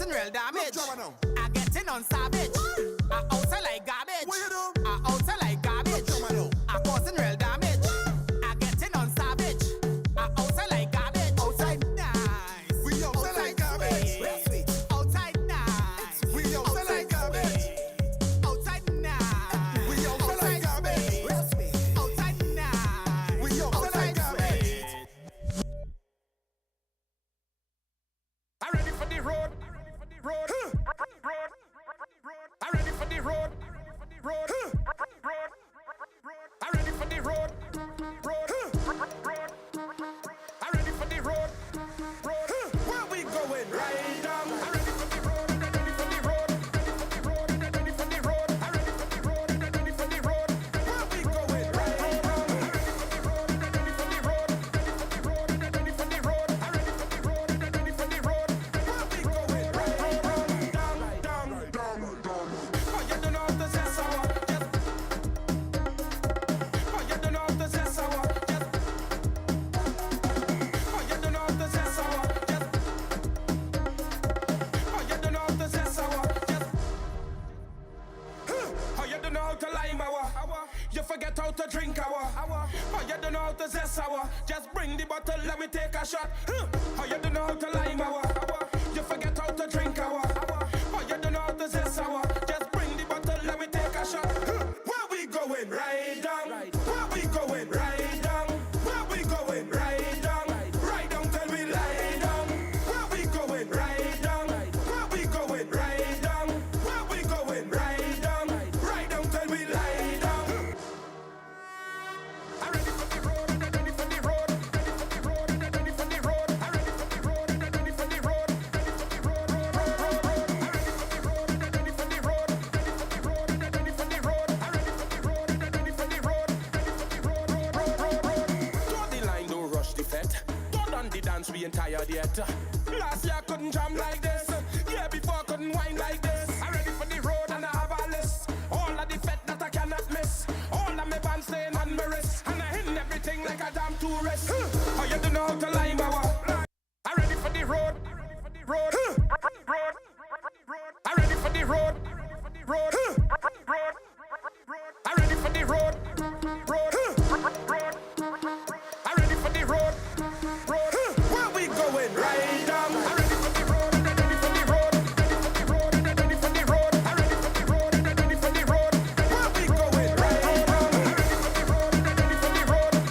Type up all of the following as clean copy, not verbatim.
causing real damage. I getting on savage. I outside like garbage. What you do? I outside like garbage. I causing real damage. I getting on savage. I outside like garbage. Outside nice. We outside like garbage. Real sweet. Outside nice. We outside like garbage. Outside nice. We outside like garbage. Real sweet. Outside nice. We outside like garbage. I'm ready for the road. Road. I'm ready for the road. Road. I'm ready for the road. Road. I'm ready for the road. Road. Where we going? Right down. I'm ready for the road. Ready for the road. Ready for the road. I'm ready for the road. Ready for the road. Where we going? Right down. Ready for the road. Ready for the road. I'm ready for the road. Ready for the road. Where we going? Right down. Oh, you don't know how to say sour. Oh, you don't know how to say sour. Oh, you don't know how to say sour. Oh, you don't know how to say sour. Oh, you don't know how to lime our. You forget how to drink our. Oh, you don't know how to say sour. Just bring the bottle, let me take a shot. Oh, you don't know how to lime our. You forget how to drink our. Oh, you don't know how to say sour. Just bring the bottle, let me take a shot. Where we going? Right down. Where we going? Right down. Where we going? Right down. Right down till we lie down. Where we going? Right down. Where we going? Right down. Where we going? Right down. Right down till we lie down. I'm ready for the road. Ready for the road. Ready for the road. I'm ready for the road. Ready for the road. Ready for the road. I'm ready for the road. Ready for the road. Ready for the road. I'm ready for the road. Ready for the road. Draw the line, don't rush the fet. Don't done the dance, we ain't tired yet. Last year I couldn't jam like this. Year before I couldn't whine like this. I'm ready for the road and I have a list. All of the fet that I cannot miss. All of my bands staying on my wrist. And I hitting everything like a damn tourist. Oh, you don't know how to lime our. I'm ready for the road. Road. I'm ready for the road. Road. I'm ready for the road. Road. I'm ready for the road. Road. Where we going? Right down. I'm ready for the road. Ready for the road. Ready for the road. I'm ready for the road. Ready for the road. Where we going? Right down. I'm ready for the road. Ready for the road.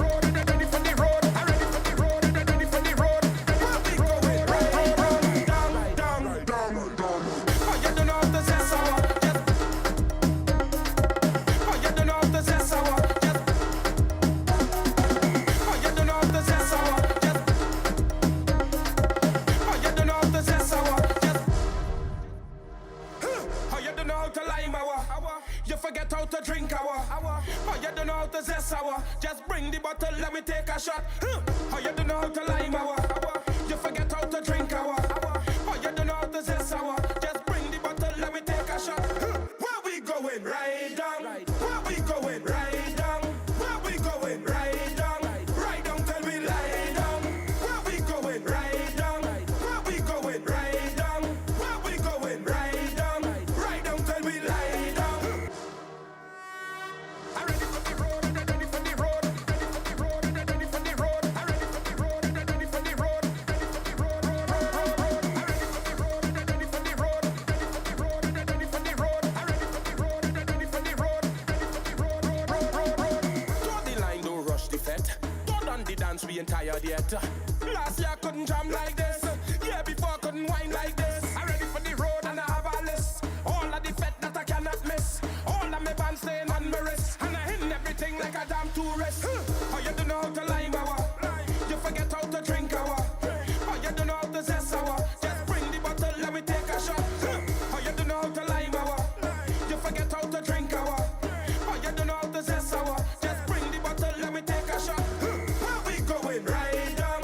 Ready for the road. I'm ready for the road. Ready for the road. Where we going? Right down. Oh, you don't know how to say sour. Oh, you don't know how to say sour. Oh, you don't know how to say sour. Oh, you don't know how to say sour. Oh, you don't know how to lime our. You forget how to drink our. Oh, you don't know how to say sour. Just bring the bottle, let me take a shot. Oh, you don't know how to lime our. You forget how to drink our. Oh, you don't know how to say sour. Just bring the bottle, let me take a shot. Where we going? Right down. Where we going? Right down. Where we going? Right down. Right down till we lie down. Where we going? Right down. Where we going? Right down. Where we going? Right down. Right down till we lie down. I'm ready for the road. Ready for the road. Ready for the road. I'm ready for the road. Ready for the road. Ready for the road. I'm ready for the road. Ready for the road. I'm ready for the road. Ready for the road. Ready for the road. Draw the line, don't rush the fet. Don't done the dance, we ain't tired yet. Last year I couldn't jam like this. Year before I couldn't whine like this. I'm ready for the road and I have a list. All of the fet that I cannot miss. All of my bands staying on my wrist. And I hitting everything like a damn tourist. Oh, you don't know how to lime our. You forget how to drink our. Oh, you don't know how to say sour. Just bring the bottle, let me take a shot. Oh, you don't know how to lime our. You forget how to drink our. Oh, you don't know how to say sour. Just bring the bottle, let me take a shot. Where we going? Right down.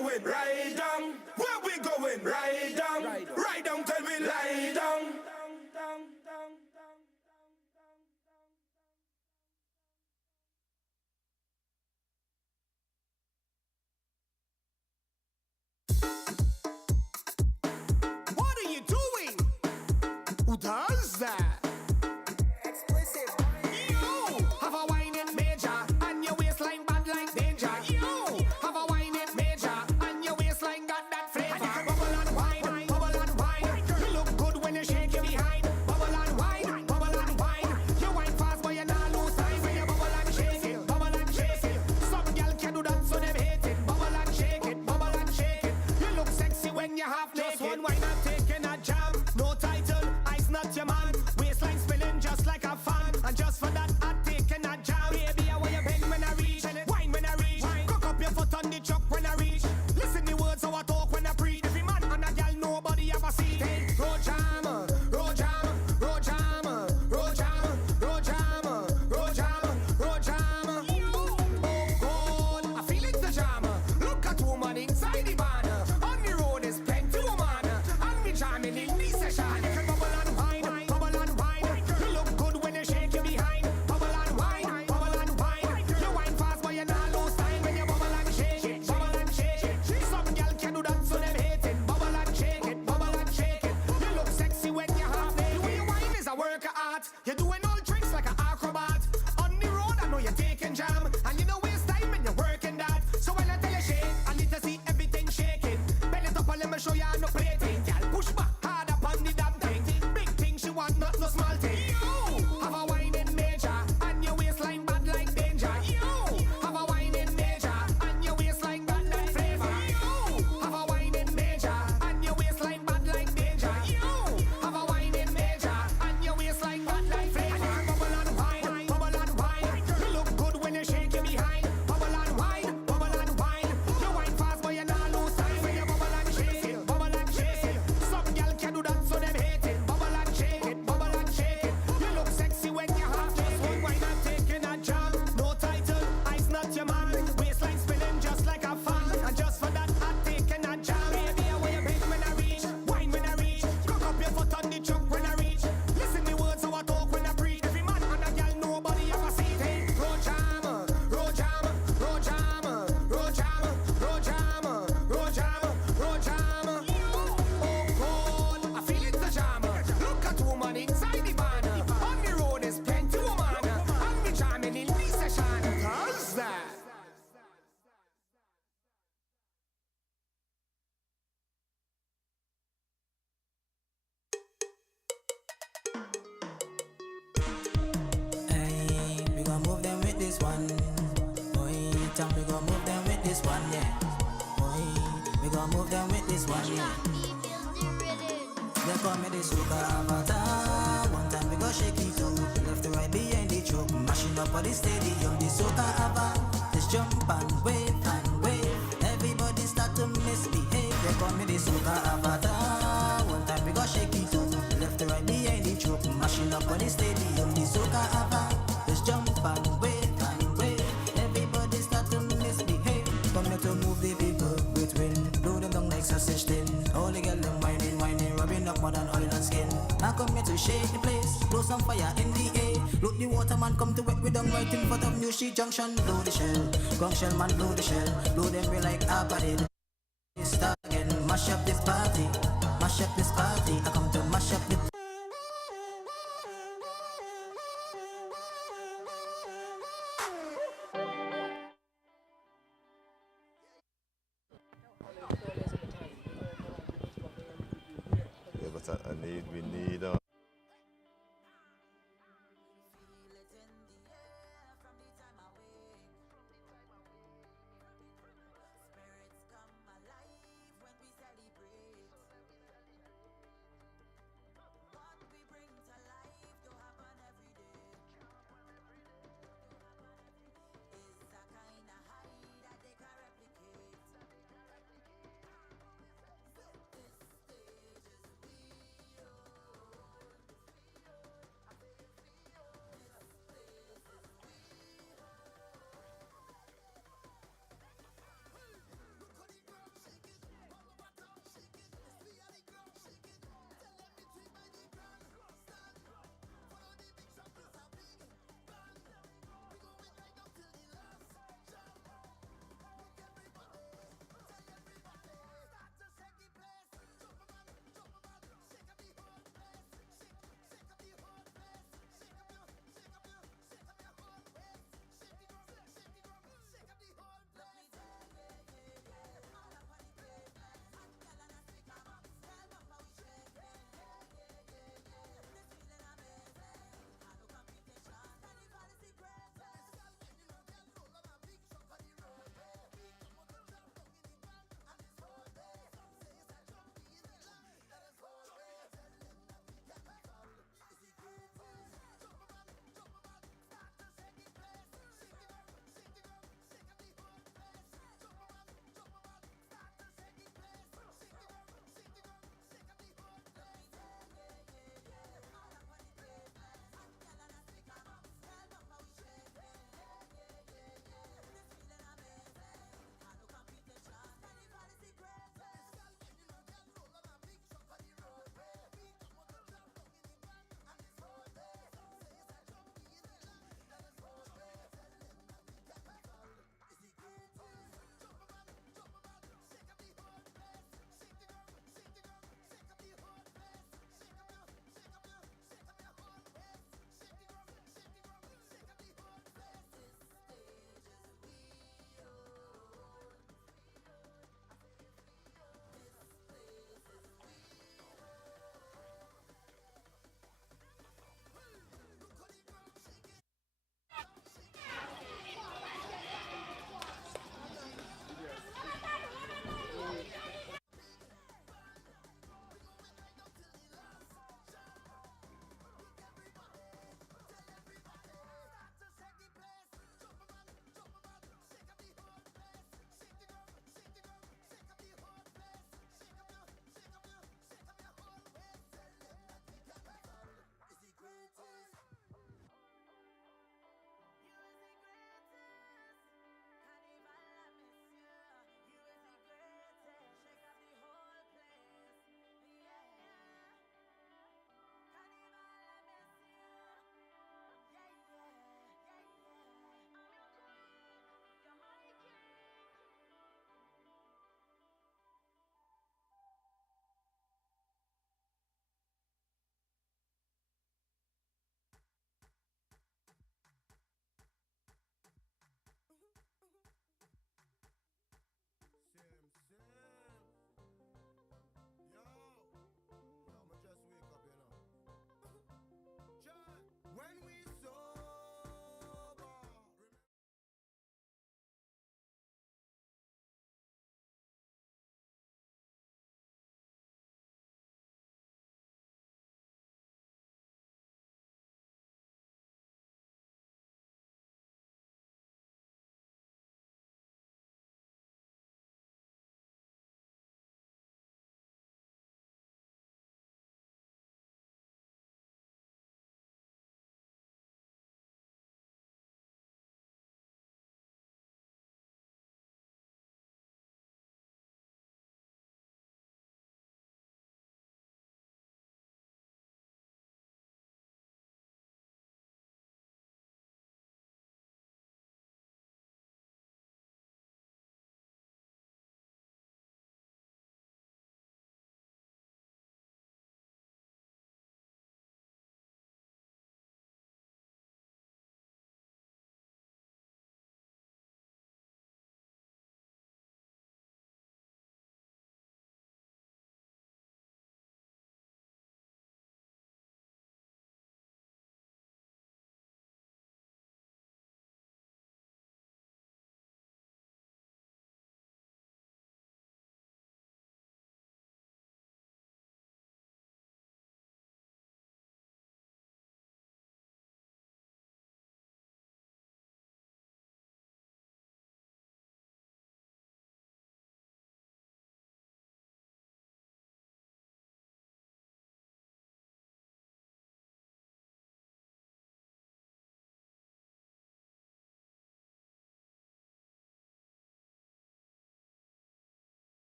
going? Right down. Where we going? Right down. Right down till we lie down. What are you doing? Who does that? Explicit. You have a whining major and your waistline bad like danger. You have a whining major and your waistline got that flavor. Bubble and wine, bubble and wine. You look good when you shake your behind. Bubble and wine, bubble and wine. You wine fast but you not lose time when you bubble and shake it, bubble and shake it. Some girl can do that so them hate it. Bubble and shake it, bubble and shake it. You look sexy when you half naked. Just one wine and taking a jam. No title, ice not your man. Waistline spinning just like a fan. And just for that, I'm taking a jam. Baby, I want you bend when I reach. Wine when I reach. Cock up your foot on the truck when I reach. Listen the words how I talk when I preach. Every man and a gal nobody ever see. Hey, road jammer, road jammer, road jammer, road jammer, road jammer, road jammer, road jammer. Oh God, I feel it's the jammer. Look at woman inside the banner. On the road is plenty woman. And me jamming in the session. You can bubble and wine, bubble and wine. You look good when you shake your behind. Bubble and wine, bubble and wine. You wine fast but you not lose time when you bubble and shake it, bubble and shake it. Some girl can do that so them hate it. Bubble and shake it, bubble and shake it. You look sexy when you half naked. The way you wine is a work of art. You're doing all tricks like an acrobat. On the road I know you're taking jam. And you know waste time when you're working that. So when I tell you shake, I need to see everything shaking. Bend it up and let me show you no plating. Girl push back hard up on the damn thing. Big thing she want, not no small thing. You have a whining major and your waistline bad like danger. You have a whining major and your waistline got that flavor. You have a whining major and your waistline bad like danger. You have a whining major and your waistline got that flavor. And you bubble and wine, bubble and wine. You look good when you shake your behind. Bubble and wine, bubble and wine. You wine fast but you not lose time when you bubble and shake it, bubble and shake it. Some girl can do that so them hate it. Bubble and shake it, bubble and shake it. You look sexy when you half naked. One wine and taking a jam. No title, ice not your man. Waistline spinning just like a fan. And just for that, I'm taking a jam. Baby, I want you bend when I reach. Wine when I reach. Cock up your foot on the truck when I reach. Listen the words how I talk when I preach. Every man and a gal nobody ever see it. Hey, road jammer, road jammer, road jammer, road jammer, road jammer, road jammer, road jammer. Oh God, I feel it's the jammer. Look at woman inside the banner. On the road is plenty woman. And me jamming in the session. How's that? Hey, we gon' move them with this one. Boy, tell me we gon' move them with this one, yeah. Boy, we gon' move them with this one, yeah. They call me the soca avatar. One time we go shake it too. Left to right behind the truck, mashing up for the stadium. The soca avatar. Just jump and wave and wave. Everybody start to misbehave. They call me the soca avatar. One time we go shake it too. Left to right behind the truck, mashing up for the stadium. The soca avatar. Just jump and wave and wave. Everybody start to misbehave. Come here to move the people between. Blow them down like sausage tin. All the girl them whining, whining, rubbing up more than oil and skin. I come here to shake the place, blow some fire in the air. Look the waterman come to wet with them right in front of New Street Junction. Blow the shell, gong shell man blow the shell. Blow them way like a body. Start again, mash up this party. Mash up this party, I come to mash up the Yeah, but we need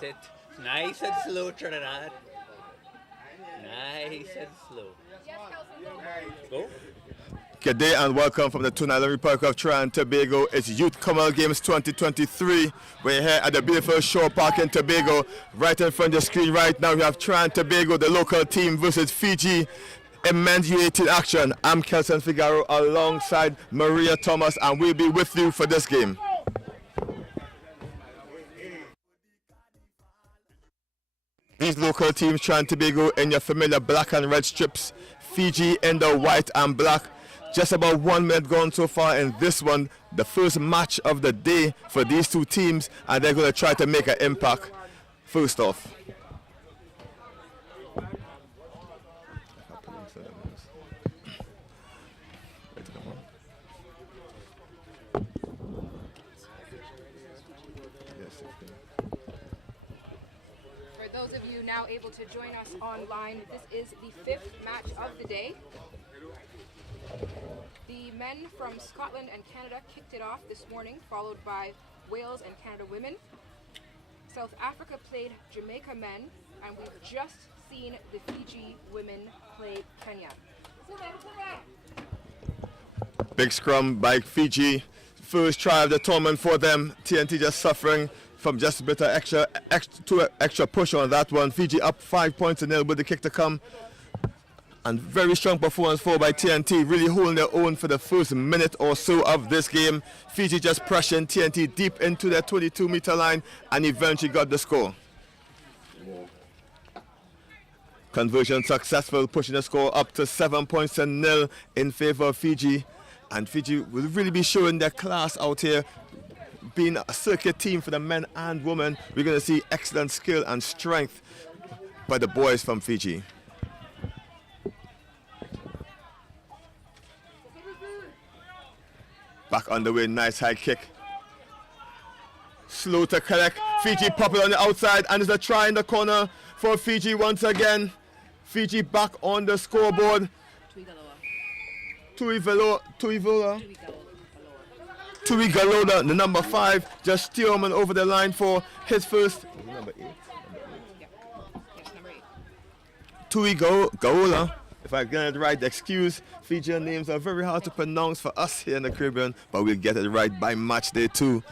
That's it. Nice and slow, Trinidad. Nice and slow. Go. Good day and welcome from the Trinidad Republic of Trinidad and Tobago. It's Youth Commonwealth Games 2023. We're here at the beautiful Shore Park in Tobago. Right in front of the screen right now we have Trinidad and Tobago, the local team, versus Fiji in men's U18 action. I'm Kelson Figaro alongside Maria Thomas, and we'll be with you for this game. These local teams, Trinidad and Tobago in your familiar black and red strips, Fiji in the white and black. Just about 1 minute gone so far in this one, the first match of the day for these two teams, and they're going to try to make an impact. First off, for those of you now able to join us online, this is the 5th match of the day. The men from Scotland and Canada kicked it off this morning, followed by Wales and Canada women. South Africa played Jamaica Men, and we've just seen the Fiji women play Kenya. big scrum by Fiji. First try of the tournament for them. TNT just suffering from just a bit of extra push on that one. Fiji up 5 points to 0 with the kick to come. And very strong performance for by TNT, really holding their own for the first minute or so of this game. Fiji just pressuring TNT deep into their 22-meter line and eventually got the score. Conversion successful, pushing the score up to 7 points to 0 in favor of Fiji. And Fiji will really be showing their class out here. Being a circuit team for the men and women, we're going to see excellent skill and strength by the boys from Fiji. Back on the way, nice high kick. Slow to collect. Fiji pop it on the outside, and there's a try in the corner for Fiji once again. Fiji back on the scoreboard. Tuivaloa, the number 5, just Steelman over the line for his first. Number 8. Tuigaola. If I get it right, excuse, Fijian names are very hard to pronounce for us here in the Caribbean, but we'll get it right by match day 2.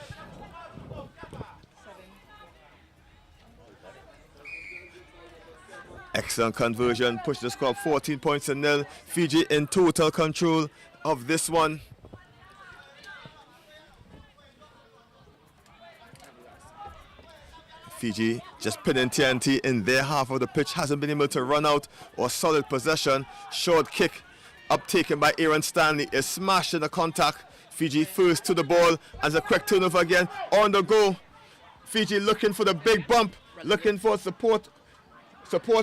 Excellent conversion, push the score 14 points to 0. Fiji in total control of this one. Fiji just pinning TNT in their half of the pitch, hasn't been able to run out or solid possession. Short kick uptaken by Aaron Stanley is smashed in the contact. Fiji first to the ball as a quick turnover again on the go. Fiji looking for the big bump, looking for support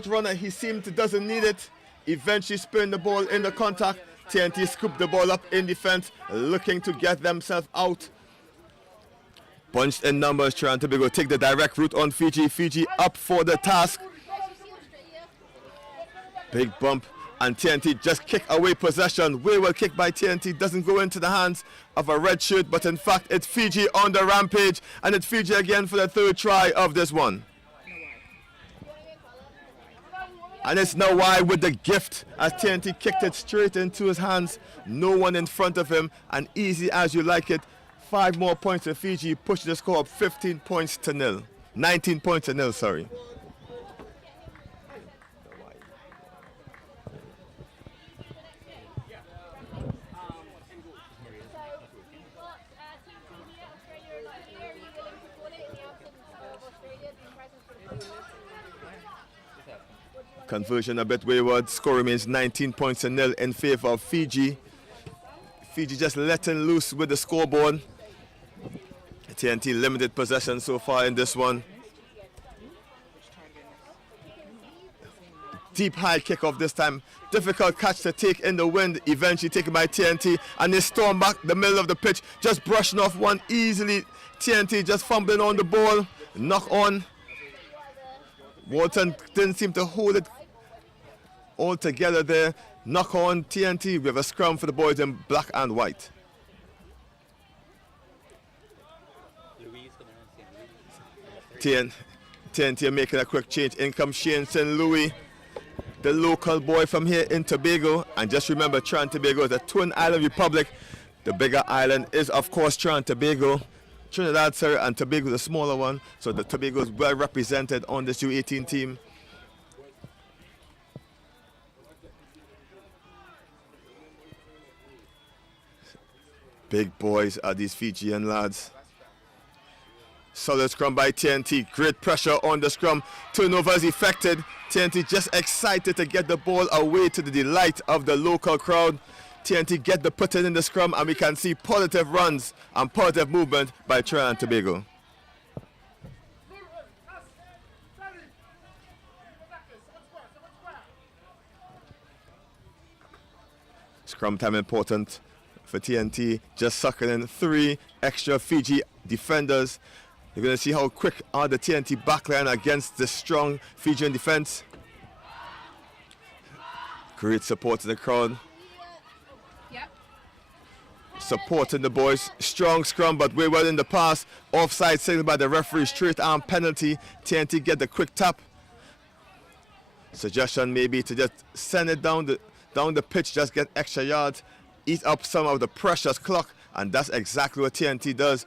runner. He seemed to doesn't need it. Eventually spin the ball in the contact. TNT scooped the ball up in defense, looking to get themselves out. Bunched in numbers, Trinidad and Tobago take the direct route on Fiji. Fiji up for the task. Big bump, and TNT just kick away possession. Wayward kick by TNT doesn't go into the hands of a red shirt, but in fact it's Fiji on the rampage, and it's Fiji again for the 3rd try of this one. And it's Nawai with the gift as TNT kicked it straight into his hands. No one in front of him, and easy as you like it. 5 more points to Fiji, push the score up 15 points to 0. 19 points to 0, sorry. Conversion a bit wayward, score remains 19 points to 0 in favor of Fiji. Fiji just letting loose with the scoreboard. TNT limited possession so far in this one. Deep high kickoff this time. Difficult catch to take in the wind, eventually taken by TNT, and they storm back the middle of the pitch, just brushing off one easily. TNT just fumbling on the ball, knock on. Walton didn't seem to hold it all together there. Knock on TNT. We have a scrum for the boys in black and white. TNT are making a quick change. In comes Shane St. Louis, the local boy from here in Tobago. And just remember, Trinidad and Tobago is a twin island republic. The bigger island is, of course, Trinidad and Tobago. Trinidad, sir, and Tobago is a smaller one. So the Tobago is well represented on this U18 team. Big boys are these Fijian lads. Solid scrum by TNT. Great pressure on the scrum. Turnover is effected. TNT just excited to get the ball away to the delight of the local crowd. TNT get the put in the scrum, and we can see positive runs and positive movement by Trinidad and Tobago. Scrum time important for TNT. Just sucking in 3 extra Fiji defenders. You're going to see how quick are the TNT backline against the strong Fijian defense. Great support to the crowd. Yep. Supporting the boys. Strong scrum, but way well in the pass. Offside signal by the referee. Straight arm penalty. TNT get the quick tap. Suggestion maybe to just send it down the pitch, just get extra yards, eat up some of the precious clock, and that's exactly what TNT does.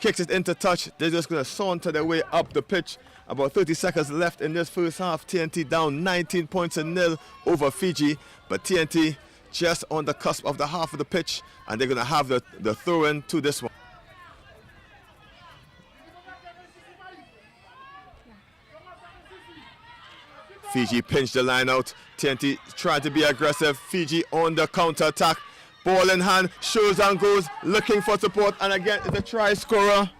Kicks it into touch. They're just going to saunter their way up the pitch. About 30 seconds left in this first half. TNT down 19 points to 0 over Fiji. But TNT just on the cusp of the half of the pitch. And they're going to have the throw-in to this one. Fiji pinched the line out. TNT trying to be aggressive. Fiji on the counter-attack. Ball in hand, shows and goes, looking for support, and again it's a try scorer.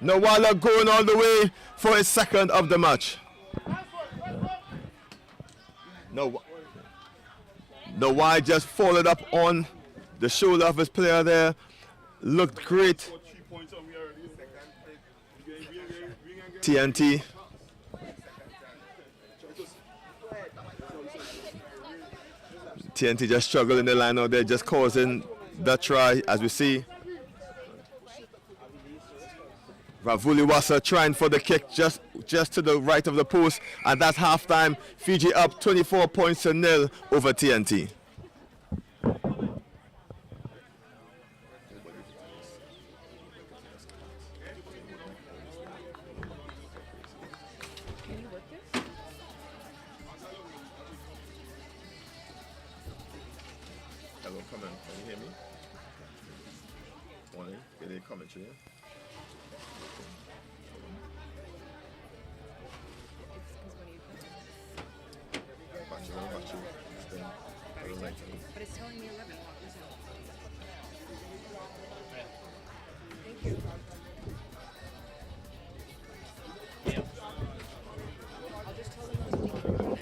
Nawala going all the way for his second of the match. Nawai just followed up on the shoulder of his player there. Looked great. TNT. TNT just struggled in the line out there, just causing the try, as we see. Ravuliwasa trying for the kick just to the right of the post, and that's halftime. Fiji up 24 points to 0 over TNT. Hello, come in. Can you hear me? Morning. Get a commentary. But it's telling me 11. Thank you. I'll just tell them to leave.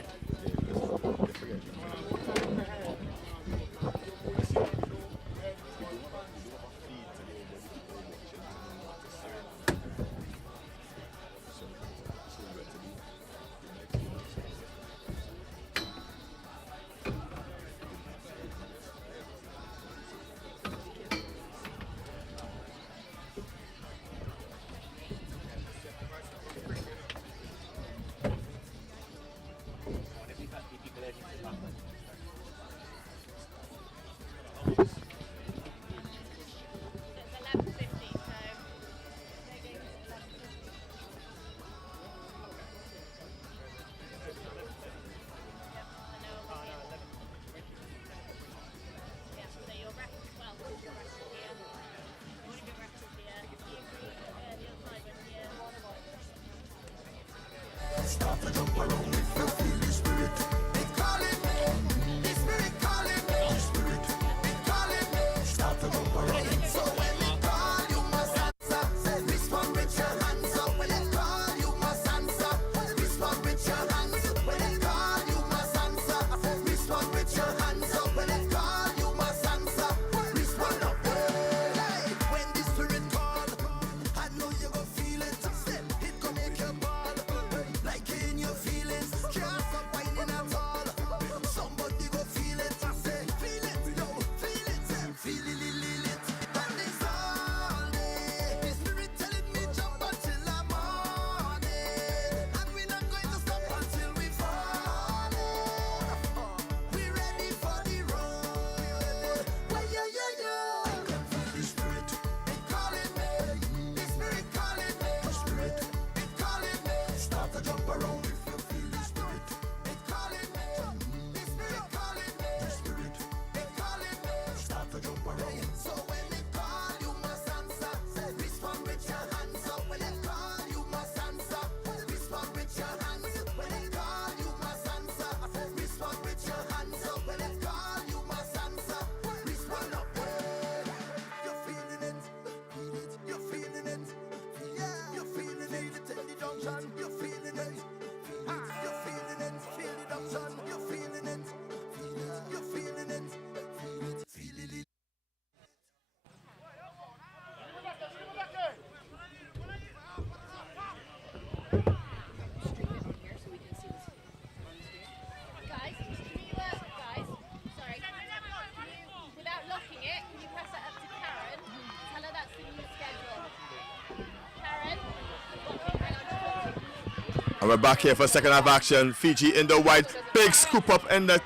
And we're back here for second half action. Fiji in the white. Big scoop up in the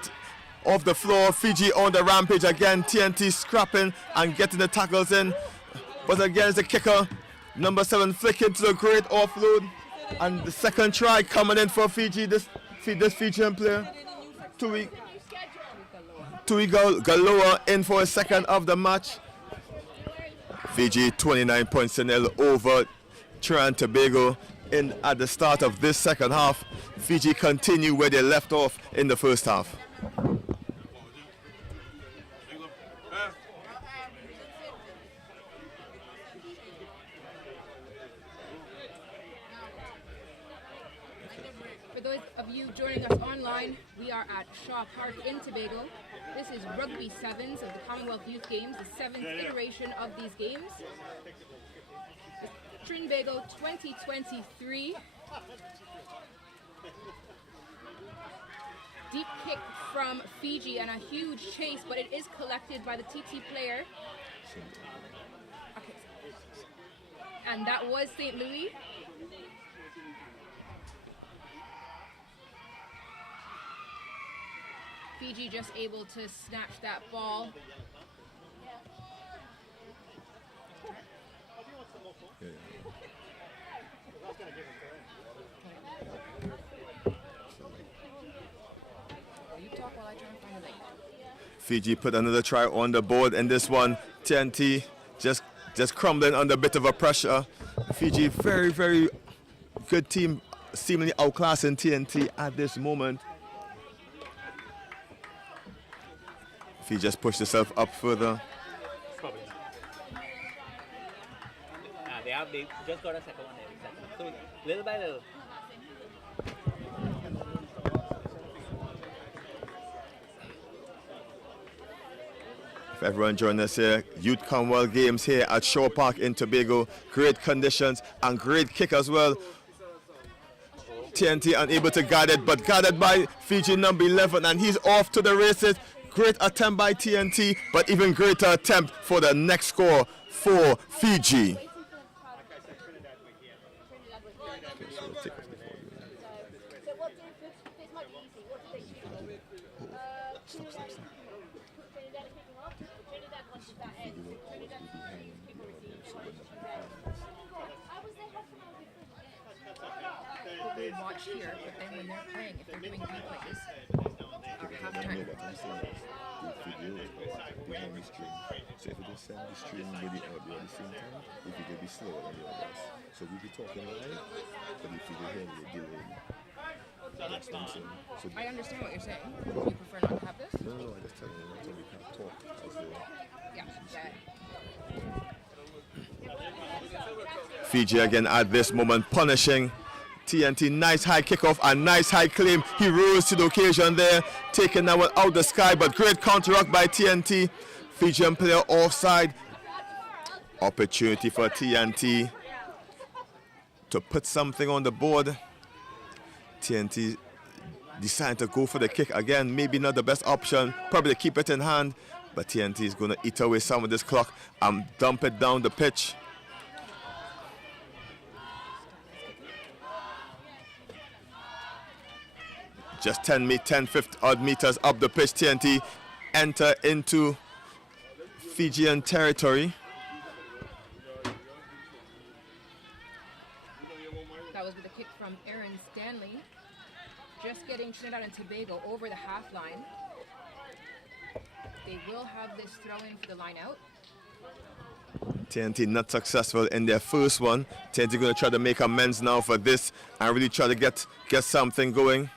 off the floor. Fiji on the rampage again. TNT scrapping and getting the tackles in. But again, it's the kicker. Number 7 flicking to the great offload. And the second try coming in for Fiji. This Fijian player. Tui Galoa in for a second of the match. Fiji 29 points to nil over Trinidad and Tobago in at the start of this second half. Fiji continue where they left off in the first half. For those of you joining us online, we are at Shaw Park in Tobago. This is Rugby Sevens of the Commonwealth Youth Games, the 7th iteration of these games. This Trinbago 2023. Deep kick from Fiji and a huge chase, but it is collected by the TT player. Okay. And that was St. Louis. Fiji just able to snatch that ball. You talk while I try and find the link. Fiji put another try on the board in this one. TNT just crumbling under a bit of a pressure. Fiji very, very good team, seemingly outclassing TNT at this moment. He just pushed himself up further. Probably. They just got a second one every second. So little by little. If everyone join us here, Youth Commonwealth Games here at Shaw Park in Tobago. Great conditions and great kick as well. TNT unable to guard it, but guarded by Fiji number 11, and he's off to the races. Great attempt by TNT, but even greater attempt for the next score for Fiji. They watch here, but then when they're playing, if they're doing replays, halftime. Behind the stream. So if we just send the stream with the audio at the same time, it will be slower than the others. So we'll be talking live, but if you hear the delay. That's what I'm saying. So I understand what you're saying. Do you prefer not to have this? no, I just tell you so we can talk as though. Yeah. Fiji again at this moment punishing TNT. Nice high kickoff and nice high claim. He rose to the occasion there, taking that one out the sky, but great counteract by TNT. Fijian player offside. Opportunity for TNT to put something on the board. TNT decided to go for the kick again. Maybe not the best option. Probably to keep it in hand, but TNT is going to eat away some of this clock and dump it down the pitch. Just 10 odd meters up the pitch, TNT enter into Fijian territory. That was with a kick from Aaron Stanley. Just getting Trinidad and Tobago over the half line. They will have this throw in for the line out. TNT not successful in their first one. TNT going to try to make amends now for this and really try to get something going.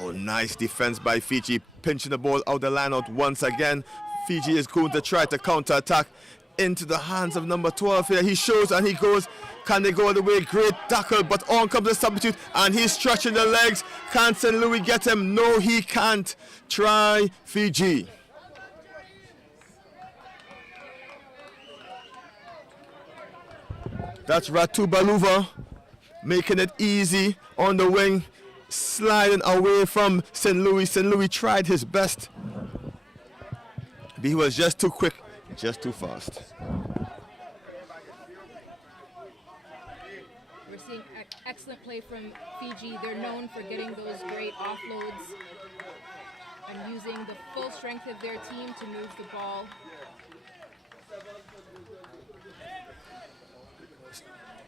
Oh, nice defense by Fiji, pinching the ball out the line out once again. Fiji is going to try to counter-attack into the hands of number 12 here. He shows and he goes. Can they go all the way? Great tackle, but on comes the substitute and he's stretching the legs. Can St. Louis get him? No, he can't. Try Fiji. That's Ratu Baluva making it easy on the wing, sliding away from St. Louis. St. Louis tried his best, but he was just too quick, just too fast. We're seeing excellent play from Fiji. They're known for getting those great offloads and using the full strength of their team to move the ball.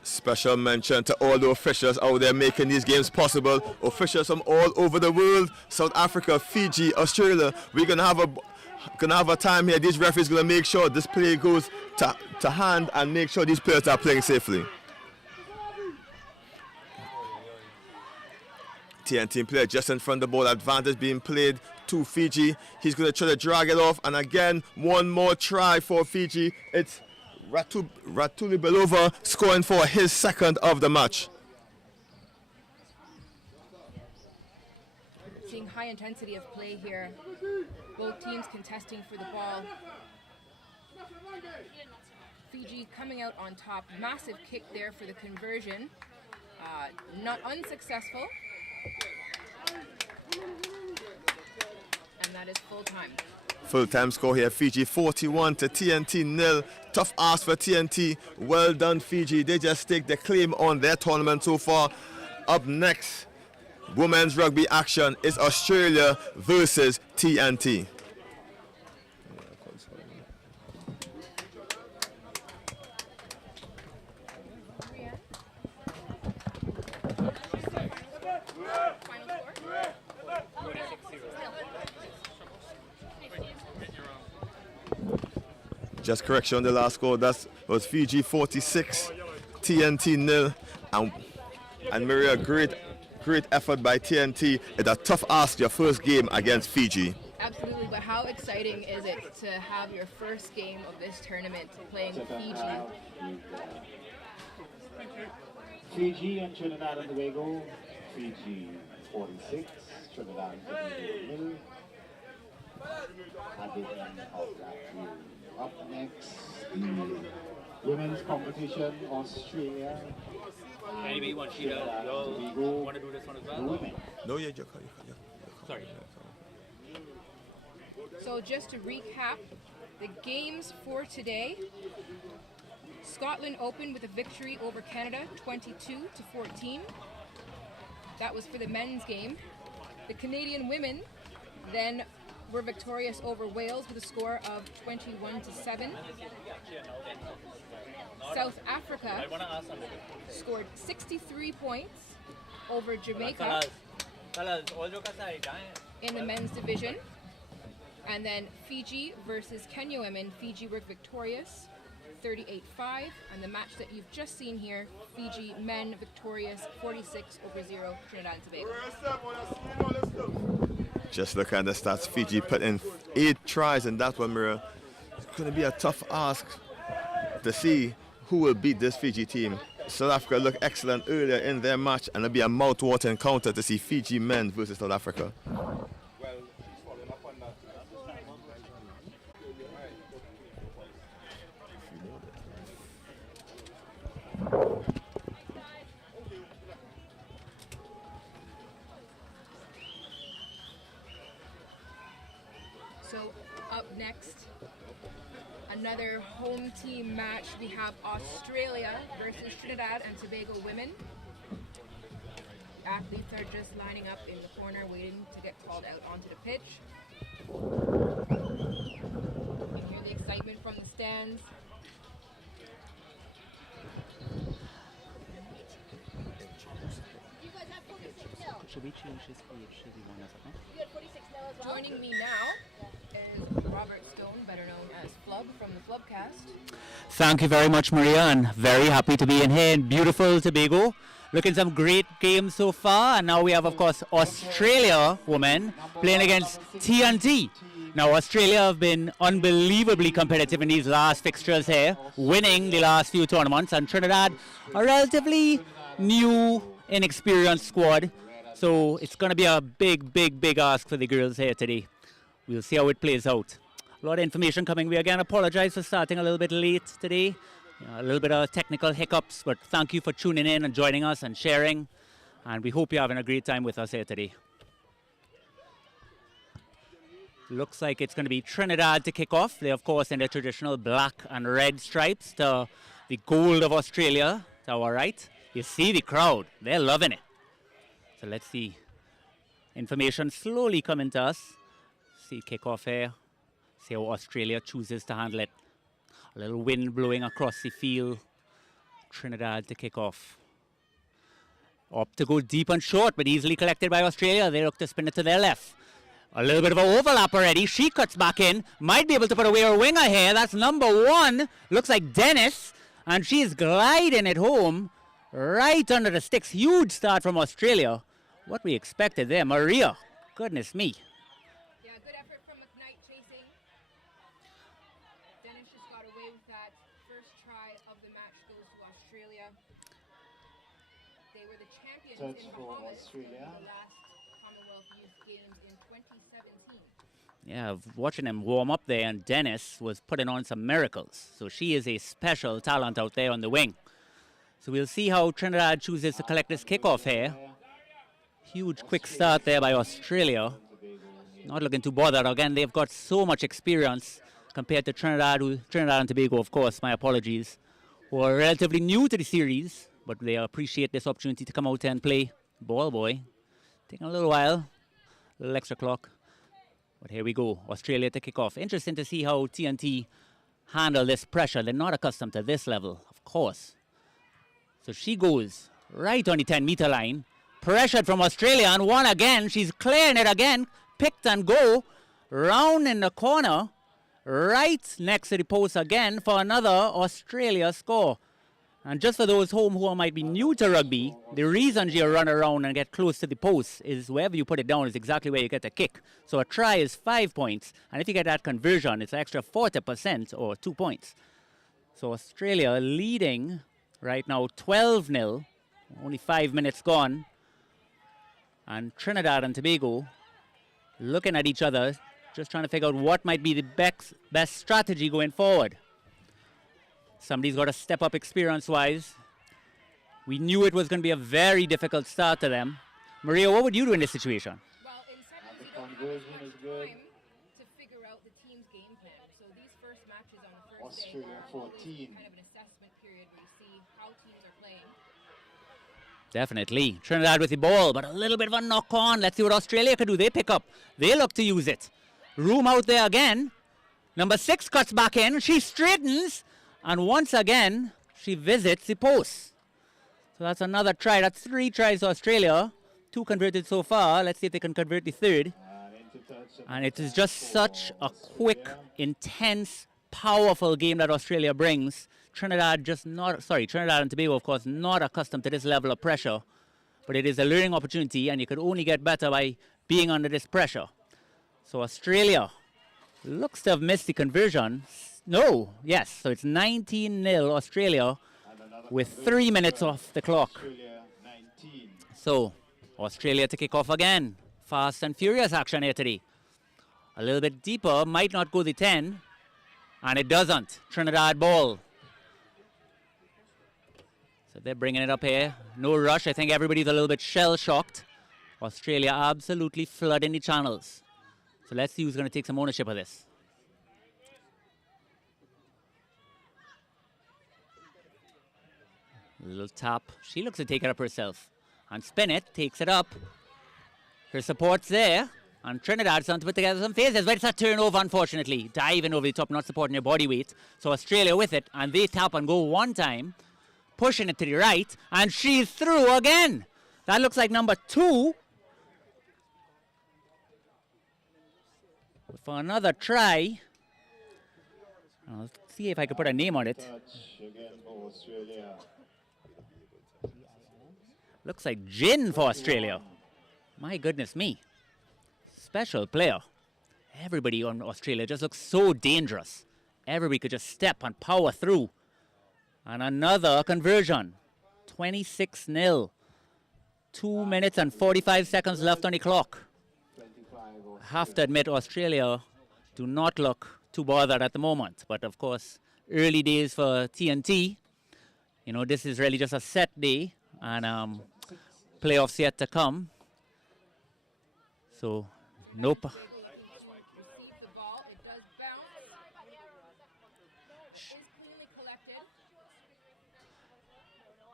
Special mention to all the officials out there making these games possible. Officials from all over the world, South Africa, Fiji, Australia. We're gonna have a time here. These referees gonna make sure this play goes to hand and make sure these players are playing safely. TNT player just in front of the ball, advantage being played to Fiji. He's gonna try to drag it off, and again, one more try for Fiji. It's Ratuli Belova scoring for his second of the match. Seeing high intensity of play here. Both teams contesting for the ball. Fiji coming out on top. Massive kick there for the conversion. Not unsuccessful. And that is full time. Full-time score here, Fiji 41 to TNT 0. Tough ask for TNT. Well done, Fiji. They just take the claim on their tournament so far. Up next, women's rugby action is Australia versus TNT. Just correction on the last score. That was Fiji 46, TNT 0. And Maria, great effort by TNT. It's a tough ask, your first game against Fiji. Absolutely, but how exciting is it to have your first game of this tournament playing Fiji? Fiji and Trinidad and Tobago. Fiji 46, Trinidad and Tobago 0. At the end of that game. Up next, the women's competition, Australia. Anybody want you want to do this one as well? No, yeah, Sorry. So just to recap, the games for today. Scotland opened with a victory over Canada, 22-14. That was for the men's game. The Canadian women then were victorious over Wales with a score of 21-7. South Africa scored 63 points over Jamaica in the men's division. And then Fiji versus Kenya women. Fiji were victorious 38-5. And the match that you've just seen here, Fiji men victorious 46-0 Trinidad and Tobago. Just look at the stats. Fiji put in 8 tries, and that's when it's going to be a tough ask to see who will beat this Fiji team. South Africa looked excellent earlier in their match, and it'll be a mouth-watering encounter to see Fiji men versus South Africa. So up next, another home team match. We have Australia versus Trinidad and Tobago women. Athletes are just lining up in the corner waiting to get called out onto the pitch. You can hear the excitement from the stands. Should we change this page? Should we want to Joining me now is Robert Stone, better known as Flub from the Flubcast. Thank you very much, Maria, and very happy to be in here in beautiful Tobago. Looking some great games so far, and now we have, of course, Australia women playing against TNT. Now, Australia have been unbelievably competitive in these last fixtures here, winning the last few tournaments, and Trinidad, a relatively new, inexperienced squad. So it's going to be a big ask for the girls here today. We'll see how it plays out. A lot of information coming. We again apologize for starting a little bit late today. A little bit of technical hiccups, but thank you for tuning in and joining us and sharing. And we hope you're having a great time with us here today. Looks like it's going to be Trinidad to kick off. They, of course, in their traditional black and red stripes to the gold of Australia to our right. You see the crowd. They're loving it. So let's see. Information slowly coming to us. See kickoff here. See how Australia chooses to handle it. A little wind blowing across the field. Trinidad to kick off. Up to go deep and short, but easily collected by Australia. They look to spin it to their left. A little bit of an overlap already. She cuts back in. Might be able to put away her winger here. That's number 1. Looks like Dennis. And she's gliding it home right under the sticks. Huge start from Australia. What we expected there. Maria. Goodness me. Yeah, good effort from McKnight chasing. Dennis just got away with that. First try of the match goes to Australia. They were the champions in Bahamas in the last Commonwealth Youth Games in 2017. Yeah, watching them warm up there, and Dennis was putting on some miracles. So she is a special talent out there on the wing. So we'll see how Trinidad chooses to collect this kickoff here. Huge quick start there by Australia. Not looking too bothered. Again, they've got so much experience compared to Trinidad and Tobago, of course, my apologies, who are relatively new to the series, but they appreciate this opportunity to come out and play ball boy. Taking a little while, a little extra clock. But here we go, Australia to kick off. Interesting to see how TNT handle this pressure. They're not accustomed to this level, of course. So she goes right on the 10-meter line. Pressured from Australia, and one again. She's clearing it again. Picked and go. Round in the corner. Right next to the post again for another Australia score. And just for those home who might be new to rugby, the reason you run around and get close to the post is wherever you put it down is exactly where you get a kick. So a try is 5 points, and if you get that conversion, it's an extra 40% or 2 points. So Australia leading right now 12-0, only 5 minutes gone. And Trinidad and Tobago looking at each other, just trying to figure out what might be the best strategy going forward. Somebody's got to step up experience-wise. We knew it was going to be a very difficult start to them. Maria, what would you do in this situation? Well, in sevens, you don't have as much time to figure out the team's game plan. So these first matches on the first day are always kind of an assessment period where you see how teams are playing. Definitely. Trinidad with the ball, but a little bit of a knock on. Let's see what Australia can do. They pick up. They look to use it. Room out there again. Number 6 cuts back in. She straightens. And once again, she visits the post. So that's another try. That's 3 tries to Australia. 2 converted so far. Let's see if they can convert the third. And it is just such a quick, intense, powerful game that Australia brings. Trinidad and Tobago, of course, not accustomed to this level of pressure. But it is a learning opportunity, and you could only get better by being under this pressure. So Australia looks to have missed the conversion. No, yes, so it's 19-0 Australia with 3 minutes off the clock. So Australia to kick off again. Fast and furious action here today. A little bit deeper, might not go the 10, and it doesn't. Trinidad ball. So they're bringing it up here. No rush. I think everybody's a little bit shell-shocked. Australia absolutely flooding the channels. So let's see who's going to take some ownership of this. A little tap. She looks to take it up herself. And spin it. Takes it up. Her support's there. And Trinidad's trying to put together some phases. But it's a turnover, unfortunately. Diving over the top, not supporting your body weight. So Australia with it. And they tap and go one time. Pushing it to the right, and she's through again. That looks like number 2. For another try. I'll see if I can put a name on it. Looks like Jin for Australia. My goodness me. Special player. Everybody on Australia just looks so dangerous. Everybody could just step and power through. And another conversion. 26-0. 2 minutes and 45 seconds left on the clock. I have to admit, Australia do not look too bothered at the moment. But of course, early days for TNT. You know, this is really just a set day. And playoffs yet to come. So, nope. Tobago looking to receive the ball. It does bounce. It is cleanly collected.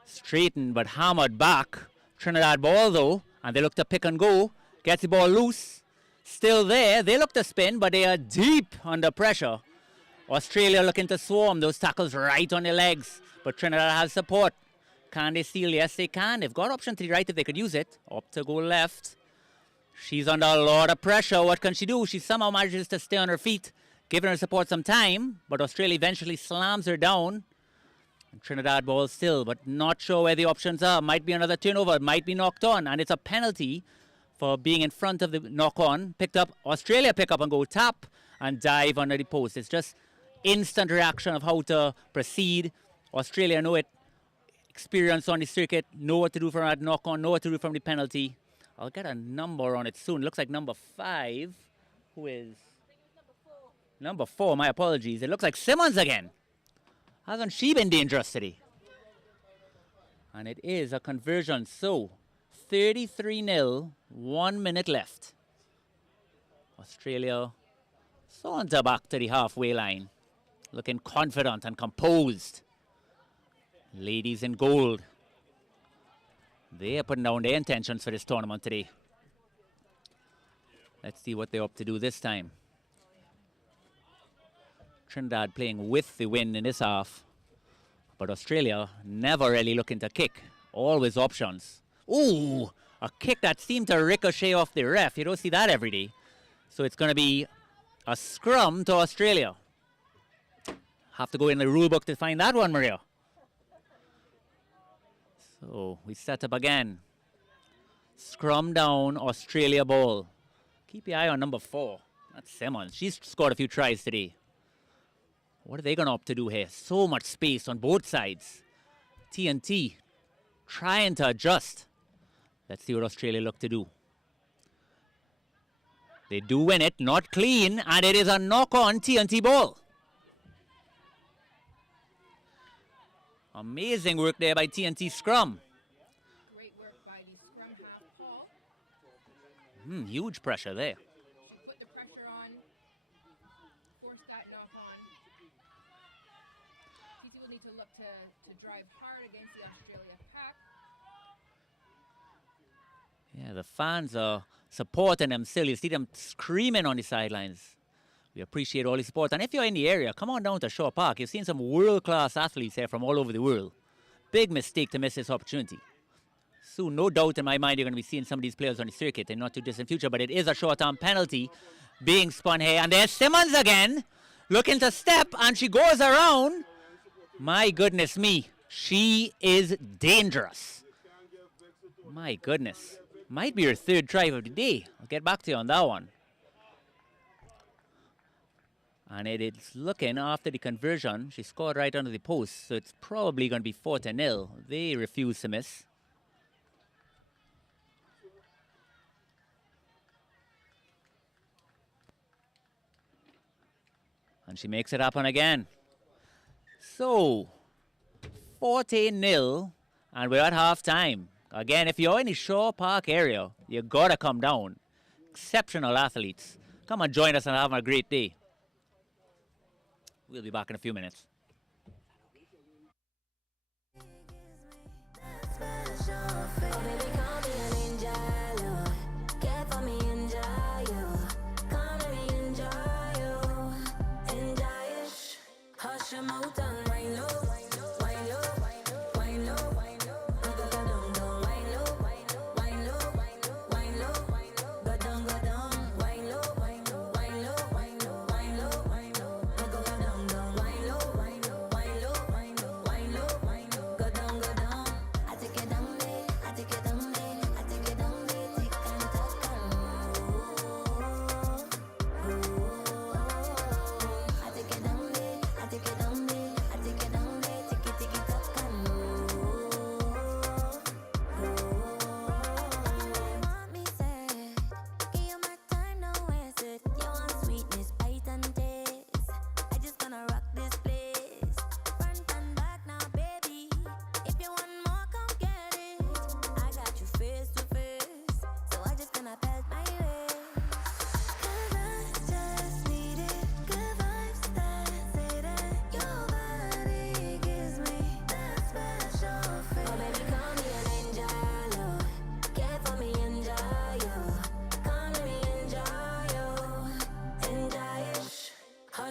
Straightened but hammered back. Trinidad ball though, and they look to pick and go. Gets the ball loose. Still there. They look to spin, but they are deep under pressure. Australia looking to swarm. Those tackles right on their legs. But Trinidad has support. Can they steal? Yes, they can. They've got option to the right if they could use it. Up to go left. She's under a lot of pressure. What can she do? She somehow manages to stay on her feet, giving her support some time. But Australia eventually slams her down. And Trinidad ball still, but not sure where the options are. Might be another turnover. Might be knocked on. And it's a penalty for being in front of the knock-on. Picked up. Australia pick up and go tap and dive under the post. It's just instant reaction of how to proceed. Australia know it. Experience on the circuit. Know what to do from that knock-on. Know what to do from the penalty. I'll get a number on it soon. Looks like number 5. Who is? Number 4. My apologies. It looks like Simmons again. Hasn't she been dangerous today? And it is a conversion. So, 33-0. 1 minute left. Australia saunter back to the halfway line. Looking confident and composed. Ladies in gold. They are putting down their intentions for this tournament today. Let's see what they're up to do this time. Trinidad playing with the wind in this half. But Australia never really looking to kick. Always options. Ooh, a kick that seemed to ricochet off the ref. You don't see that every day. So it's going to be a scrum to Australia. Have to go in the rule book to find that one, Maria. So we set up again. Scrum down, Australia ball. Keep your eye on number 4. That's Simmons. She's scored a few tries today. What are they going to opt to do here? So much space on both sides. TNT trying to adjust. Let's see what Australia look to do. They do win it, not clean, and it is a knock-on TNT ball. Amazing work there by TNT scrum. Great work by the scrum half, Paul. Huge pressure there. She put the pressure on, forced that knock on. TT will need to look to drive hard against the Australia pack. Yeah, the fans are supporting them still. You see them screaming on the sidelines. We appreciate all the support. And if you're in the area, come on down to Shaw Park. You've seen some world-class athletes here from all over the world. Big mistake to miss this opportunity. Soon, no doubt in my mind, you're going to be seeing some of these players on the circuit in not too distant future. But it is a short-term penalty being spun here. And there's Simmons again, looking to step, and she goes around. My goodness me, she is dangerous. My goodness. Might be her 3rd try of the day. I'll get back to you on that one. And it is looking after the conversion. She scored right under the post, so it's probably going to be 4-0. They refuse to miss. And she makes it happen again. So, 14-0, and we're at half time. Again, if you're in the Shaw Park area, you got to come down. Exceptional athletes. Come and join us and have a great day. We'll be back in a few minutes.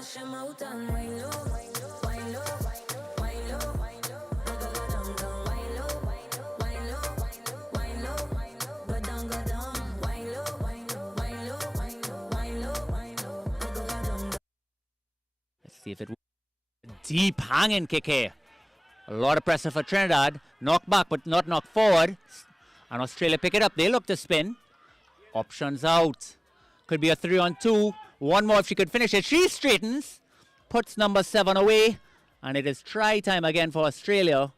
mash them out and wind low, wind low, wind low, wind low. Go down, down, wind low, wind low, wind low, wind low. Go down, wind low, wind low, wind low, wind low, wind low, wind low. Go down. Let's see if it deep hanging kick here. A lot of pressure for Trinidad. Knock back, but not knock forward. And Australia pick it up. They look to spin. Options out. Could be a 3-on-2. One more if she could finish it. She straightens. Puts number 7 away. And it is try time again for Australia.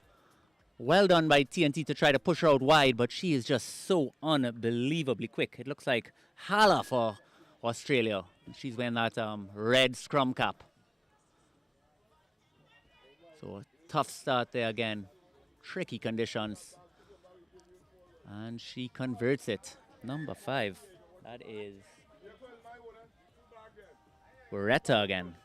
Well done by TNT to try to push her out wide, but she is just so unbelievably quick. It looks like Hala for Australia. She's wearing that red scrum cap. So a tough start there again. Tricky conditions. And she converts it. Number 5. That is Beretta again.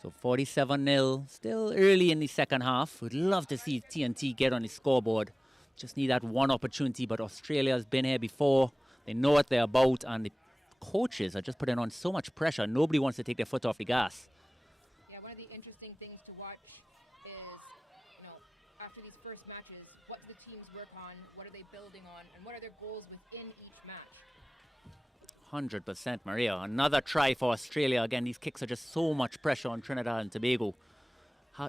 So 47-0. Still early in the second half. We'd love to see TNT get on the scoreboard. Just need that one opportunity, but Australia's been here before. They know what they're about, and the coaches are just putting on so much pressure. Nobody wants to take their foot off the gas. Yeah, one of the interesting things to watch is, after these first matches, what do the teams work on, what are they building on, and what are their goals within each match? 100%, Maria. Another try for Australia. Again, these kicks are just so much pressure on Trinidad and Tobago.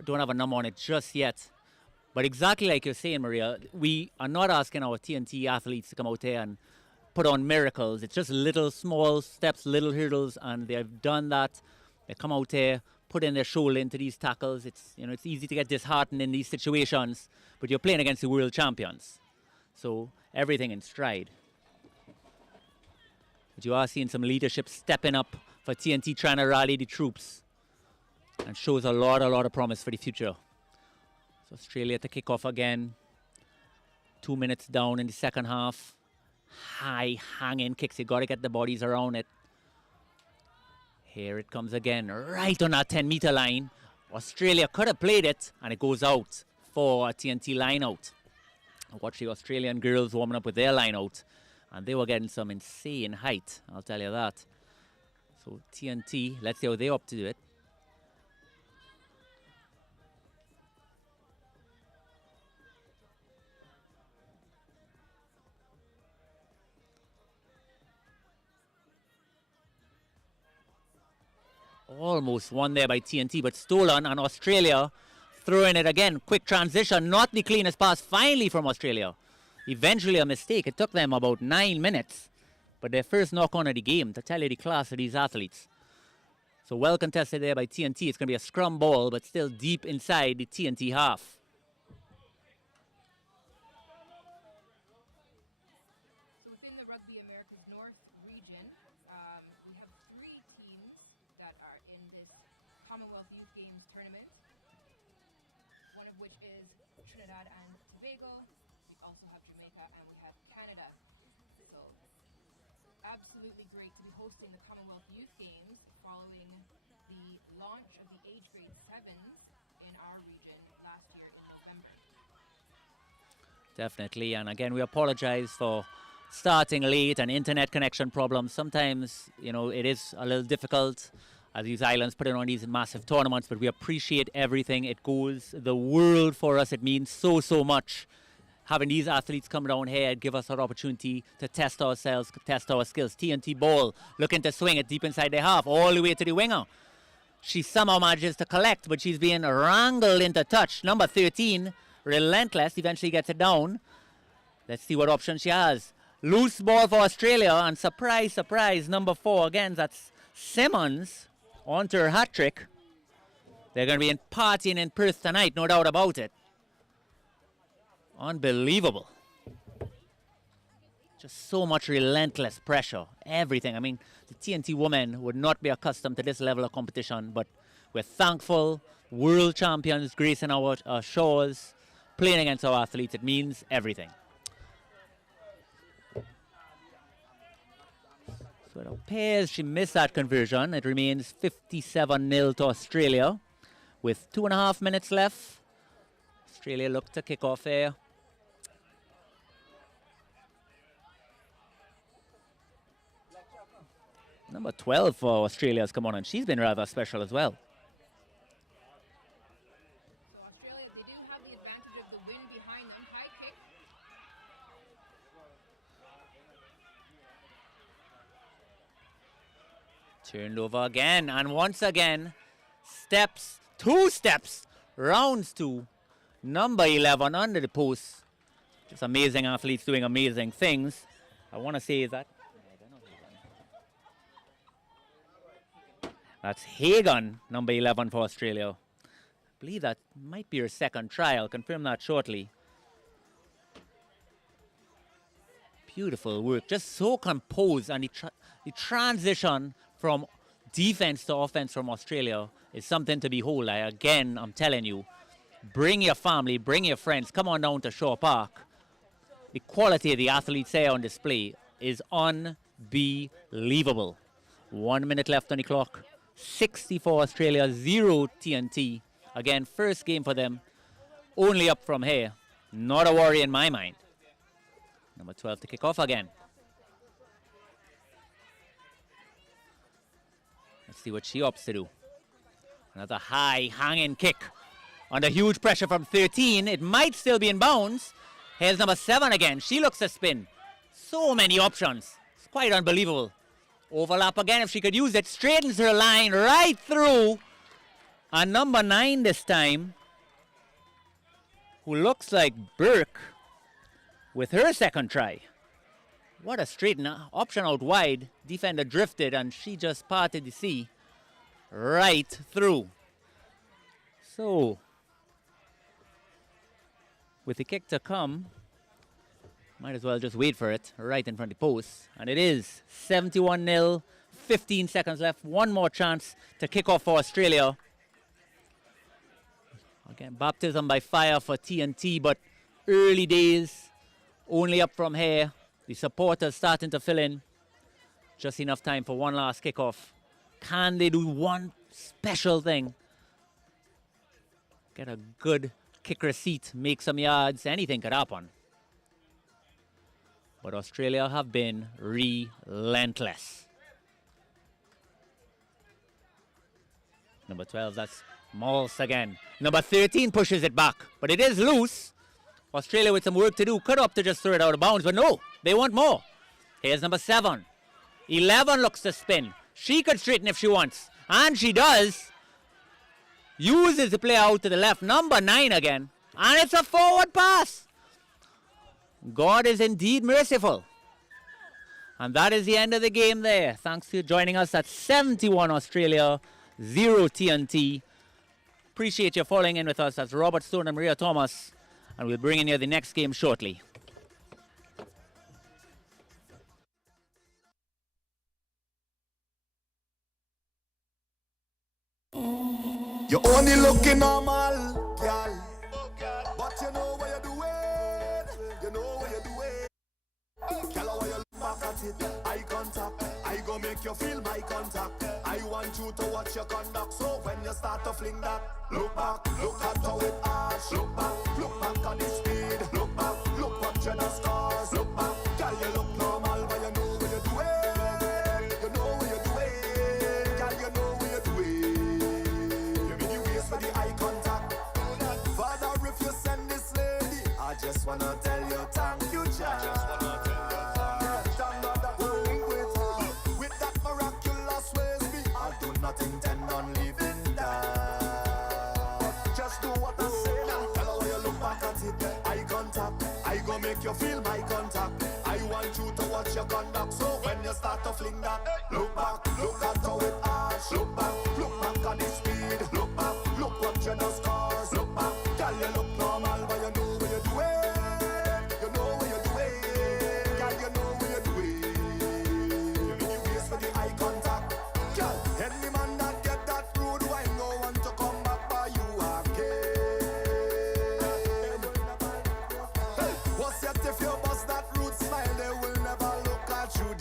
Don't have a number on it just yet. But exactly like you're saying, Maria, we are not asking our TNT athletes to come out there and put on miracles. It's just little small steps, little hurdles, and they've done that. They come out there, put in their shoulder into these tackles. It's easy to get disheartened in these situations, but you're playing against the world champions. So everything in stride. But you are seeing some leadership stepping up for TNT, trying to rally the troops, and shows a lot of promise for the future. So Australia to kick off again. 2 minutes down in the second half. High hanging kicks. You got to get the bodies around it. Here it comes again, right on that 10-meter line. Australia could have played it, and it goes out for a TNT line out. Watch the Australian girls warming up with their line out, and they were getting some insane height, I'll tell you that. So TNT, let's see how they up to do it. Almost won there by TNT, but stolen, and Australia throwing it again. Quick transition, not the cleanest pass finally from Australia. Eventually a mistake. It took them about 9 minutes, but their first knock on of the game, to tell you the class of these athletes. So well contested there by TNT. It's going to be a scrum ball, but still deep inside the TNT half. So within the Rugby Americas North region, we have 3 teams that are in this Commonwealth Youth Games tournament, one of which is Trinidad and Tobago. We also have Jamaica and we have Canada. So absolutely great to be hosting the Commonwealth Youth Games following the launch of the age grade 7s in our region last year in November. Definitely, and again, we apologize for starting late and internet connection problems. Sometimes, it is a little difficult as these islands put on these massive tournaments, but we appreciate everything. It goes the world for us. It means so much. Having these athletes come down here and give us an opportunity to test ourselves, test our skills. TNT ball, looking to swing it deep inside their half, all the way to the winger. She somehow manages to collect, but she's being wrangled into touch. Number 13, relentless, eventually gets it down. Let's see what option she has. Loose ball for Australia, and surprise, surprise, number 4, again, that's Simmons, onto her hat trick. They're going to be partying in Perth tonight, no doubt about it. Unbelievable. Just so much relentless pressure, everything. I mean, the TNT women would not be accustomed to this level of competition, but we're thankful. World champions gracing our shores, playing against our athletes. It means everything. So it appears she missed that conversion. It remains 57-0 to Australia with 2.5 minutes left. Australia look to kick off here. Number 12 for Australia has come on, and she's been rather special as well. So Australia, they do have the advantage of the wind behind them. High kick. Turned over again, and once again, steps, 2 steps, rounds to number 11 under the post. Just amazing athletes doing amazing things. I want to say that. That's Hagan, number 11 for Australia. I believe that might be her second try. I'll confirm that shortly. Beautiful work, just so composed, and the transition from defense to offense from Australia is something to behold. Again, I'm telling you, bring your family, bring your friends, come on down to Shaw Park. The quality of the athletes here on display is unbelievable. 1 minute left on the clock. 60 for Australia, 0 TNT. Again, first game for them. Only up from here. Not a worry in my mind. Number 12 to kick off again. Let's see what she opts to do. Another high hanging kick. Under huge pressure from 13. It might still be in bounds. Here's number 7 again. She looks to spin. So many options. It's quite unbelievable. Overlap again if she could use it. Straightens her line right through. And number 9 this time, who looks like Burke with her second try. What a straighten option out wide. Defender drifted and she just parted the sea right through. So, with the kick to come, might as well just wait for it right in front of the post. And it is 71-0, 15 seconds left. One more chance to kick off for Australia. Again, baptism by fire for TNT, but early days, only up from here. The supporters starting to fill in. Just enough time for one last kickoff. Can they do one special thing? Get a good kick receipt, make some yards, anything could happen. But Australia have been relentless. Number 12, that's Malls again. Number 13 pushes it back, but it is loose. Australia with some work to do. Could opt to just throw it out of bounds, but no, they want more. Here's number 7. 11 looks to spin. She could straighten if she wants, and she does. Uses the play out to the left. Number 9 again, and it's a forward pass. God is indeed merciful. And that is the end of the game there. Thanks for joining us at 71 Australia, 0 TNT. Appreciate you following in with us. That's Robert Stone and Maria Thomas. And we'll bring in you the next game shortly. You're only looking normal, girl. But you know what you're doing. You know what you're doing. Girl, when you look back at it, eye contact. I go make you feel my contact. I want you to watch your conduct. So when you start to fling that, look back, look at how it arch. Look back on the speed. Look back, look what you done scores. Look back, girl, you look normal, but you know what you're doing. You know what you're doing. Girl, you know what you're doing. You mean the waist for the eye contact. Father, if you send this lady, I just wanna tell you thank you, child. I just wanna tell you thank you. With that miraculous ways, me, I do not intend on leaving that. Just do what I say now. Tell her when you look back at it, eye contact. I go make you feel my contact. I want you to watch your conduct. So when you start to fling that, look back, look at how it arch. Look back on the speed. Look back, look what you done scores. Look back, girl, you look normal, but you know what you're doing. You know what you're doing. Girl, you know what you're doing. You mean the waist for the eye contact. Girl, any man that get that rude, why no want to come back by you again? Hey, what's yet if you bust that rude smile, they will never look at you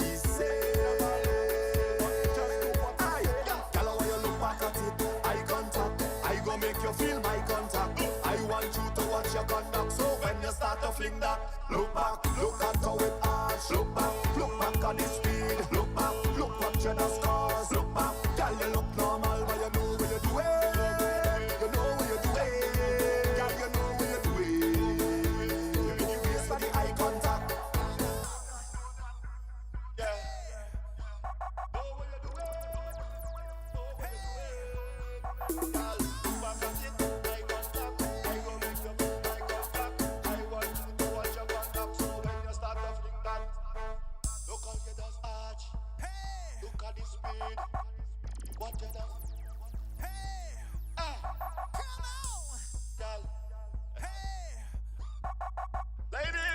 What you know? Hey, come on, girl. Hey, lady.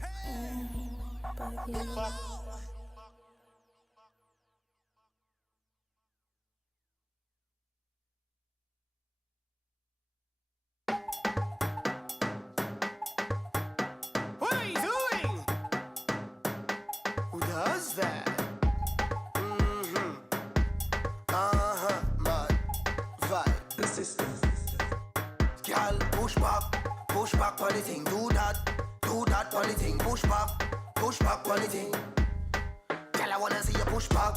Hey, What are you doing? who does that? Man, vibe. The system. Girl, push back on the thing. Do that on the thing. Push back on the thing. Girl, I wanna see you push back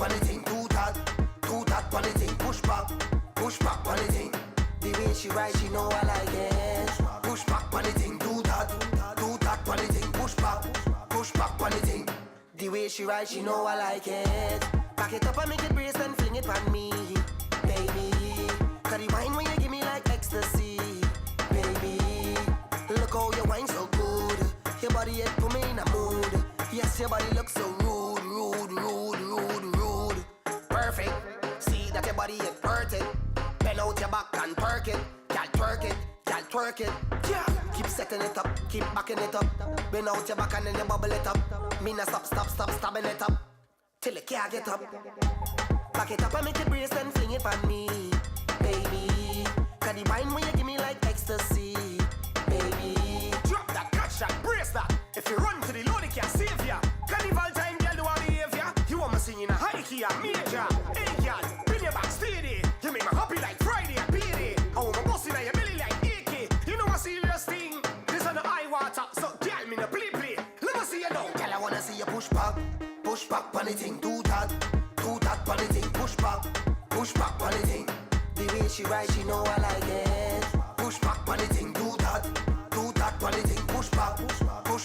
on the thing. Do that on the thing. Push back on the thing. The way she ride, she know I like it. Push back on the thing. Do that on the thing. Push back on the thing. The way she ride, she know I like it. Back it up and make it brace and fling it on me, baby. Cause the wine when you give me like ecstasy, baby. Look how you wine so good. Your body it put me in a mood. Yes, your body looks so rude. Perfect. See that your body is perfect. Bend out your back and perk it. Girl twerk it. Yeah. Keep setting it up, keep backing it up. Bend out your back and then you bubble it up. Me nah stop stabbing it up till it can't get up. Back it up and make it brace and fling it on me, baby. Cause the wine when you give me like ecstasy, baby. Drop that, catch that, brace that. If you run to the load, it can't save ya. Carnival time, girl, do our behavior. You want me singing a high key, a major. Hey, girl, bring your back steady. You make me happy like Friday and payday. I want my boss in your belly like AK. You know a serious thing. This on the eye water, so girl, me no play. Let me see you now. Girl, I wanna see you push back on the thing. Do that on the thing. Push back on the thing. The way she ride, she know I like it. Push back on the thing. Do that on the thing. Push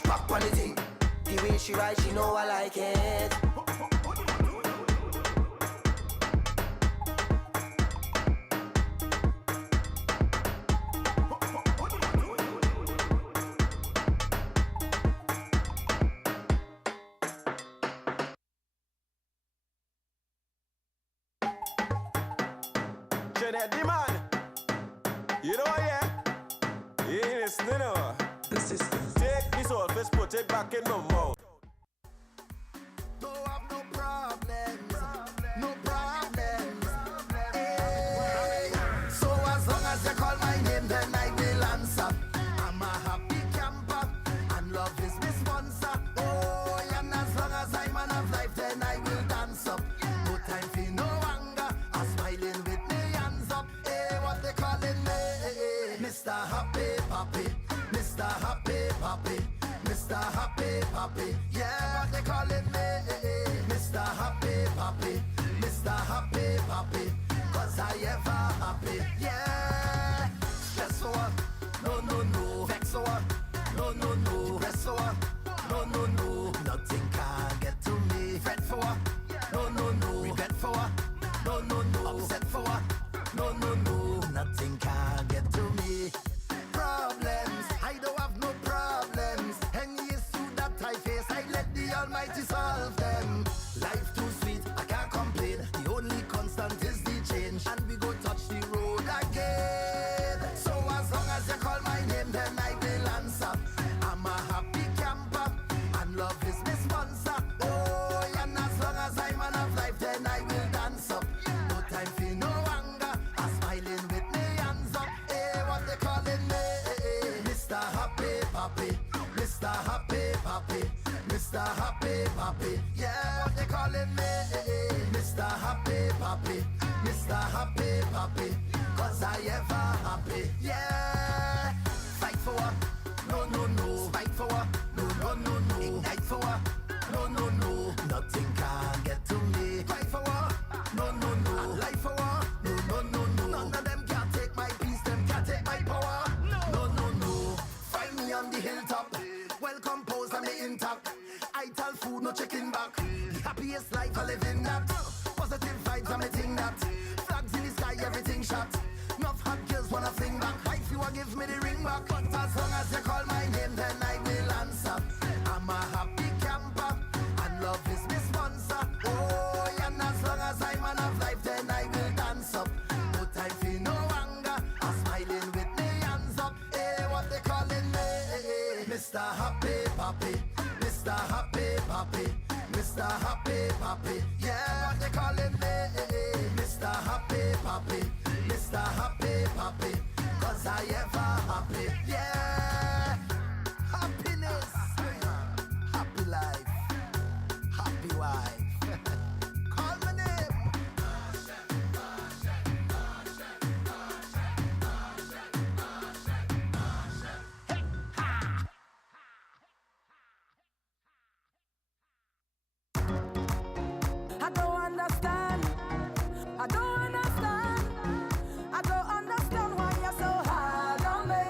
back on the thing. The way she ride, she know I like it. Trinidad man, you know what, yeah? You ain't listening, no. Take this old fish, put it back in my mouth. Don't have no problems. Hey. So as long as you call my name, then I will answer. I'm a happy camper, and love is my sponsor. Oh, and as long as I'm man of life, then I will dance up. No time for no anger, I'm smiling with me hands up. Hey, what they calling me? Mr. Happy Papi, Mr. Happy Papi, Mr. Happy Papi. Yeah, what they calling me? Mr. Happy Papi, Mr. Happy Papi. Cause I ever happy. Yeah. Stress for what? No. Vex for what? No. Stress for what? No. Nothing can get to me. Fret for what? No. Regret for what? No. Upset for what? No. Nothing can get to me. Problems, I don't have no problems. Any issue that I face, I let the Almighty solve them. Life too sweet, I can't complain. The only constant is the change, and we go touch the road again. So as long as you call my name, then I will answer. I'm a happy camper, and love is my sponsor. Oh, and as long as I'm man of life, then I will dance up. No time for no anger, I'm smiling with me hands up. Hey, what they calling me? Mr. Happy Papi, Mr. Happy Papi, Mr. Happy Papi. Yeah, what they calling me? Mr. Happy Papi, Mr. Happy Papi. Cause I ever happy. Yeah. Fight for what? No. Fight for what? No. Ignite for what? No. Nothing can get to me. Fight for what? No. Life for what? No. None of them can take my peace, them can't take my power. No. Find me on the hilltop, well composed and me intact. I tell food, no chicken back. The happiest life I live in that. Positive vibes, I'm a thing that. Flags in the sky, everything shot. Enough hot girls wanna fling back. Wife, you a give me the ring back. But as long as you call my name, then I will answer. I'm a happy camper, and love is my sponsor. Oh, Happy Papi, yeah, what they calling me, Mr. Happy Papi, Mr. Happy Papi, 'cause I ever happy, yeah. Happiness, happy life, happy wife. Call my name. I don't understand. I don't understand. I don't understand why you're so hard on me.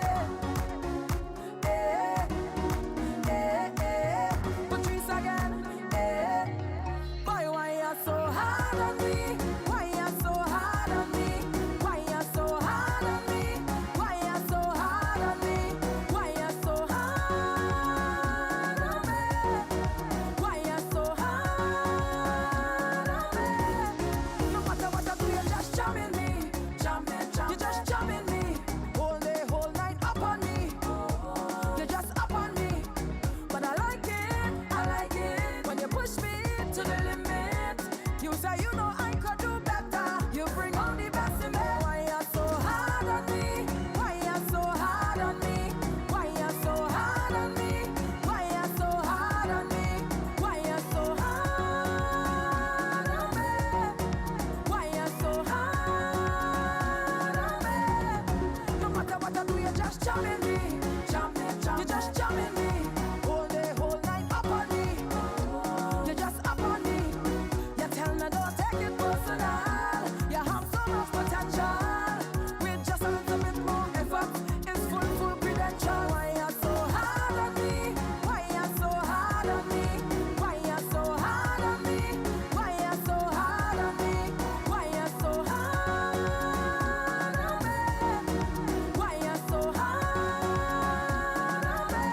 Eh, Patrice again. Boy, why you're so hard on me? Why you're so hard on me? Why you're so hard on me? Why you're so hard on me? Why you're so hard on me? Why you're so hard on me? No matter what I do, you're just jamming me. You're just jamming me. Whole day, whole night up on me. You're just up on me. But I like it when you push me to the limit. You say you know I could do better. You bring all the best in me. Why you're so hard on me? Why you're so hard on me? Why you're so hard on me? Why you're so hard on me? Why you're so hard on me? Why you're so hard on me? No matter what I do, you're just jamming me. You're just jamming me. Whole day, whole night up on me. You're just up on me. You tell me don't take it personal. You have so much potential. With just a little bit more effort, it's full credential. Why you're so hard on me? Why you're so hard on me? Why you're so hard on me? Why you're so hard on me? Why you're so hard on me? Why you're so hard on me?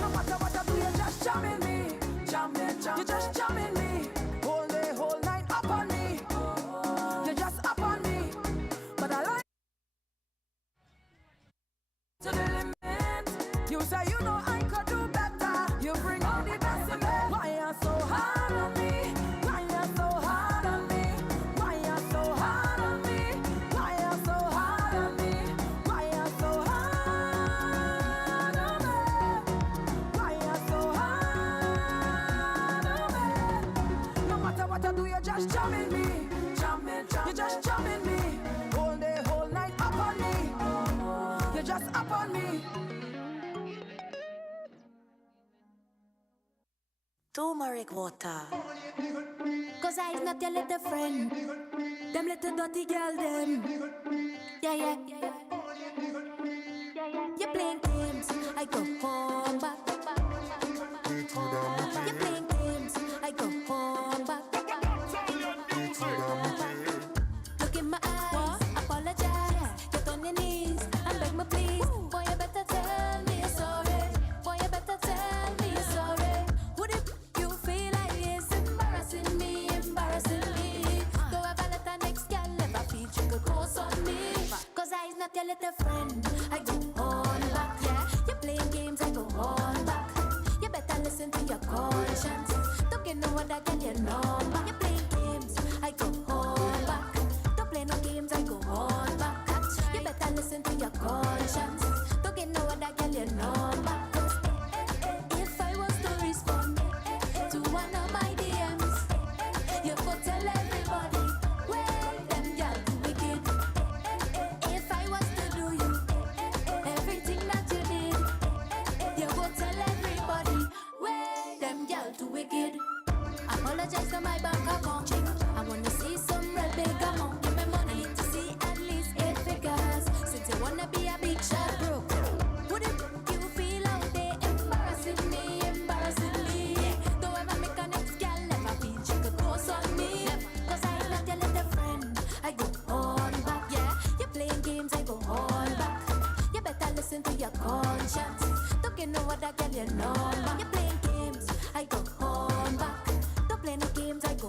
No matter what I do, you're just jamming me. You're just jamming me. Whole day, whole night up on me. You're just up on me. But I like to the limit. You say you know I could do better. You bring all the best in me. Why you're so hard on me? Why you're so hard on me? Why you're so hard on me? Why you're so hard on me? Why you're so hard on me? Why you're so hard on me? No matter what I do, you're just jamming me. You're just jamming me. Whole day, whole night up on me. You're just up on me. Turmeric water. 'Cause I is not your little friend. Them little dirty girl, them. Yeah. You playing games, I go home back. You playing games, I go home back. Look in my eyes, apologize. Get on your knees and beg me please. Boy, you better tell me you're sorry. Boy, you better tell me you're sorry. Would it you feel like it's embarrassing me? Go have a letter next girl, never feel you could close on me. 'Cause I is not your little friend. I go on back, yeah. You're playing games, I go on back. You better listen to your conscience. Don't get no other girl your number. You're playing games, I go on back. Don't play no games, I go on back. You better listen to your conscience. Don't get no other girl your number. 'Cause if I was to respond to one of my DMs, you could tell everybody, well, them girl too wicked. If I was to do you everything that you did, you could tell everybody, well, them girl too wicked. Apologize to my bank account. I wanna see some real big amount. Give me money, I need to see at least 8 figures. Since you wanna be a big shot, broke. Would it you feel out there embarrassing me? Don't ever make a next girl never feel she could close on me. 'Cause I am not your little friend. I go on back, yeah. You're playing games, I go on back. You better listen to your conscience. Don't get no other girl your number. You're playing games, I go on back. Don't play no games, I go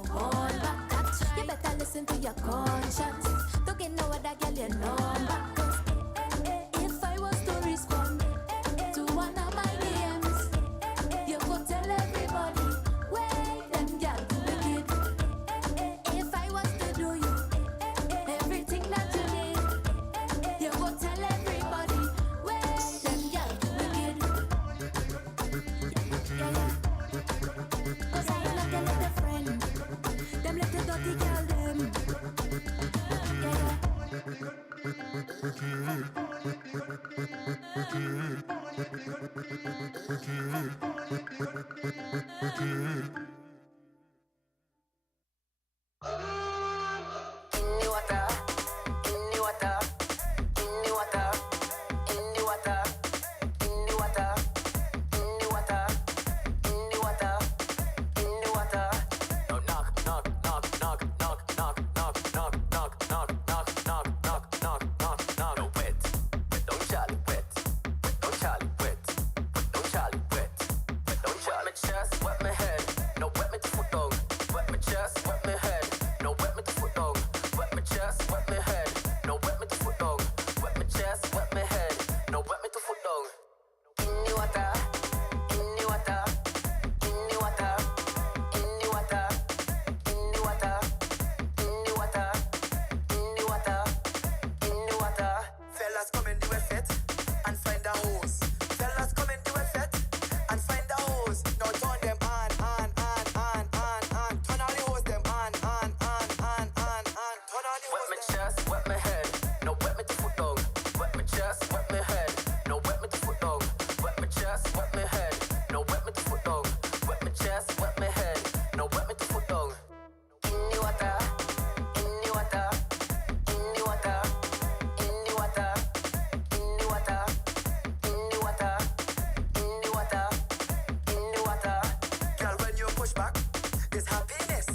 happiness.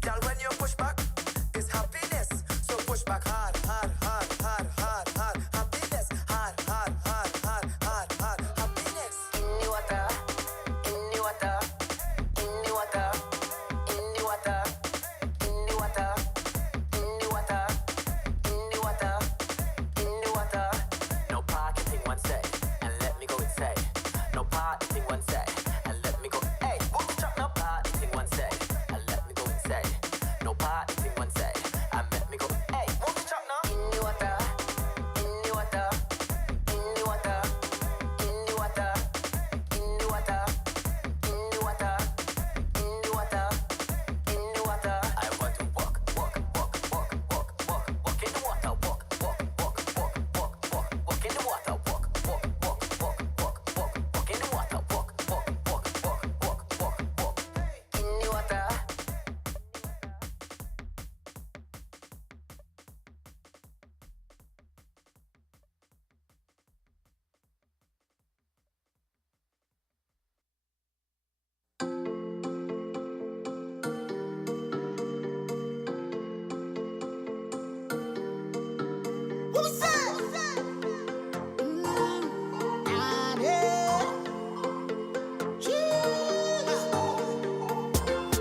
Girl, when you push back, it's happiness. So push back hard, hard, hard, hard, hard, hard. Happiness, hard, hard, hard, hard, hard, hard. Happiness. In the water, in the water, in the water, in the water, in the water, in the water, in the water, in the water. No party thing one say, and let me go inside. No party thing one say, and let me go. Hey, won't you drop no party thing one say, and let me go inside. No party thing one say, and let me go. Hey, won't you drop no? In the water, in the water, in the water, in the water, in the water, in the water, in the water, in the water. I want to walk, walk, walk, walk, walk, walk, walk in the water, walk, walk, walk, walk, walk, walk, walk in the water, walk, walk, walk, walk, walk, walk, walk in the water, walk, walk, walk, walk, walk, walk, walk in the water.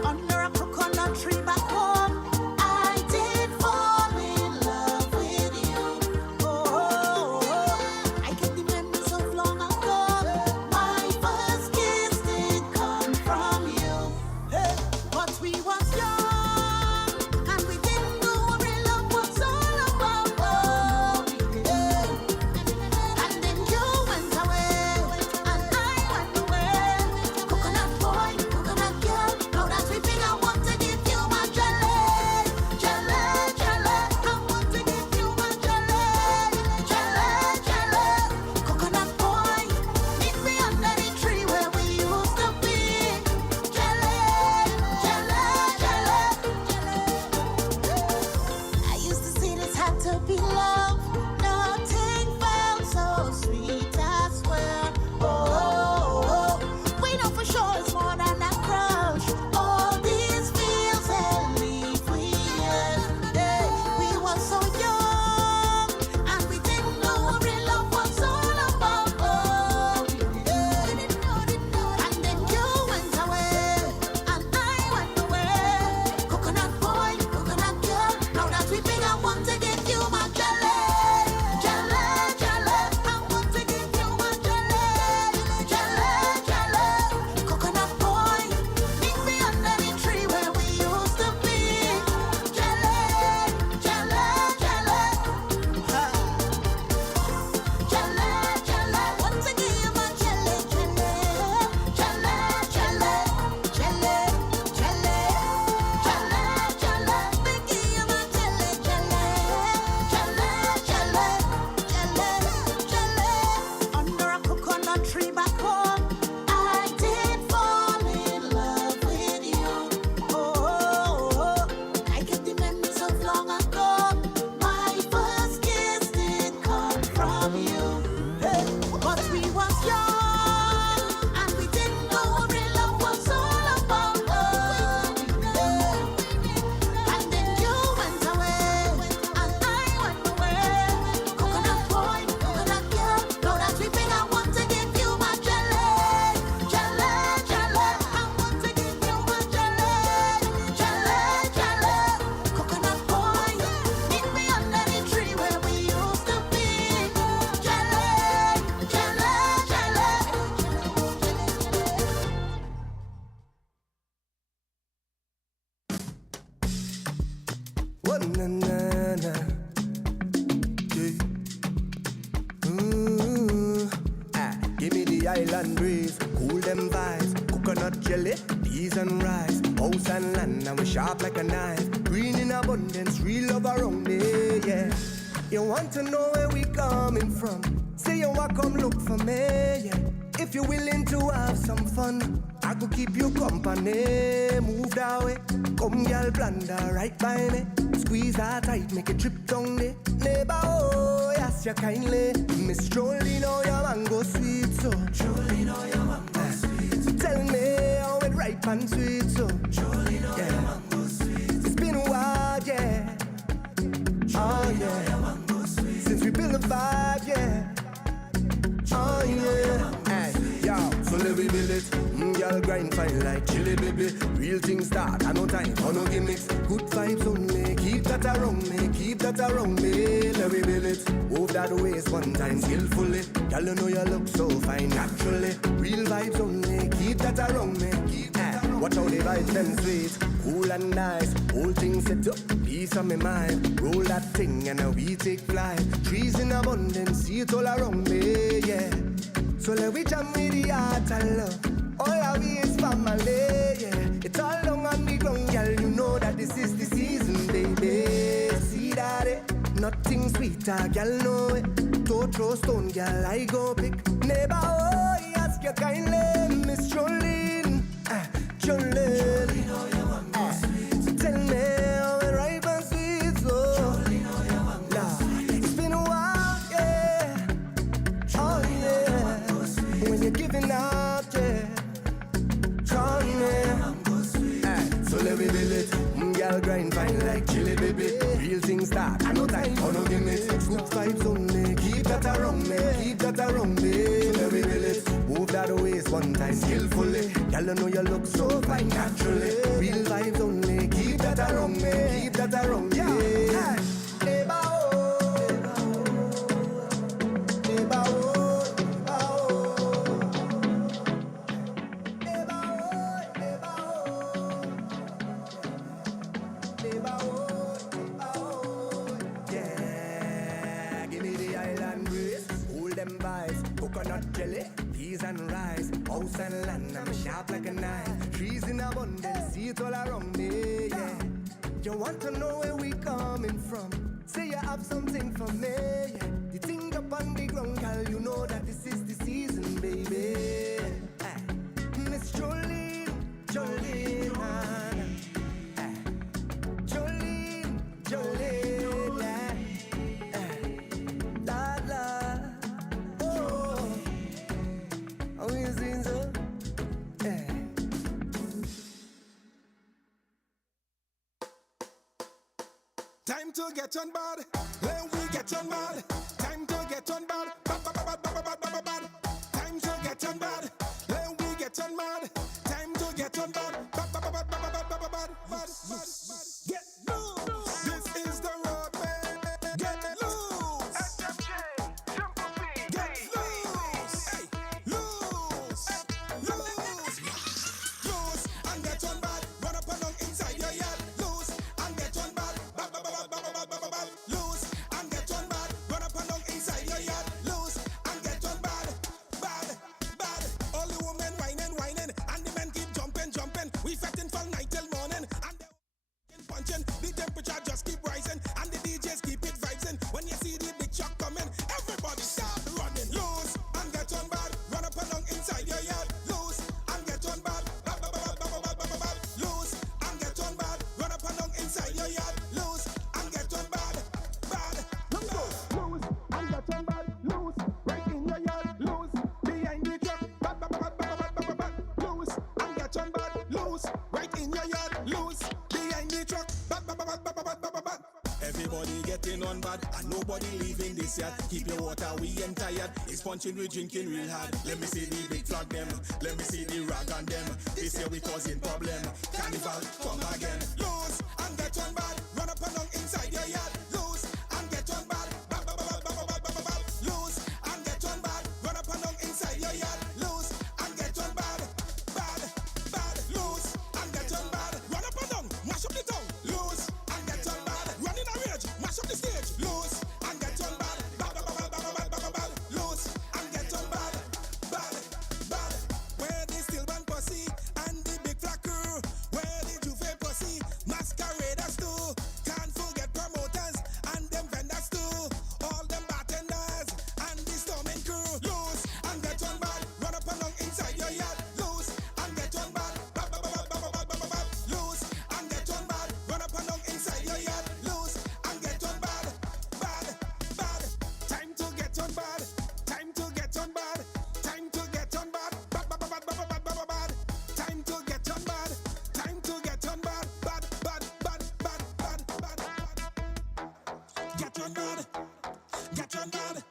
Under a coconut tree back home, I did fall in love with you. Oh, I get the memories of long ago. My first kiss did come from you. But we was young, and we didn't know what real love was all about. Oh, and then you went away, and I went away. Coconut boy, coconut girl, now that we big, I want to give you my jelly, jelly, jelly. I want to give you my jelly, jelly, jelly. Coconut boy, meet me under the tree where we used to be. Jelly, jelly, jelly. I used to say this had to be love. Nothing felt so sweet, I swear. Oh, we know for sure it's more than a crush. All these feels and leave we we were so young, and we didn't know what real love was all about. Oh, and then you went away, and I went away. Coconut boy, coconut girl, now that we big, I want to give you my jelly, jelly, jelly. I want to give you my jelly, jelly, jelly. Coconut boy, meet me under the tree where we used to be. Jelly, jelly, jelly. Jelly, jelly. Want to give you my jelly, jelly, jelly, jelly, jelly, jelly, jelly, jelly. Me give you my jelly, jelly, jelly, jelly, jelly. Under a coconut tree back home, I did fall in love with you. Oh, I get the memories of long ago. My first kiss did come from you. But we was young, and we didn't know what real love was all about. And then you went away, and I went away. Coconut boy, coconut girl, now that we big, I want to give you my jelly, jelly, jelly. I want to give you my jelly, jelly, jelly. Coconut boy, meet me under the tree where we used to be. Jelly, jelly, jelly. Oh, na, na, na. Yeah. Give me the island breeze, cool them vibes, coconut jelly, peas and rice, house and land, and we sharp like a knife. Green in abundance, real love around me, yeah. You want to know where we coming from? Say you want come look for me, yeah. If you're willing to have some fun, I could keep you company. Move that way, come girl, blunder right by me. Squeeze her tight, make it trip down there. Neighbor, oh, yes, you kindly. Miss Jolene, oh, your mango sweet, so Jolene, oh, your mango sweet. Tell me how it right ripe and sweet, so yeah. It's been a while, yeah. Oh yeah. Since we built a vibe, yeah. Oh yeah. Hey, yo, so let me build it. Girl grind fine like chili, baby. Real things start, I no time for no gimmicks. Good vibes only, keep that around me, keep that around me. Let me build it. Move that waist one time skillfully. Girl, you know you look so fine naturally. Real vibes only, keep that around me. Keep that around watch how the vibes them sweet, cool and nice. Whole thing set up, peace on my mind. Roll that thing and now we take flight. Trees in abundance, see it all around me, yeah. So let we jam with the heart and love. All our we is family, yeah. It's all long on the ground, girl. You know that this is the season, baby. See that it? Nothing sweeter, girl, know it. Don't throw stone, girl, I go pick. Neighbor, oh, ask you kindly, Miss Jolene. Jolene. Tell me how it ripe and sweet, so. It's been a while, yeah. Oh, yeah. When you're giving up, yeah. So let me build it. Girl grind fine like chili, baby. Real things start, I no time for no gimmicks. Good vibes only, keep that around me, keep that around me. So let me build it. Move that waist one time skillfully. Girl, you know you look so fine naturally. Real vibes only, keep that around me, keep that around me. Yeah. Jelly, peas and rice, house and land, I'm sharp like a knife. Trees in abundance, see it all around me, yeah. You want to know where we coming from? Say you have something for me, yeah. The thing up on the ground, girl, you know that this is the season, baby. Miss Jolene, Jolene, Jolene, Jolene, la la. Time to get on board, then we get on board. Time to get on board, time to get on board, then we get on board. Time to get on board, get loose. This is the road, man. Get loose. Get loose. Hey, loose. Loose. Loose and get on board. Run up and down inside your yard. Loose and get on board. Loose and get on bad. Run up and down inside your yard. Loose and get on bad. Bad, bad. All the women whining, whining, and the men keep jumping, jumping. We fetting from night till morning, and they're punching. The temperature just keep rising, and the DJs keep it vibing. When you see the big truck coming, everybody start running. Loose and get on bad. Run up and down inside your yard. Loose and get on bad. Loose and get on bad. Run up and down inside your yard. Loose and get on bad. Bad. Loose and get on bad. Loose right in your yard. Loose behind the truck. Bad. Loose and get on bad. Loose right in your yard. Loose behind the truck. Bad. Everybody getting on bad and nobody leaving this yard. Keep your water, we ain't tired. It's punching, we drinking real hard. Let me see the big flag them. Let me see the rag on them. This year we causing problem. Carnival come again. Loose and get on bad. Run up and down inside your yard. Loose and get on bad. Loose and get on bad. Run up and down inside your yard. Loose and get on bad. Bad. Loose and get on bad. Run up and down. Mash up the town. Loose and get on bad. Run in a rage. Mash up the stage. Loose and get on bad. Loose and get on bad. Bad. Where the stillborn pussy and the big flat crew. Where the Juve pussy masqueraders too. Get your bad, get your bad,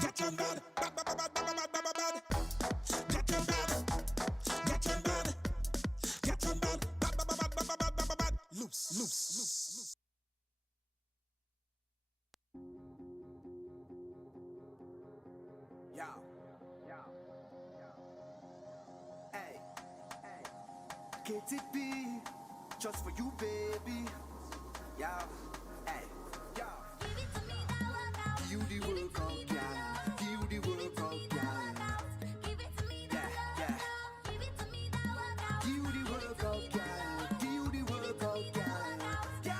get your bad, bad, bad, bad, bad, bad, bad, bad. Get your bad, get your bad, get your bad, bad, bad, bad, bad, bad, bad, bad. Loose, loose, loose, loose. Yo. Hey. KTP, just for you, baby. Yo. Hey. Yo. Give you the workout, girl. Give you the workout, girl. Yeah, yeah. Give you the workout, girl. Give you the workout, girl. Yeah.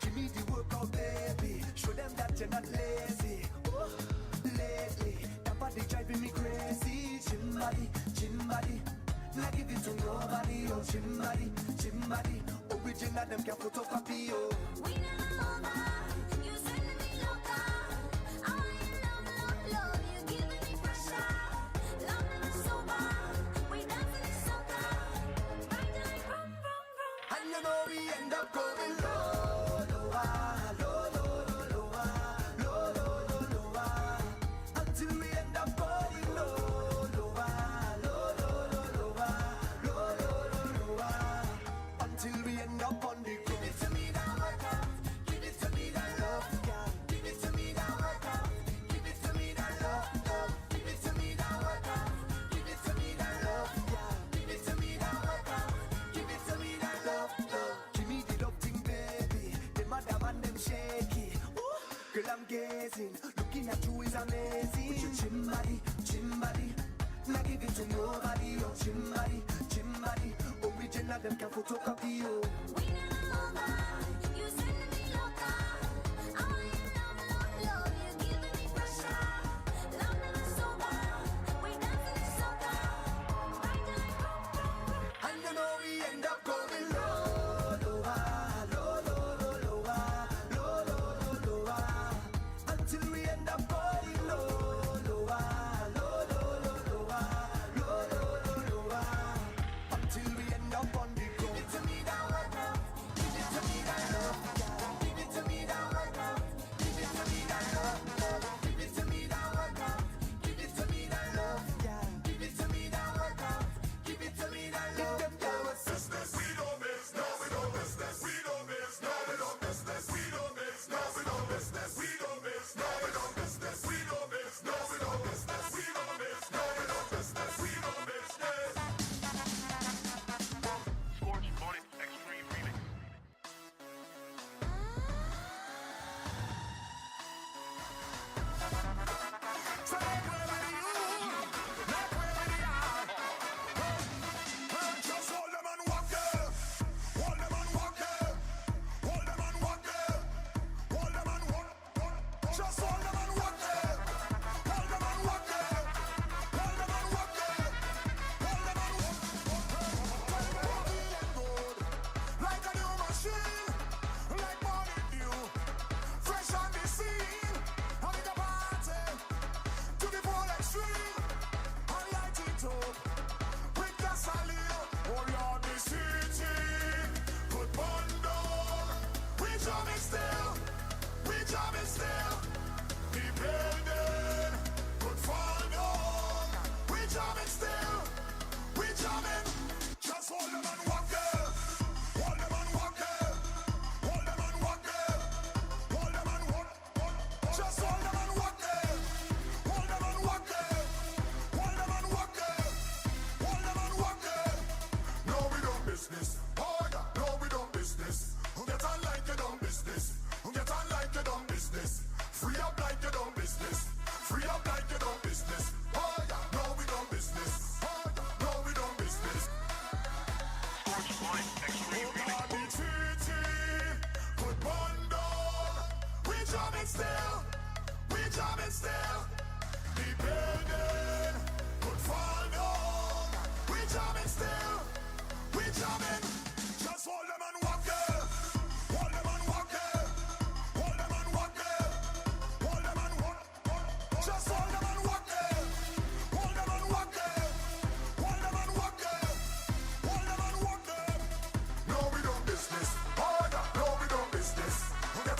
Give me the workout, baby. Show them that you're not lazy. Ooh, lately, that body driving me crazy. Gym body. Not give it to nobody. Oh, gym body. Original, them can photocopy. Oh. We never over. You sending me loca. I want you love. You giving me pressure. Love never sober. We dancing in soca. Right like vroom, vroom, vroom. And you know we end up going low, lower, until we end up going low, until we end up on the ground. Give it to me that workout, give it to me that love, girl. Give it to me that workout, give it to me that love. Give it to me that workout, give it to me that love, girl. Give it to me that workout, give it to me that love. Give me the love thing, baby. The madam and them shaky. Ooh, girl, I'm gazing, looking at you is amazing. With your gym body. Not give it to nobody. Oh, gym body. Original, them can photocopy. Oh. We never over. You sending me loca. I want you love. You giving me pressure. Love never sober. We dancing in soca. Right like vroom, vroom, vroom. And you know we end up going lower, until we end up going lower, until we end up on the ground. Give it to me that workout, give it to me that love, girl. Give it to me that workout, give it to me that love. Give it to me that workout, give it to me that love, girl. Give it to me that workout, give it to me that love. Business, we don't miss, no, we don't business. We don't miss, no, we don't business. We don't miss, no, we don't business. We don't miss, no, we don't business. We don't miss, no, we don't business. We don't miss, no, we don't business. We don't miss, Scorch Bonnet Extreme Remix. Just hold them and walk there. Hold them and walk there. Hold them and walk there. Hold them and walk. Just hold them and walk there. Hold them and walk there. Hold them and walk there. Hold them and walk. Like a new machine, like morning dew, fresh on the scene. Having a party to the full extreme, and light it up with gasoline. Oh Lord, the city could burn down. We jamming still, we jamming still. The building could fall down. We jamming still, we jamming. Just hold them and walk there. Hold them and walk there. Hold them and walk there. Hold them and walk. Just hold them and walk there. Hold them and walk there. Hold them and walk there. Hold them and walk there. No, we don't business. Oh yeah, no, we don't business. Get on like you don't business. Get on like you don't business. Free up like you don't business. Free up like you don't business. Oh yeah, no, we don't business. Oh yeah, no, we don't business. Scorch Bonnet Extreme Oh Remix. God, the city could burn down. We jamming still. We jamming still. The building could fall down. We jamming still. We jamming. Just hold them and walk there. Hold them and walk there. Hold them and walk there. Hold them and walk. Just hold them and walk there. Hold them and walk there. Hold them and walk there. Hold them and walk there. No, we don't business. Oh, yeah, no, we don't business. Get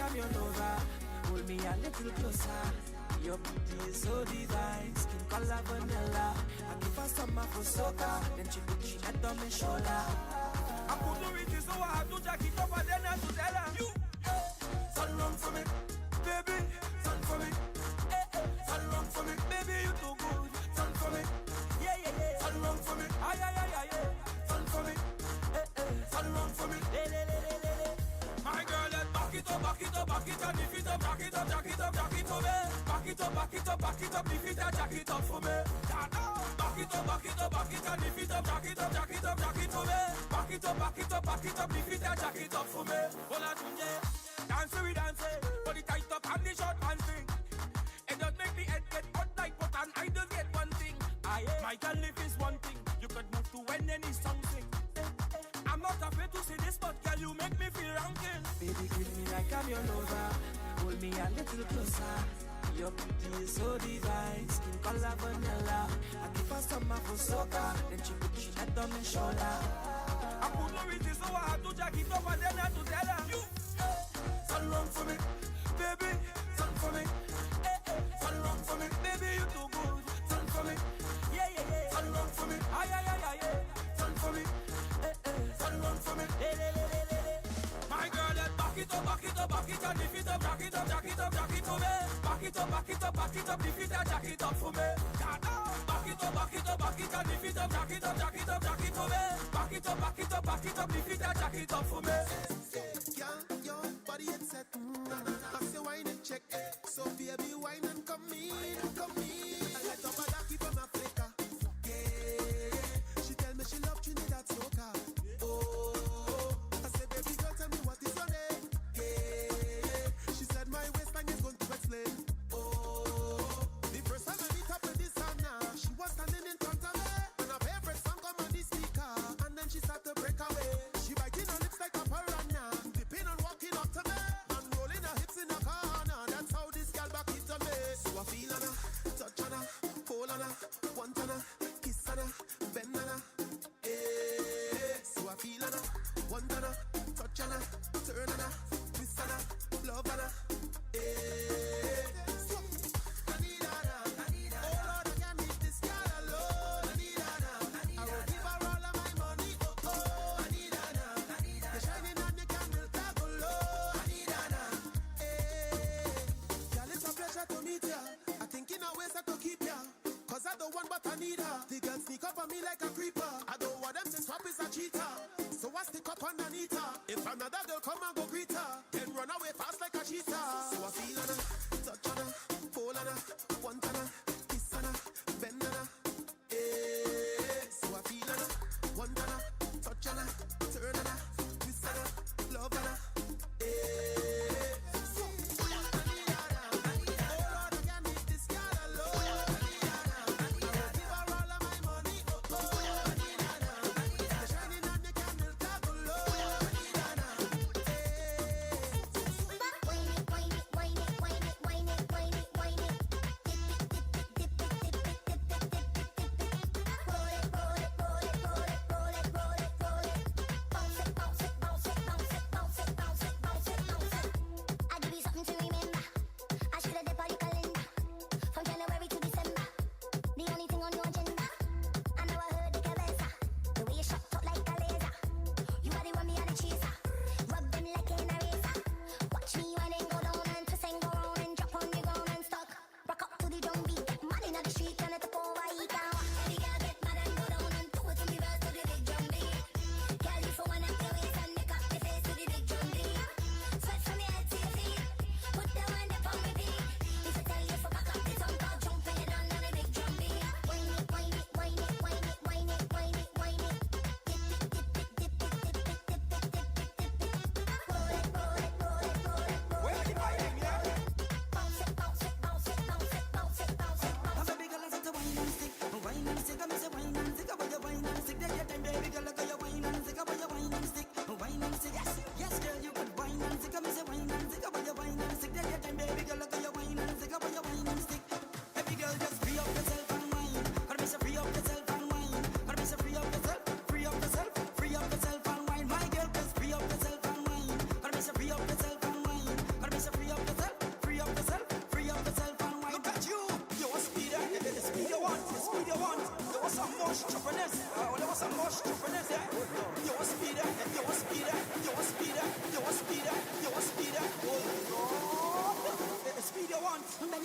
I'm your lover. Hold me a little closer. Your beauty is so divine, skin color vanilla. I give her some for soca, then she put she head on my shoulder. I couldn't reach you, so I had to jack it up and then I had to tell her, you, turn round for me, baby, turn for me, turn round for me, baby, you too good, turn for me, yeah, yeah, yeah, turn round for me, ay, ay, ay, ay, ay, turn for me, turn round for me, my girl, let's back it up, back it up, back it up, lift it up, jack it up, jack it up, jack it for me. Back it up, back it up, back it up, lift it up, jack it up for me. Back it up, back it up, back it up, lift it up, jack it up, jack it up, jack it for me. Back it up, back it up, back it up, lift it up, jack it up for me. Hola, dance we dance, body tight up and the short pants thing. It don't make me head get hot like pot and I just get one thing. My girl live is one thing, you could move to when any song sing. I'm not afraid to say this, but girl, you make me feel ranking. Baby, give me like I'm your lover. Hold me a little closer. Your beauty is so divine, skin color vanilla. I give her some for soca, then she put she head on my shoulder. I couldn't reach it, so I had to jack it up and then I had to tell her, you, turn round for me, baby, turn for me, turn round for me, baby, you too good, turn for me, yeah, yeah, yeah, turn round for me, ay, ay, ay, ay, ay, turn for me, turn round for me, my girl, let's back it up, back it up, back it up, lift it up, jack it up, jack it up, jack it for me. Back it up, back it up, back it up, lift it up, jack it up for me. Back it up, back it up, back it up, lift it up, jack it up, jack it up, jack it for me. Back it up, back it up, back it up, lift it up, jack it up for me. Girl, your body is set. Pass your wine and check. So baby, wine and come in, come in. I let up a ducky from Africa. Yeah, she tell me she love Trinidad soca. Oh, I said baby girl, tell me what is your name? Yeah, she said my waistline is going to explain. Oh, the first time I meet up with this Anna, she was standing in front of me, and her favorite song come on the speaker, and then she started to break away. She biting her lips like a piranha, dipping and walking up to me, and rolling her hips in a corner. That's how this girl back it to me. So I feel on her, touch on her, hold on her, want on her, kiss on her, bend on her. Yeah. So I feel on her, want on her, touch on her, turn on her, twist on her, love on her. Yeah. So, I need her. Oh Lord, I can't leave this girl alone. I need her. I will give her all of my money. Oh, I need her. You're shining on the candle, tap low. I need her. Hey, girl, it's a pleasure to meet ya. I think in a ways I could keep ya, 'cause I don't want but I need her. The girl sneak up on me like a creeper. I don't want them to swap is a cheater, so I stick up underneath her. If another girl come and go greet her, then run away fast like a cheetah. So I feel on her, touch on her, hold on her, want on her, kiss on her, bend on her. Yeah. So I feel on her, want on her, touch on her, turn on her, twist on her, love on her. Yeah. So, I need her. Oh Lord, I can't leave this girl alone. I need her. I will give her all of my money. Oh, I need her. You're shining on the candle, tap low. I need her. Hey,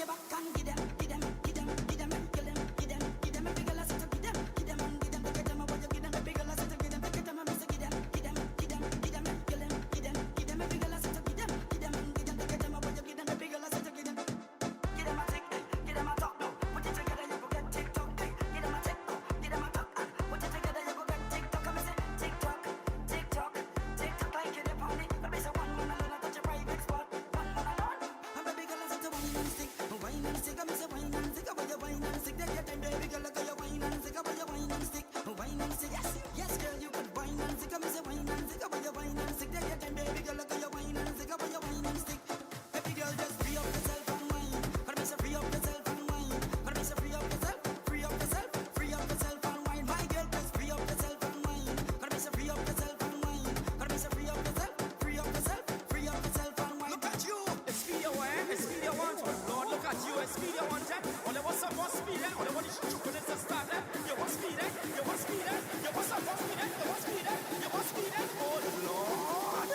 your back and give them, give them, give them, give them, give them, give them, give them a big girl, I said to give them, give them, and give them, take them, what you give them, the big girl, I said to give them, take them, I miss give them, give them, give them, give them, give them, give them, give them a big girl, I said to give them, give them, and give them, take them, what you give them, the big girl, I said to give them, give them a tick, give them a talk, no, put it together, you go get TikTok, give them a tick, no, give them a talk, and put it together, you go get TikTok, I miss TikTok, TikTok, TikTok, like you the party, but be so one man alone, touch a private spot, one man alone, and baby girl, I said to wine and stick, I miss a wine and stick, about your wine and stick, that your time, baby girl, look at your wine and stick, about your wine and stick, yes, yes, girl, you could wine and stick, I miss a wine and stick, about your wine and stick, that your time, baby girl, look at your wine and stick, about your wine and stick, baby girl, just free up yourself and wine, but miss a free up yourself and wine, but miss a free up yourself, free up yourself, free up yourself and wine, my girl, just free up yourself and wine, but miss a free up yourself and wine, but miss a free up yourself, free up yourself, free up yourself and wine. Look at you, it's speed you want, it's speed you want. Lord, look at you, it's speed you want. Only what's up, what's speed, only what is you when it's a start. You want speed, you want speed, you want some more speed, you want speed, you want speed. Oh Lord,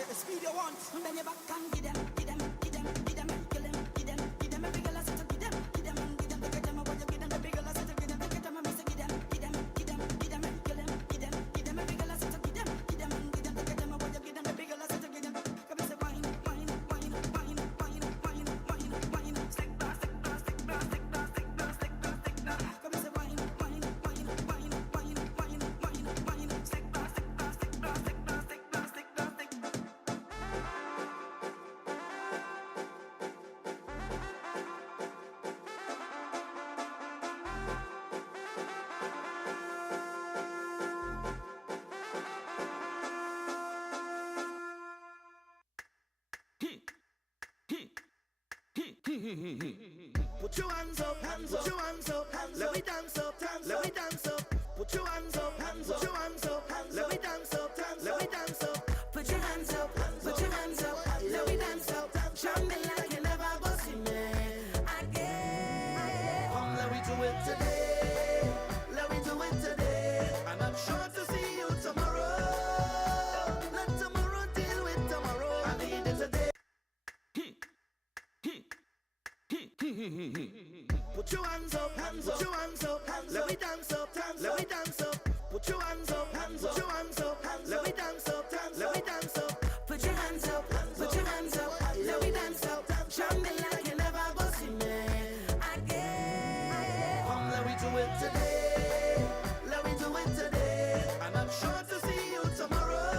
it's speed you want. And then you back and give them, give them, give them, give them, give them, give them, give them a big girl, I said to give them, and give them, take them, what you give them, the big girl, I said to give them, take them, I miss give them, give them, give them, give them, give them, give them, give them a big girl, I said to give them, and give them, take them, what you give them, the big girl, I said to give them. Come and say wine, wine, wine, wine, wine, wine, wine, wine, stick, stick, stick, stick, stick, stick, stick, stick, stick. Come and say wine, wine, wine, wine, wine, wine, wine, wine, stick, stick, stick, stick, stick, stick, stick, stick. Put your hands up, put your hands up, let me dance up, let me dance up. Put your hands up, put your hands up, let me dance up, let me dance up. Put your hands up, put your hands up, let me dance up. Jump me like you never go see me again. Come, let me do it today, let me do it today. And I'm sure to see you tomorrow. Let tomorrow deal with tomorrow. I need it today. Put your hands up, put your hands up, let me dance up, let me dance up. Put your hands up, put your hands up, let me dance up, let me dance up. Put your hands up, put your hands up, let me dance up. Jump me like you never go see me again. Come, let me do it today, let me do it today. And I'm sure to see you tomorrow.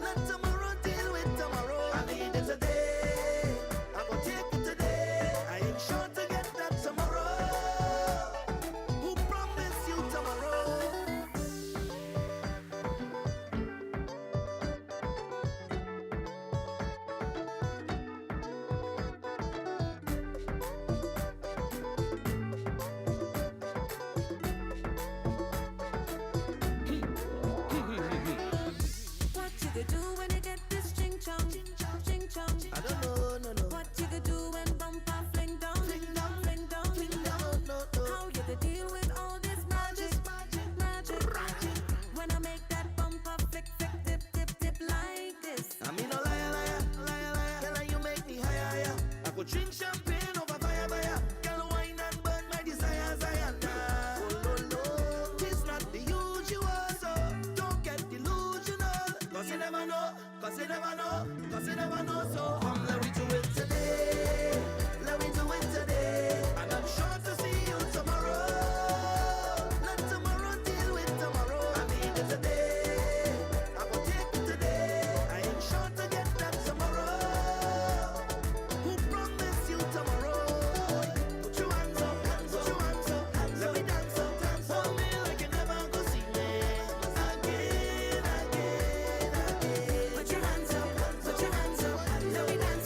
Let tomorrow deal with tomorrow. I need it today, I will take it today. I ain't sure to get that tomorrow. Who promised you tomorrow? What you could do when you get this ching chong, ching chong? I don't know, no. What you could do when bumper fling down, fling down, fling down, fling down? No. How you could deal with all this magic, magic? When I make that bumper flick, flick, dip, dip, dip like this. I mean, no liar. Girl, you make me higher. I could drink champagne over fire. Girl, wine and burn my desires. Oh, no. It's not the usual, so don't get delusional. Cause you never know, cause you never know, cause you never know. So come, let me do it today, let me do it today. And I'm sure to see you tomorrow. Let tomorrow deal with tomorrow. I need it today, I will take it today. I ain't sure to get that tomorrow. Who promised you tomorrow? Put your hands up, put your hands up, let me dance up, hold me like you never go see me again. Put your hands up, let me dance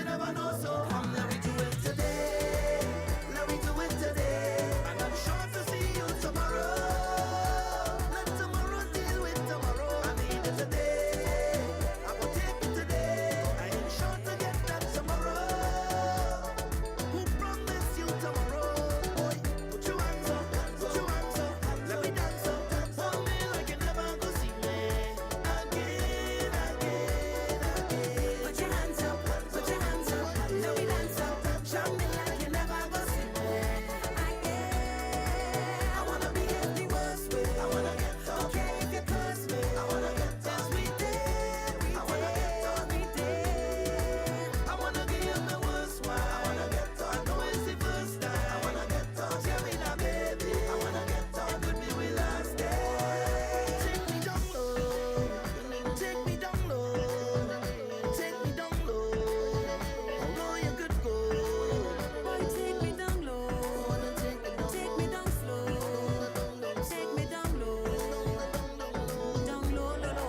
you never know. So come, let me do it today. Let me do it today. I'm not sure to see you tomorrow. Let tomorrow deal with tomorrow. I need it today. I will take it today. I ain't sure to get that tomorrow. Who promised you tomorrow? Boy, put your hands up, put your hands up. Let me dance up. Hold me like you never go see me again, again, again. Put your hands up, put your hands up. Let me dance up. Show me like you never go see me again. I wanna be the worst way. I wanna get up. Okay, if you curse me, I wanna get up. We did, I wanna get up. We did. I wanna give you the worst one. I wanna get up. I know it's the first time. I wanna get up. Tell me now, baby. I wanna get up. Could be we last day. Take me down low. Take me down low. Take me down low. I know you could go. Boy, take me down low. Take me down slow. Take me down low. Down low, low, low.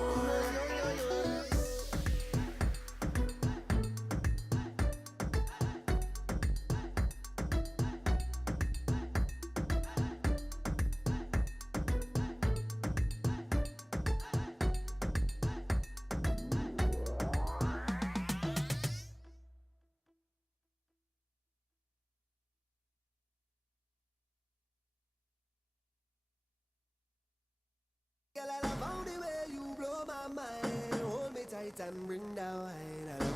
Girl, I love how the way you blow my mind. Hold me tight and bring down wine. Hello,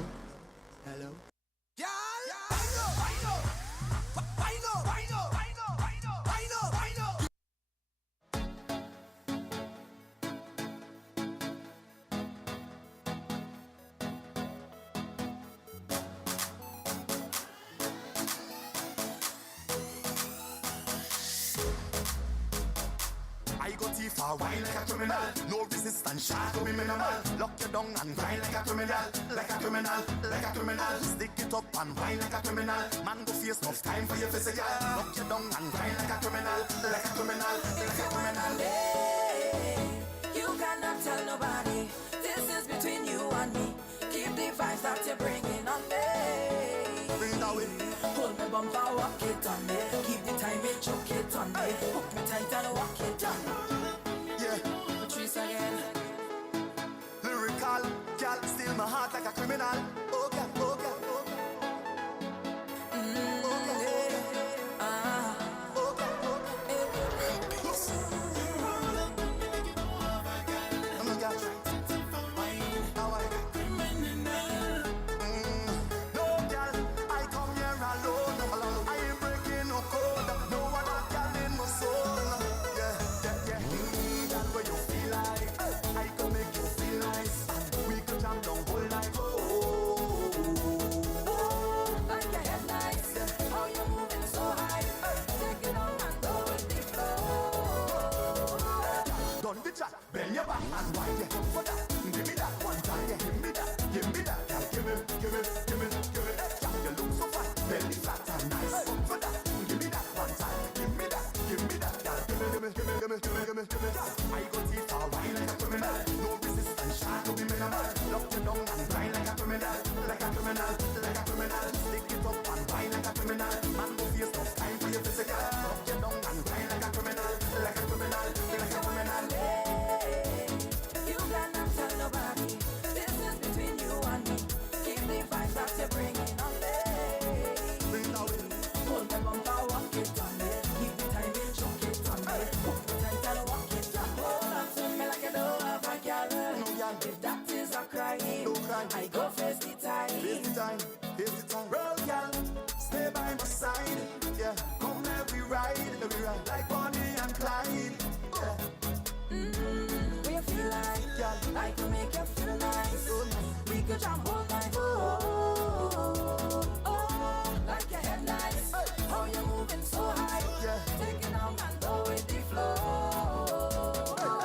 hello. I go too far, wine like a criminal. No resistance, shot to be minimal. Lock you down and grind like a criminal. Like a criminal, like a criminal. Stick it up and wine like a criminal. Man go face enough time for your physical. Lock you down and grind like a criminal. Like a criminal, like a criminal. You cannot tell nobody. This is between you and me. Keep the vibes that you're bringing on me. Bring that way. Hold me bumper, walk it on me. Keep the time, it choke it on me. Hook me tight and walk it on me. Yeah. Patrice again. Lyrical, girl, steal my heart like a criminal. Oh girl, oh girl, oh girl. Oh girl, oh girl, oh girl. How I get criminal. No girl, I come here alone. I ain't breaking no code. No other girl in my soul. Yeah, yeah, yeah. Girl, where you feel like I can make you feel nice. We could jam down whole night. Oh, like your head nice. How you moving so high? Take it on and go with the flow. done the chat. Bend your back and wind your hip for that. Give me that one time. Yeah, give me that. Give me that. Girl, give me, give me, give me, give me. Girl, you look so fine. Belly flat and nice. For that. Give me that one time. Give me that. Give me that. Girl, give me, give me, give me, give me, give me, give me, give me. Girl, I go too far. Wine like a criminal. No resistance. Shot to be minimal. Lock you down and grind like a criminal. Like a criminal. Like a criminal. Stick it up and wine like a criminal. Man, go face enough time for your physical. Lock you down and grind like a criminal. Like a criminal. Like a criminal. You cannot tell nobody. This is between you and me. Keep the vibes that you're bringing on me. Bring that way. Hold me bumper, walk it on me. Keep the time, it choke it on me. Hook me tight and walk it on. Hold on to me like you don't have a girl. No girl. If that is a crying, No cry. I go face the time. Face the time, face the time. Roll, girl, stay by my side. Yeah, come let me ride, like Bonnie and Clyde. Yeah, We feel like, girl, I can make you feel nice. so nice. We could jump all night. Oh, like your head nice. How you moving so high? Yeah. Take it down and go with the flow. Girl,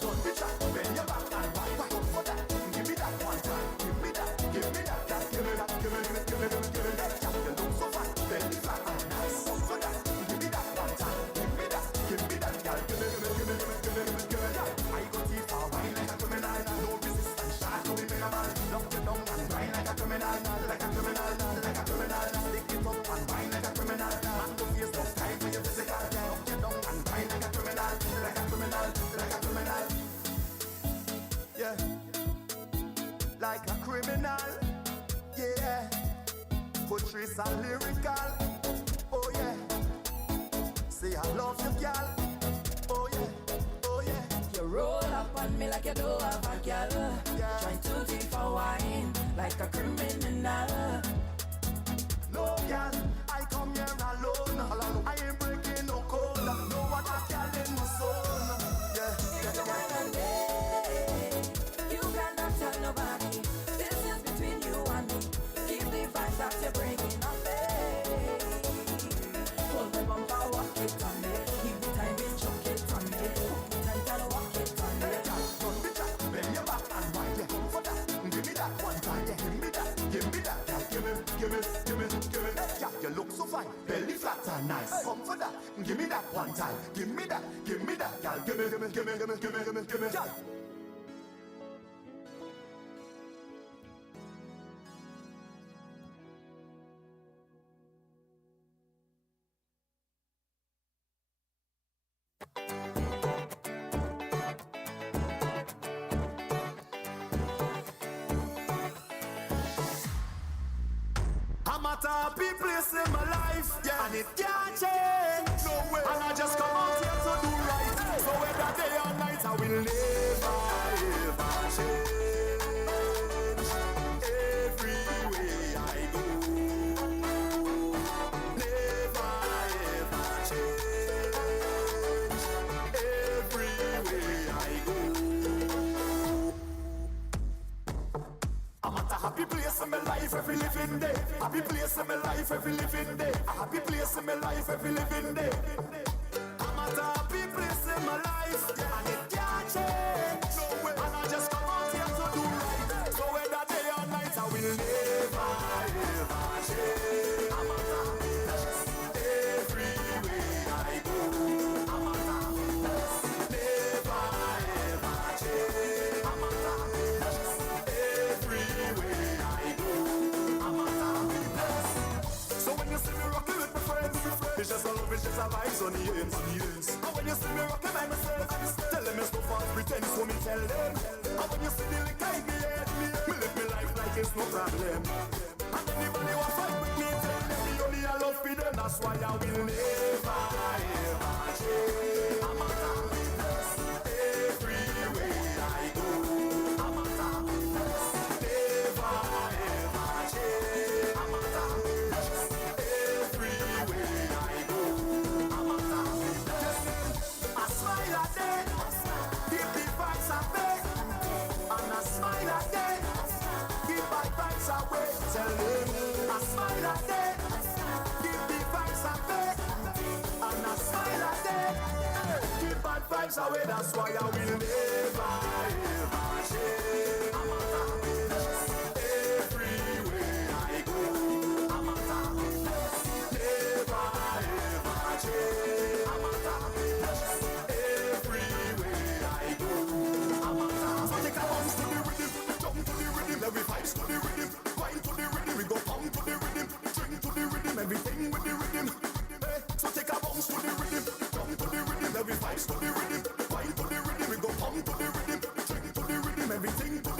don't be shy, bend your back and wind back up for that. Give me that one time, give me that, give me that, girl, give me that, give me, give me, give me, give me, give me that. Girl, you look so fine, belly flat and nice. For that, give me that one time, give me that, give me that, girl, give me, give me, give me, give me, give me, give me, give me that. I go too far, wine like a criminal. No resistance, shot to be minimal. Lock you down and nice and lyrical. Oh yeah. Say I love you, girl. Oh yeah, oh yeah. You roll up on me like you don't have a girl. Try to take for wine like a criminal. No girl, I come here alone. I ain't breaking no code. No other girl in my soul. Yeah, If you wanna day, you cannot tell nobody. This is between you and me. Keep the vibes that you're bringing on me. Hold the bumper, walk it on me. Keep the time in, choke it on me. Hold me tight and walk it on me. run the track, bend your back and wind your hip for that. Give me that one time, yeah, give me that, girl. Give me. Yeah, you look so fine, belly flat and nice. Come for that, give me that one time. Give me that, girl. Give me, girl. I'm at a happy place in my life, yeah, and it can't change. No way. And I just come out here to do right. So whether day or night, I will never ever change. Every way I go, never ever change. Every way I go. I'm at a happy place in my life every living day. Happy place in my life every living day. A happy place in my life every living day. I'm at a happy place in my life, and it can't change. No way. And I just come out here to do right. So whether day or night, I will never ever change. I'm at a happy place every way I go. I'm at a happy place, never ever change. I'm at a happy place every way I go. I'm at a happy place. So when you see me rocking with my friends, it's just a love, it's just a vibes on the ends. And when you see me rocking by myself, tell them it's no false pretense, so me tell them. And when you see the liquor in me head, me live my life like it's no problem. And anybody who fight with me, tell them me only I love for them. That's why I will never ever change. I'm at a happy place every way I go. I'm at a happy place, never ever change. I'm at a happy place every way I go. I'm at a happy place. I smile at them, keep the vibes away. And I smile at them, keep my vibes away. Tell them I smile at them, keep the vibes away. And I smile at them, keep bad vibes away. That's why I will never ever change. I'm at a happy place every way I go. I'm at a happy place, never ever change. I'm at a happy place every way I go. I'm at a happy place. So take a bounce to the rhythm, jump to the rhythm, every vibes to the rhythm, wine to the rhythm, we go pump to the rhythm, drink to the rhythm, everything with the rhythm. Hey, so take a bounce to the rhythm, jump to the rhythm, every vibes to the rhythm, wine to the rhythm, we go pump to the rhythm, drink to the rhythm, everything to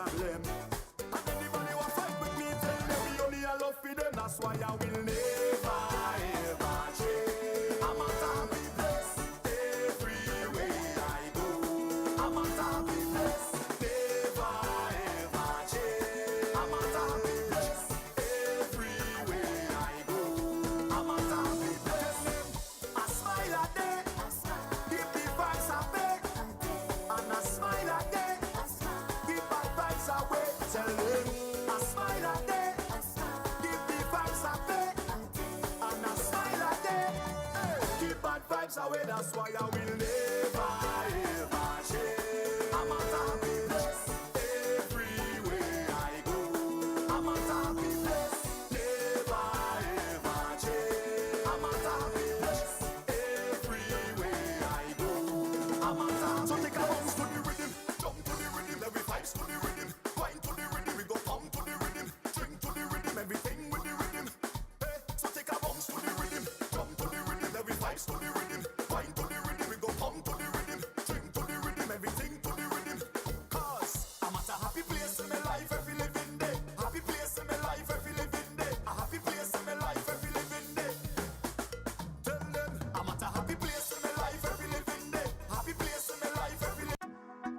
problem. And anybody who fight with me, tell them we only a love for them. That's why I will never ever change. I'm a happy blessed everywhere I go. I'm a happy blessed, never ever change. I'm a happy blessed everywhere I go. I'm a happy blessed. I smile a day, keep the vibes away, and I smile a day, keep bad vibes away. Tell them I smile a day, keep the vibes away, and I smile a day, keep bad vibes away. That's why I will never ever change. I'm a happy blessed everywhere I go. I'm a happy blessed, never ever change. I'm a happy blessed everywhere I go. I'm a happy. So take a bounce to the rhythm, jump to the rhythm, every vibes to the rhythm, wine to the rhythm, we go pump to the rhythm, drink to the rhythm, everything with the rhythm. Hey, so take a bounce to the rhythm, jump to the rhythm, every vibes to the rhythm, wine to the rhythm, we go pump to the rhythm, drink to the rhythm, everything to the rhythm. Cause I'm at a happy place in my life every living day. Happy place in my life every living day. A happy place in my life every living day. Tell them I'm at a happy place in my life every living day. Happy place in my life every living day.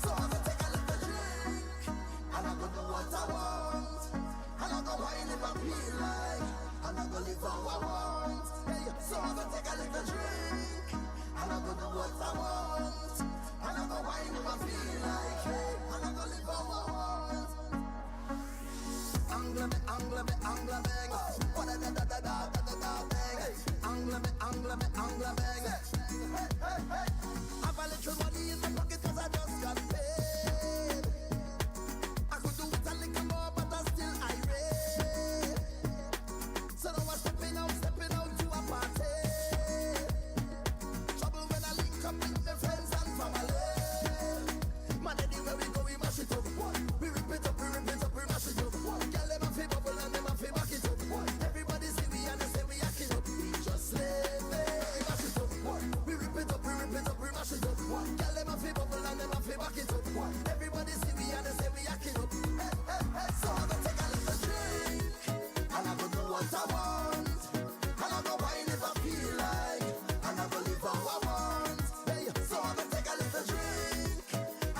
So I'm gonna take a little drink, and I'm gonna do what I want, and I'm gonna wine if I feel like, and I'm gonna live how I want. Hey, so I'm gonna take a little drink, and I'm gonna do what I want, and I'm gonna wine if I feel like, hey, and I'm gonna live how I want. Angle me, bang. What da da da da da da da da bang. Angle me, bang. Hey, hey, hey. Have a little money in the pocket 'cause I just got paid. I could do it a little more, but I'm still irate. So now I'm stepping out to a party. Trouble when I link up with my friends and family. Man, anywhere we go, we mash it up. We rip it up, we mash it up. Girl, them a fi bubble and them a fi back it up. Everybody see we and they say we act it up. We just live it, mash it up. We rip it up, we mash it up. Girl, them a fi bubble and them a fi back it up. Everybody see we and they say we act it up. Hey, hey, hey. So I'm gonna take a little drink, and I'm gonna do what I want, and I'm gonna wine if I feel like, and I'm gonna live how I want. Hey, so I'm gonna take a little drink,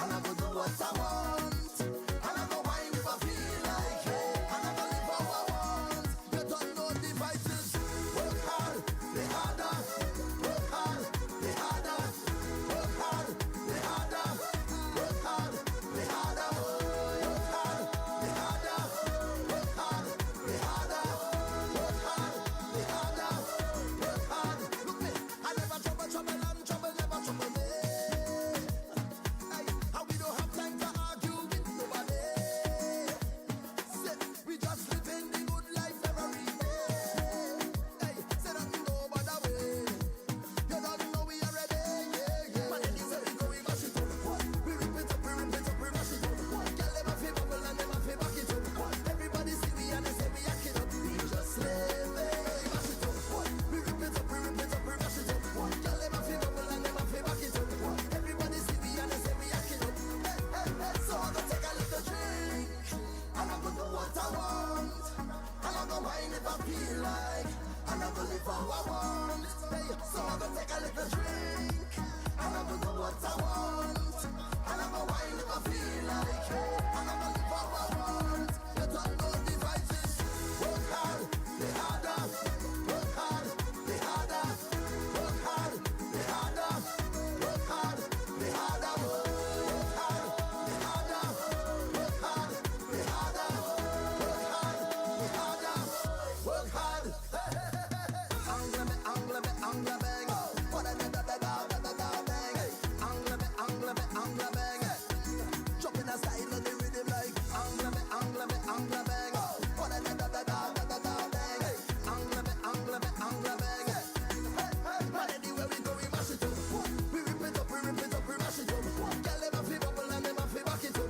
and I'm gonna do what I want, and I'm gonna wine if I feel like, and I'm gonna live how I want. You don't know the vices. Work hard, play harder. Work hard, play harder. Work hard, play harder. Work hard, play harder. Work hard, play harder. Work hard, play harder. Work hard, play harder. Work hard. Look me, I never trouble and trouble never trouble me. Hey, and we don't have time to argue with nobody. Say, we just living the good life every day. Hey, say nothing no bother way. You don't know we already, yeah. Man, anywhere we go, we mash it up. We rip it up, we mash it up. Girl, them a fi bubble and them a fi back it up. Everybody see we and they say we act it up. We just live it, mash it up. We rip it up, we mash it up. Girl, them a fi bubble and them a fi back it up. Everybody see we and they say we act it up. Hey, hey, hey. So I'm gonna take a little drink, and I'm gonna do what I want, and I'm gonna wine if I feel like, and I'm gonna live how I want. Hey, so I'm gonna take a little drink, and I'm gonna do what I want, and I'm gonna wine if I feel like, and I'm gonna live how I want. You don't know the vices. Work hard, play harder. Work hard, play harder. Work hard, play harder. Work hard, play harder. Work hard, play harder. Work hard, play harder. Work hard, play harder. Work hard. Hey, hey, hey, hey. Angle me, bang. What da da da da da da da da bang. Angle me, bang. Jump in the style of the rhythm like angle me, bang. What da da da da da da da da bang. Angle me, bang. Hey, hey, man, anywhere we go, we mash it up. We rip it up, we mash it up. Girl, them a fi bubble and them a fi back it up.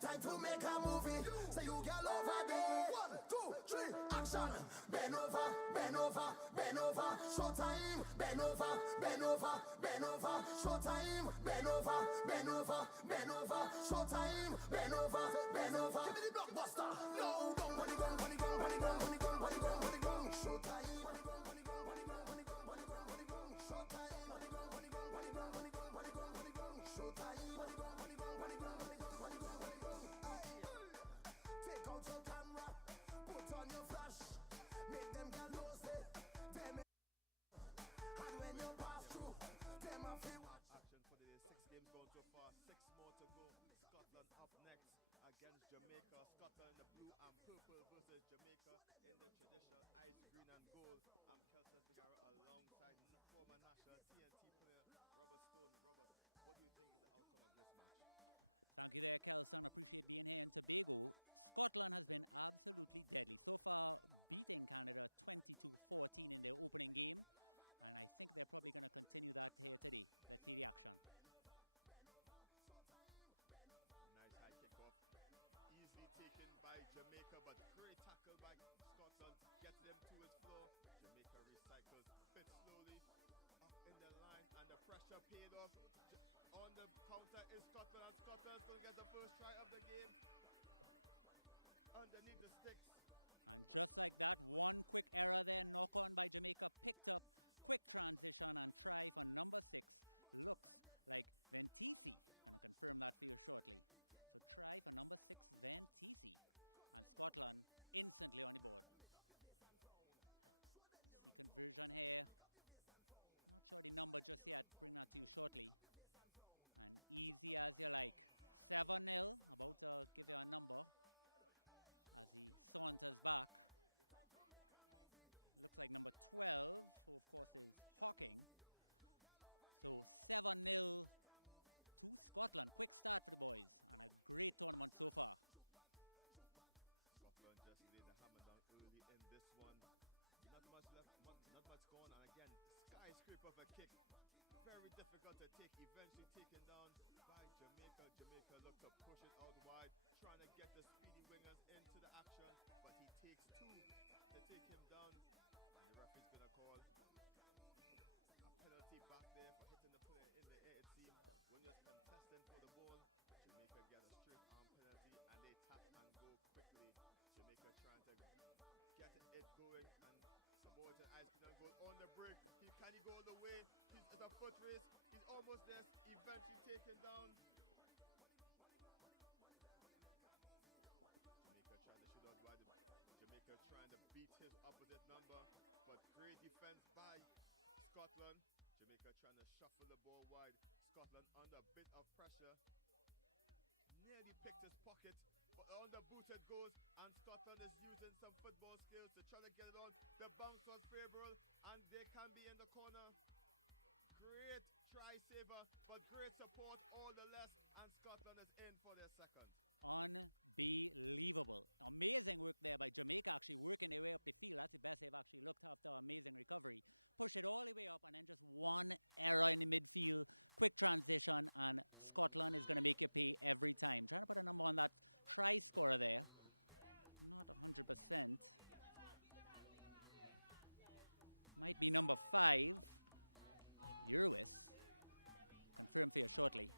Time to make a movie. Say you girl over there. 1, 2, 3, action. Bend over, bend over, bend over. Show time. Bend over, bend over, bend over. Show time. Bend over, bend over, bend over. Show time. Bend over, bend over. Give me the blockbuster. No, gong, bunny gong, bunny gong, bunny gong, bunny gong, bunny gong, bunny gong. Show time. Bunny gong, bunny gong, bunny gong, bunny gong, bunny gong, bunny gong. Show time. Bunny gong, bunny gong, bunny gong, bunny gong, bunny gong, bunny gong. Show time. Bunny gong, bunny gong, bunny gong, bunny gong, bunny gong, bunny gong. Take out your camera, put on your flash, make them get lost. Them and when you pass through, them a feel watch. Action for the 6 games gone so far, 6 more to go. Scotland up next against Jamaica. Scotland in the blue and purple versus Jamaica in the traditional ice green and gold. I'm Kelson Figueroa alongside former national TNT player Robert Stone. Robert, what do you think is the outcome of this match? Thank you there, Kelson. Appreciate being here in Tobago. Scotland has been absolutely deadly. So far, beating Canada 22-14 in their opening game. And I think they're probably going to continue that here today. Let's see the action. Nice high kickoff. Easily taken by Jamaica, but great tackle by Scotland. Gets them to its floor. Jamaica recycles bit slowly up in the line, and the pressure paid off. On the counter is Scotland, and Scotland still get the first try of the game. Underneath the sticks. And just like that, one quick error there, knock on by Jamaica, picked up, quick transition and try for number 6. Looks like Ventisi. Going to confirm that for you shortly. So try for number 6, Ventisi. And Scotland instantly on the board. See conversion here. Not sure the number just yet. Bring that to you shortly. And easy as you like. 7-0. About to give you a number as he saunters back. Looks like number 12, who of course is Hawking. So 7-0 to Scotland. Quick start for the boys and a great tournament so far. Scotland just laid the hammer down early in this one. Not much left, not much gone, and again, skyscraper of a kick. Very difficult to take, eventually taken down by Jamaica. Jamaica looked to push it out wide, trying to get the speedy wingers into the action, but he takes 2 to take him down. And the referee's going to call a penalty back there for hitting the player in the air. It seemed when you're contesting for the ball, Jamaica get a straight arm penalty and they tap and go quickly. Jamaica trying to get it going, and Samoa Ice Cream goes on the break. Can he go all the way? It's a foot race. He's almost there, eventually taken down. Jamaica trying to shoot out wide. Jamaica trying to beat his opposite number, but great defense by Scotland. Jamaica trying to shuffle the ball wide. Scotland under a bit of pressure. Nearly picked his pocket, but on the boot it goes, and Scotland is using some football skills to try to get it on. The bounce was favorable, and they can be in the corner. Great try saver, but great support all the less, and Scotland is in for their second. Unbelievable. Amazing work there by Jamaica, actually working their way up the field. That's the best they've actually looked after amazing recovery. Push it all the way up and then just one error in the midfield. Quick transition and Scotland is going to make you pay every time. Trying to put a number on that try scorer there. Not 100%. Might be number 5. Urwis. Confirm for you shortly.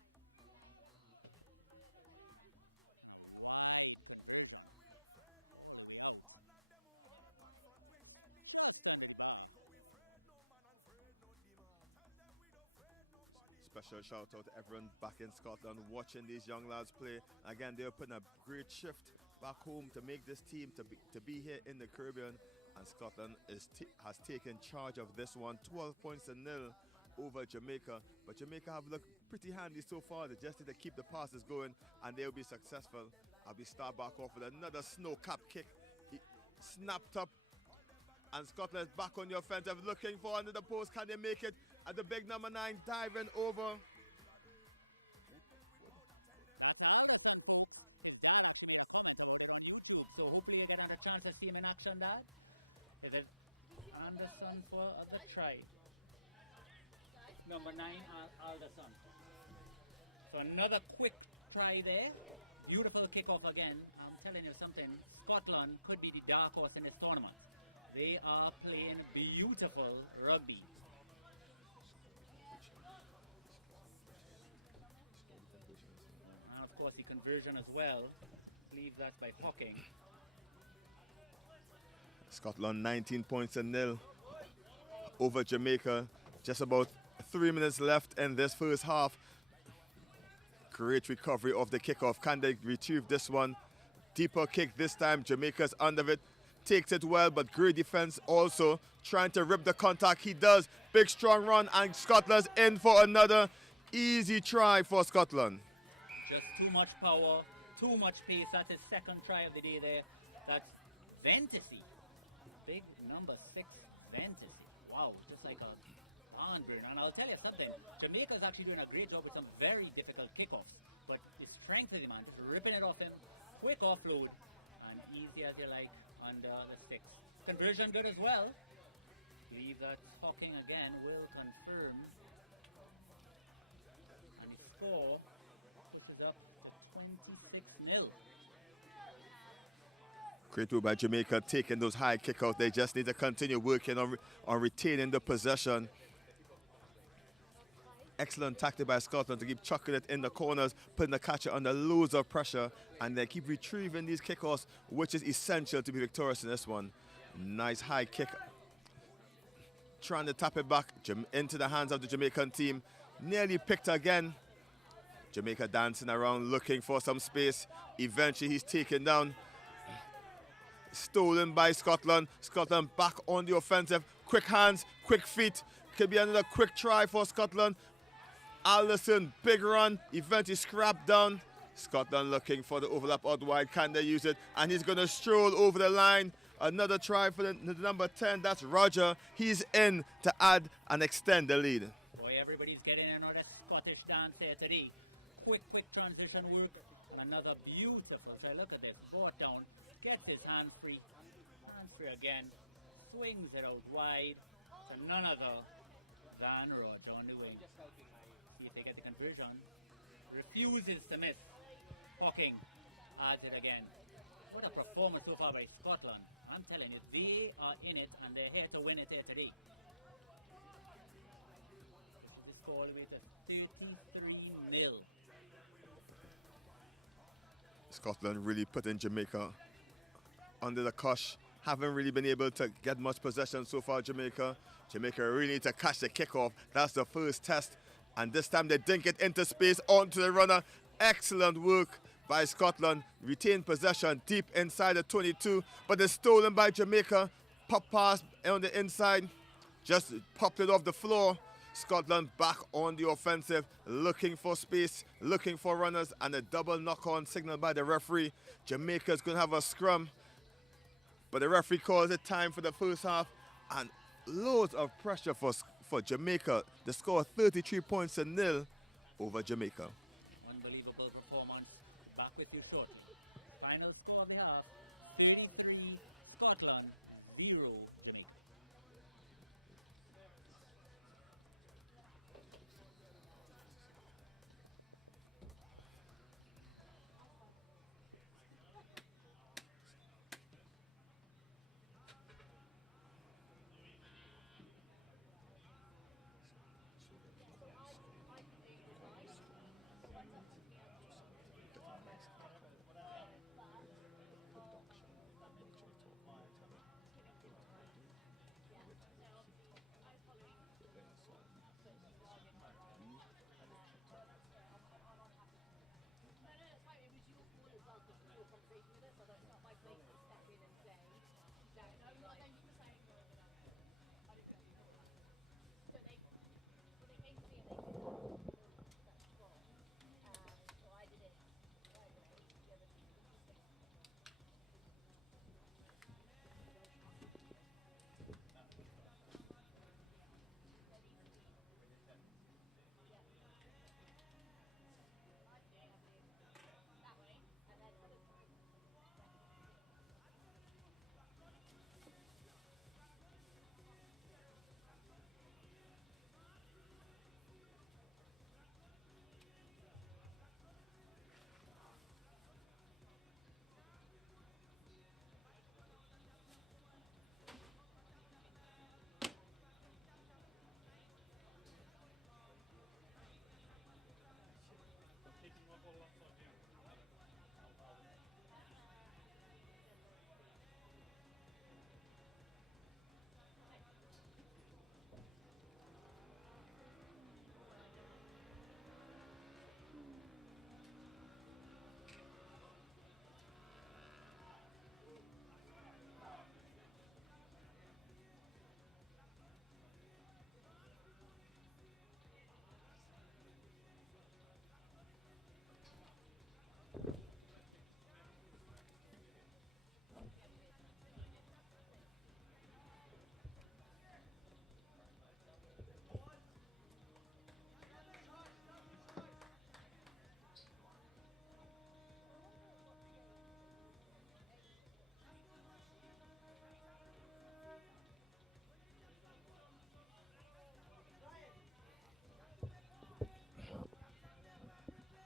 And a wide conversion all the way out. Just under the bar. Special shout out to everyone back in Scotland watching these young lads play. Again, they're putting a great shift back home to make this team to be here in the Caribbean. And Scotland has taken charge of this one, 12 points to 0 over Jamaica. But Jamaica have looked pretty handy so far. They just need to keep the passes going and they'll be successful. I'll be start back off with another snow cap kick. He snapped up and Scotland is back on the offensive, looking for under the post. Can they make it? At the big number 9 diving over. That's Alderson, folks. His dad actually made a comment about it on YouTube, so hopefully you get another chance to see him in action, Dad. Is it Anderson for the try? Number 9, Alderson. So another quick try there. Beautiful kickoff again. I'm telling you something. Scotland could be the dark horse in this tournament. They are playing beautiful rugby. And of course the conversion as well. I believe that's by Hawking. Scotland 19 points to nil over Jamaica. Just about 3 minutes left in this first half. Great recovery of the kickoff. Can they retrieve this one? Deeper kick this time. Jamaica's under it. Takes it well, but great defense also. Trying to rip the contact. He does. Big strong run, and Scotland's in for another easy try for Scotland. Just too much power, too much pace. That's his second try of the day there. That's Ventisy. Big number 6 Ventisy. Wow, just like a barn burner. And I'll tell you something, Jamaica's actually doing a great job with some very difficult kickoffs. But the strength of the man, just ripping it off him, quick offload, and easy as you like under the sticks. Conversion good as well. Believe that Hawking again will confirm. And the score pushes up to 26-0. Great move by Jamaica, taking those high kickouts. They just need to continue working on retaining the possession. Excellent tactic by Scotland to keep chucking it in the corners, putting the catcher under loads of pressure, and they keep retrieving these kickoffs, which is essential to be victorious in this one. Nice high kick. Trying to tap it back into the hands of the Jamaican team. Nearly picked again. Jamaica dancing around, looking for some space. Eventually he's taken down. Stolen by Scotland. Scotland back on the offensive. Quick hands, quick feet. Could be another quick try for Scotland. Allison, big run. Eventually scrapped down. Scotland looking for the overlap out wide. Can they use it? And he's going to stroll over the line. Another try for the number 10. That's Roger. He's in to add and extend the lead. Boy, everybody's getting in on a Scottish dance here today. Quick transition work. And another beautiful try. Look at this. Brought down. Gets his hands free. Hands free again. Swings it out wide. So none other than Roger on the wing. See if they get the conversion. Refuses to miss. Hawking adds it again. What a performance so far by Scotland. I'm telling you, they are in it and they're here to win it here today. Pushes the score all the way to 33-0. Scotland really putting Jamaica under the cosh. Haven't really been able to get much possession so far, Jamaica. Jamaica really need to catch the kickoff. That's the first test. And this time they dink it into space onto the runner. Excellent work by Scotland. Retained possession deep inside the 22, but it's stolen by Jamaica. Pop pass on the inside. Just popped it off the floor. Scotland back on the offensive, looking for space, looking for runners, and a double knock-on signal by the referee. Jamaica's going to have a scrum, but the referee calls it time for the first half, and loads of pressure for Jamaica. The score 33 points to nil over Jamaica. Unbelievable performance. Back with you shortly. Final score of the half, 33 Scotland, 0 Jamaica.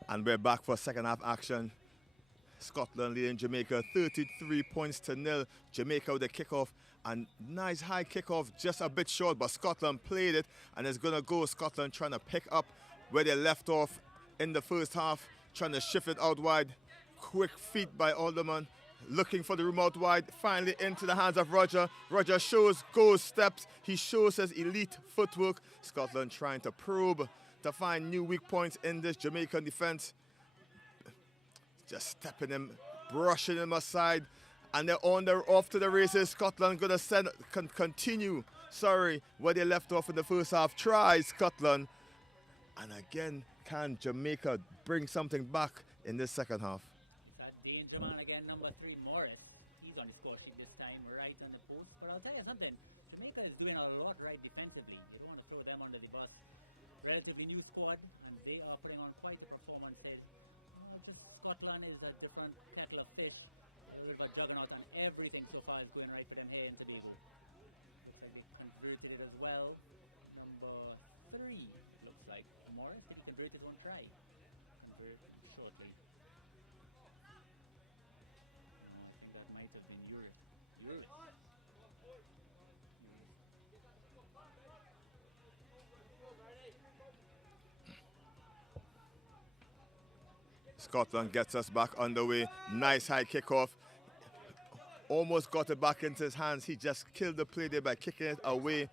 And we're back for second half action. Scotland leading Jamaica 33 points to nil. Jamaica with the kickoff, and nice high kickoff, just a bit short, but Scotland played it, and it's gonna go. Scotland trying to pick up where they left off in the first half, trying to shift it out wide. Quick feet by Alderman, looking for the room out wide, finally into the hands of Roger. Roger shows, goes, steps, he shows his elite footwork. Scotland trying to probe to find new weak points in this Jamaican defense. Just stepping him, brushing him aside, and they're off to the races. Scotland gonna continue, where they left off in the first half. Try Scotland, and again, can Jamaica bring something back in this second half? It's a danger man again, number 3, Morris. He's on the score sheet this time, right on the post. But I'll tell you something, Jamaica is doing a lot right defensively. You don't want to throw them under the bus. Relatively new squad, and they are putting on quite a performance. Just Scotland is a different kettle of fish, a little bit of a juggernaut, and everything so far is going right for them here in Tobago. Looks like they converted it as well. Number 3, it looks like. Morris, did he convert his own try? Convert shortly. No, I think that might have been Uris. Scotland gets us back underway. Nice high kickoff. Almost got it back into his hands. He just killed the play there by kicking it away.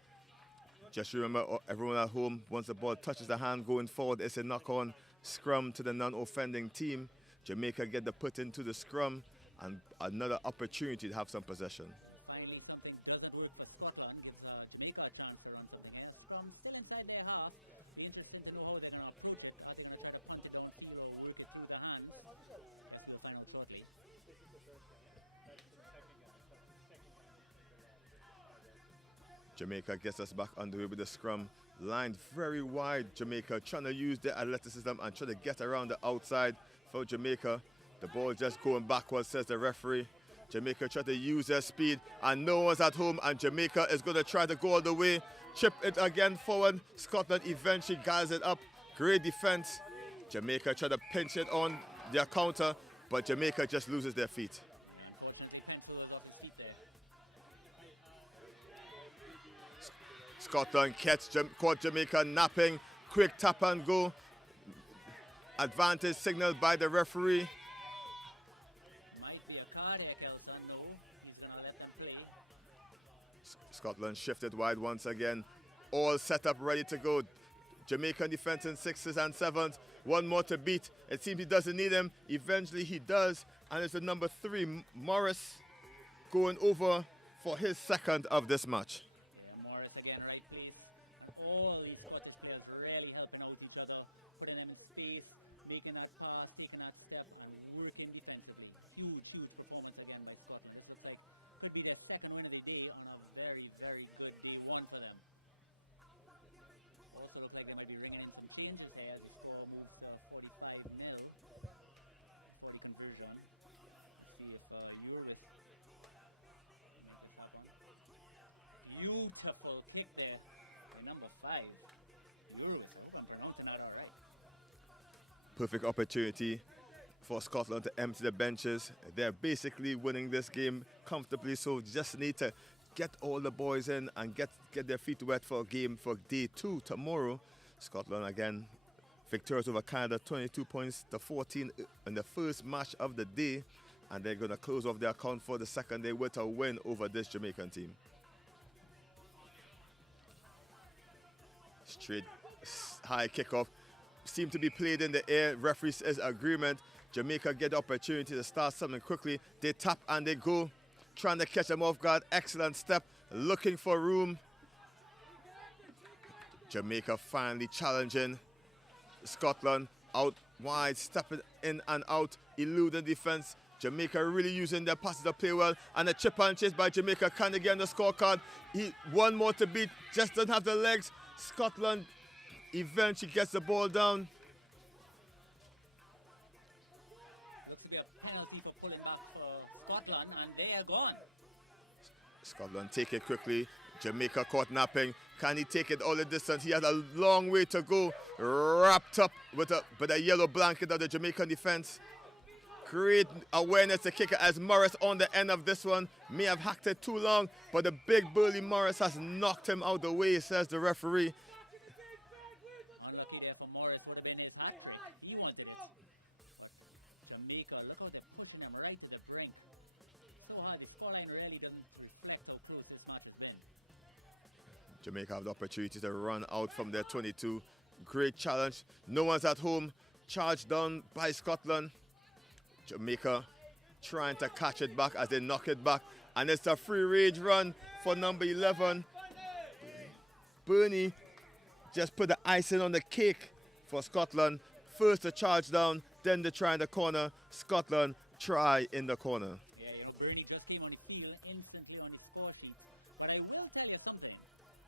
Just remember, everyone at home, once the ball touches the hand going forward, it's a knock-on scrum to the non-offending team. Jamaica get the put into the scrum, and another opportunity to have some possession. Finally, something doesn't work for Scotland, gives Jamaica a chance to run something here. Scrum still inside their half. Be interesting to know how they're going to approach it. Are they going to try to punt it downfield or work it through the hands? Guess we'll find out shortly. Jamaica gets us back underway with the scrum. Lined very wide, Jamaica trying to use their athleticism and try to get around the outside for Jamaica. The ball just going backwards, says the referee. Jamaica try to use their speed, and no one's at home, and Jamaica is going to try to go all the way. Chip it again forward. Scotland eventually guides it up. Great defense. Jamaica try to pinch it on their counter, but Jamaica just loses their feet. Yeah, unfortunately, Pencil was off his feet there. Scotland caught Jamaica napping. Quick tap and go. Advantage signaled by the referee. Might be a card here, Kelson. No, he's going to let them play. Scotland shifted wide once again. All set up, ready to go. Jamaican defense in 6s and 7s. One more to beat. It seems he doesn't need him. Eventually he does. And it's the number 3, Morris, going over for his second of this match. Yeah, Morris again, right place. And all these Scottish players really helping out each other, putting them in space, making that pass, taking that step, and working defensively. Huge, huge performance again by Scotland. This looks like could be their second win of the day on a very, very good day one for them. Also look like they might be ringing in some changes here as the score moves to 45-0 for the conversion. Let's see if Urwith make this happen. Beautiful kick there by number 5, Urwith. I hope I'm pronouncing that all right. Perfect opportunity for Scotland to empty the benches. They're basically winning this game comfortably, so just need to get all the boys in and get their feet wet for a game for day 2 tomorrow. Scotland again victorious over Canada, 22 points to 14 in the first match of the day, and they're going to close off their account for the second day with a win over this Jamaican team. Straight high kickoff seemed to be played in the air. Referee says agreement. Jamaica get the opportunity to start something quickly. They tap and they go, trying to catch them off guard. Excellent step, looking for room. Jamaica finally challenging Scotland out wide, stepping in and out, eluding defense. Jamaica really using their passes to play well, and a chip and chase by Jamaica. Can they get on the scorecard? One more to beat, just doesn't have the legs. Scotland eventually gets the ball down. Looks to be a penalty for pulling back for Scotland, and they're gone. Scotland take it quickly. Jamaica caught napping. Can he take it all the distance? He has a long way to go. Wrapped up with a yellow blanket of the Jamaican defense. Great awareness to kick it as Morris on the end of this one. May have hacked it too long, but the big burly Morris has knocked him out the way, says the referee. Unlucky there for Morris. Would have been his hat trick. He wanted it. But Jamaica, look how they're pushing him right to the brink. So hard. The scoreline really doesn't reflect how close this match has been. Jamaica have the opportunity to run out from their 22. Great challenge. No one's at home. Charged down by Scotland. Jamaica trying to catch it back as they knock it back. And it's a free range run for number 11. Bernie just put the icing on the cake for Scotland. First the charge down, then the try in the corner. Scotland try in the corner. Yeah, you know, Bernie just came on the field instantly on the score sheet. But I will tell you something.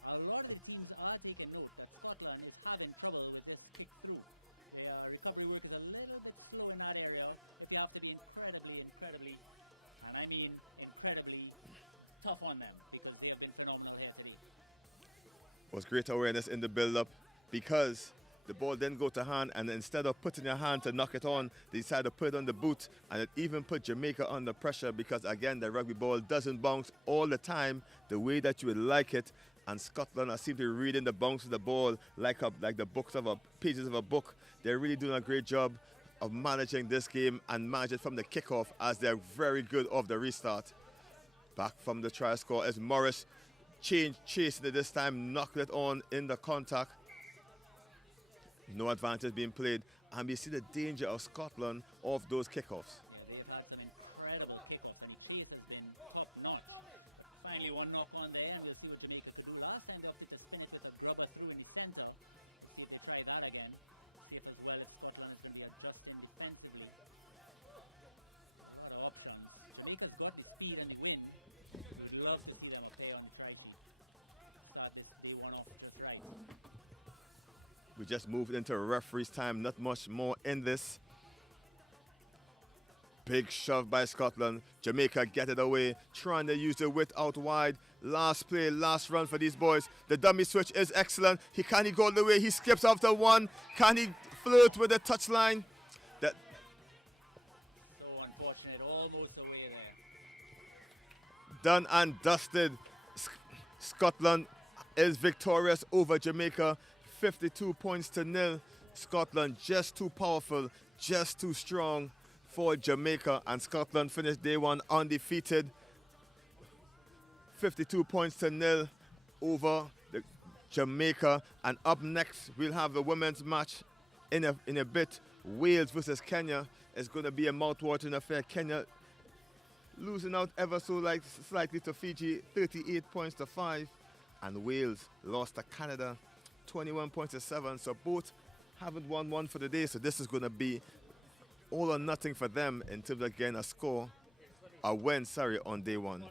A lot of the teams are taking note that Scotland is having trouble with this kick through. Their recovery work is a little bit slow in that area. If you have to be incredibly, and I mean incredibly tough on them, because they have been phenomenal here today. Was great awareness in the build-up because the ball didn't go to hand, and instead of putting your hand to knock it on, they decided to put it on the boot, and it even put Jamaica under pressure because, again, the rugby ball doesn't bounce all the time the way that you would like it, and Scotland are seem to be reading the bounce of the ball like the books of pages of a book. They're really doing a great job of managing this game and manage it from the kickoff as they're very good off the restart. Back from the try score as Morris chasing it this time, knocked it on in the contact. No advantage being played, and we see the danger of Scotland off those kickoffs. Yeah, they've had some incredible kickoffs, and the chase has been top-notch. But finally one knock on there, and we'll see what Jamaica could do. Last time they opted to spin it with a grubber through in the center. Let's see if they try that again. See if as well if Scotland is going to be adjusting defensively. A lot of options. Jamaica's got the speed and the wind. We would love to see them up here on the try sheet. Start this day one off just right. We just moved into referee's time, not much more in this. Big shove by Scotland. Jamaica get it away, trying to use the width out wide. Last play, last run for these boys. The dummy switch is excellent. Can he go all the way? He skips after one. Can he flirt with the touchline? So unfortunate, almost away there. Done and dusted. Scotland is victorious over Jamaica. 52 points to nil. Scotland just too powerful, just too strong for Jamaica, and Scotland finished day one undefeated. 52 points to nil over Jamaica. And up next we'll have the women's match in a bit. Wales versus Kenya is going to be a mouth-watering affair. Kenya losing out ever so slightly to Fiji, 38 points to 5, and Wales lost to Canada 21 points to 7. So both haven't won one for the day, so this is going to be all or nothing for them in terms of getting a win on day one.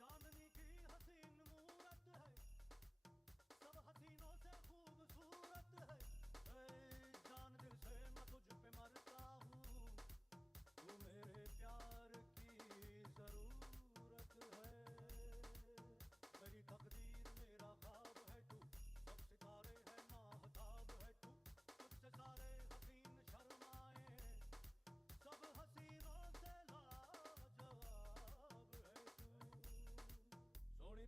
Chaandni ki हसीन मूरत है सब हसीनों से खूबसूरत है ऐ जान दिल से मैं तुझ पे मरता हूँ तू मेरे प्यार की जरूरत है मेरी तकदीर मेरा ख्वाब है तू सब सितारे है माहताब है तू तुझसे सारे हसीन शर्माए सब हसीनों से लाजवाब है तू Soni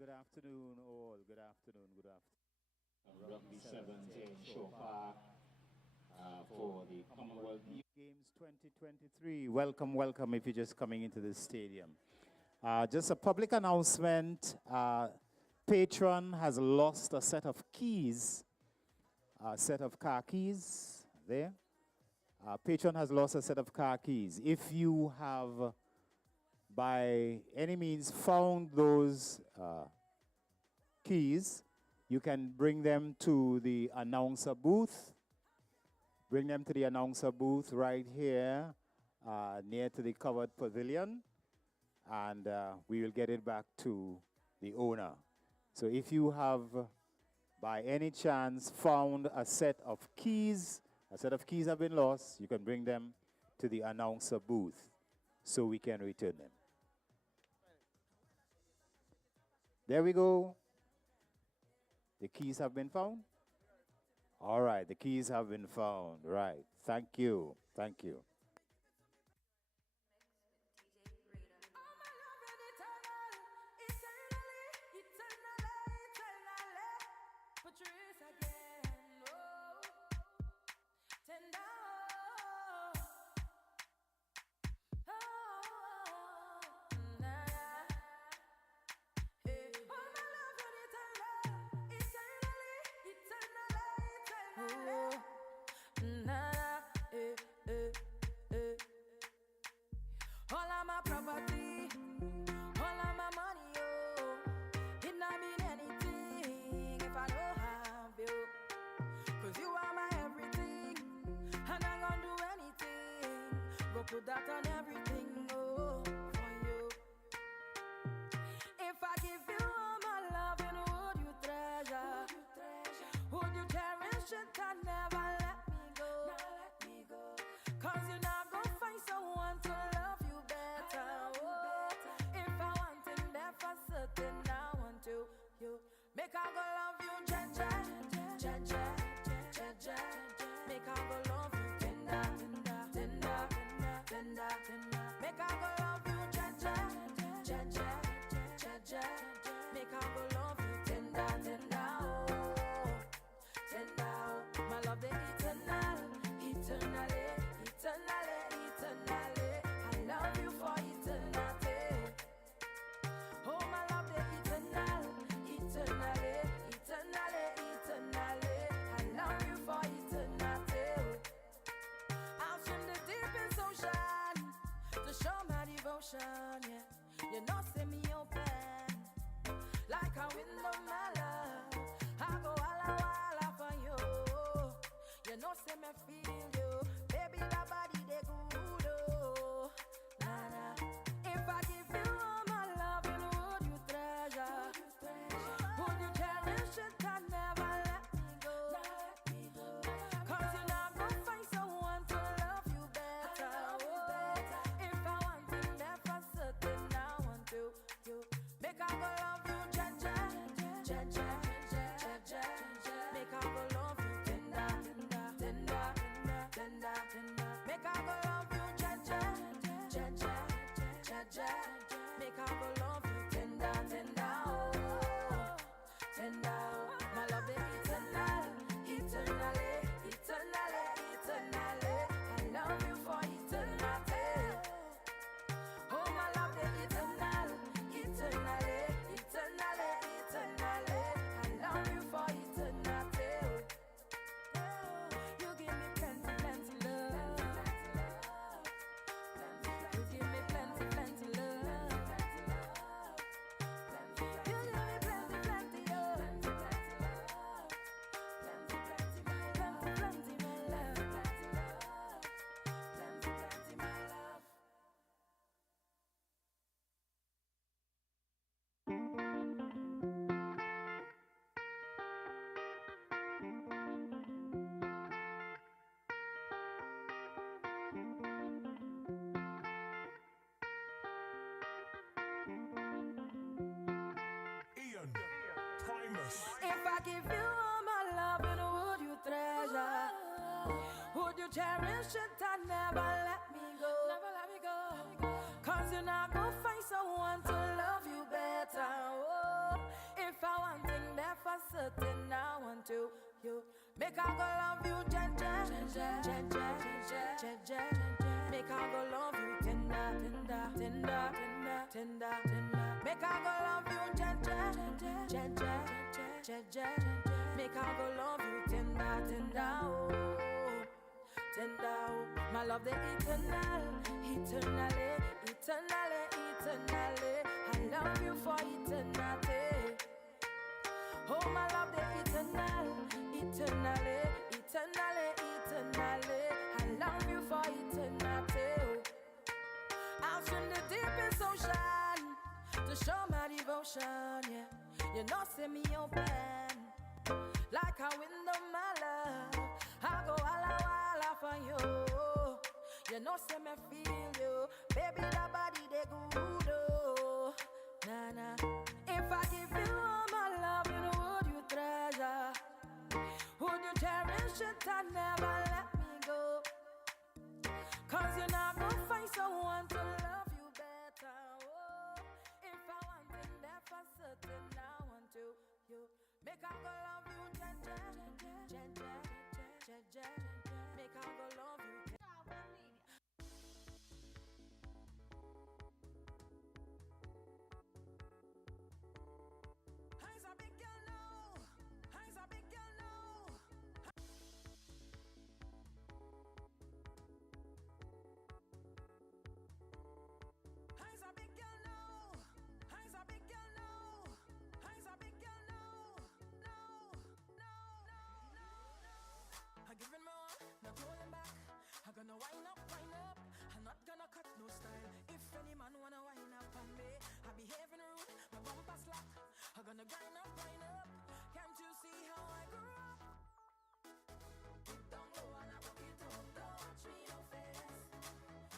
Good afternoon, all. Good afternoon. Good afternoon. Rugby Sevens in Shofar for the Commonwealth Games 2023. Welcome, welcome if you're just coming into the stadium. Just a public announcement. Patron has lost a set of keys, a set of car keys there. Patron has lost a set of car keys. If you have by any means found those keys, you can bring them to the announcer booth. Bring them to the announcer booth right here near to the covered pavilion, and we will get it back to the owner. So if you have by any chance found a set of keys have been lost, you can bring them to the announcer booth so we can return them. There we go. The keys have been found? All right, the keys have been found. Right. Thank you. Thank you. All of my property, all of my money, oh, it not mean anything if I don't have you. 'Cause you are my everything, and I'm gonna do anything. Go put that on everything, oh, for you. If I give you all my love, and would you treasure? Would you cherish it and never let me go? 'Cause you're not gonna find someone to love you better. Oh, if I want it there for certain, I want you. Make I go love you, Jaja, Jaja, Jaja. Make I go love you, tender, tender, tender, tender, tender. Make I go love you, Jaja, Jaja, Jaja. Make I go love you, tender, tender, oh, tender, oh. My love, the eternal, eternally, eternally, eternally. I love you for eternity. Oh, my love, the eternal, eternally, eternally, eternally. I love you for eternity. I'll swim the deepest ocean to show my devotion, yeah. You know, send me open like a window, my love. I go walla for you. You know, send me feel you. Baby, that body, they good, oh. Nah, nah. If I give you all my love, and would you treasure? Would you cherish it and never let me go? 'Cause you're not gonna find someone to love you better. Oh, if I want it there for certain, I want you. Make I go love you, Jaja, Jaja, Jaja. Make I go love you, tender, tender, tender, tender, tender. Make I go love you, Jaja, Jaja, Jaja. Make I go love you, tender, tender, oh, tender, oh. My love, the eternal, eternally, eternally, eternally. I love you for eternity. Oh, my love, the eternal, eternally, eternally, eternally. I love you for eternity. You give me plenty, plenty love. You give me plenty, plenty love. You give me plenty, plenty, oh. Plenty, plenty, my love. Plenty, my love. Plenty, plenty, my love. If I give you all my love, and would you treasure? Would you cherish it and never let me go? Never let me go. 'Cause you're not gonna find someone to love you better. Oh, Make I go love you, Jaja. Make I go love you, tender. Make I go love you, Jaja. Make I go love you, tender. Oh, tender. Oh, my love the eternally. I love you for eternity. Oh, my love the eternally. I love you for eternity. Oh. I'll swim the deepest ocean to show my devotion. Yeah, you know, send me open like a window, my love. I go walla for you. You know, say me feel you, baby. That body they good, oh. Nah. If I give you all my love, you know would you treasure? Would you cherish it and never let me go? 'Cause you're not gonna find someone to love you better. Oh, if I want it, there for certain, I want to. You make I go love you, Jaja. Make I go love you. Eyes a big girl now. Eyes a big girl now. Eyes a big girl now. Eyes a big girl now. Eyes a big girl now. No. I'm giving more, not holding back. I'm gonna wind up. I'm not gonna cut no style. If any man wanna wind up on me, I behaving rude, my bumper slack. I'm gonna grind up. Can't you see how I grew up? Don't go and I rock it up. Don't watch me no face.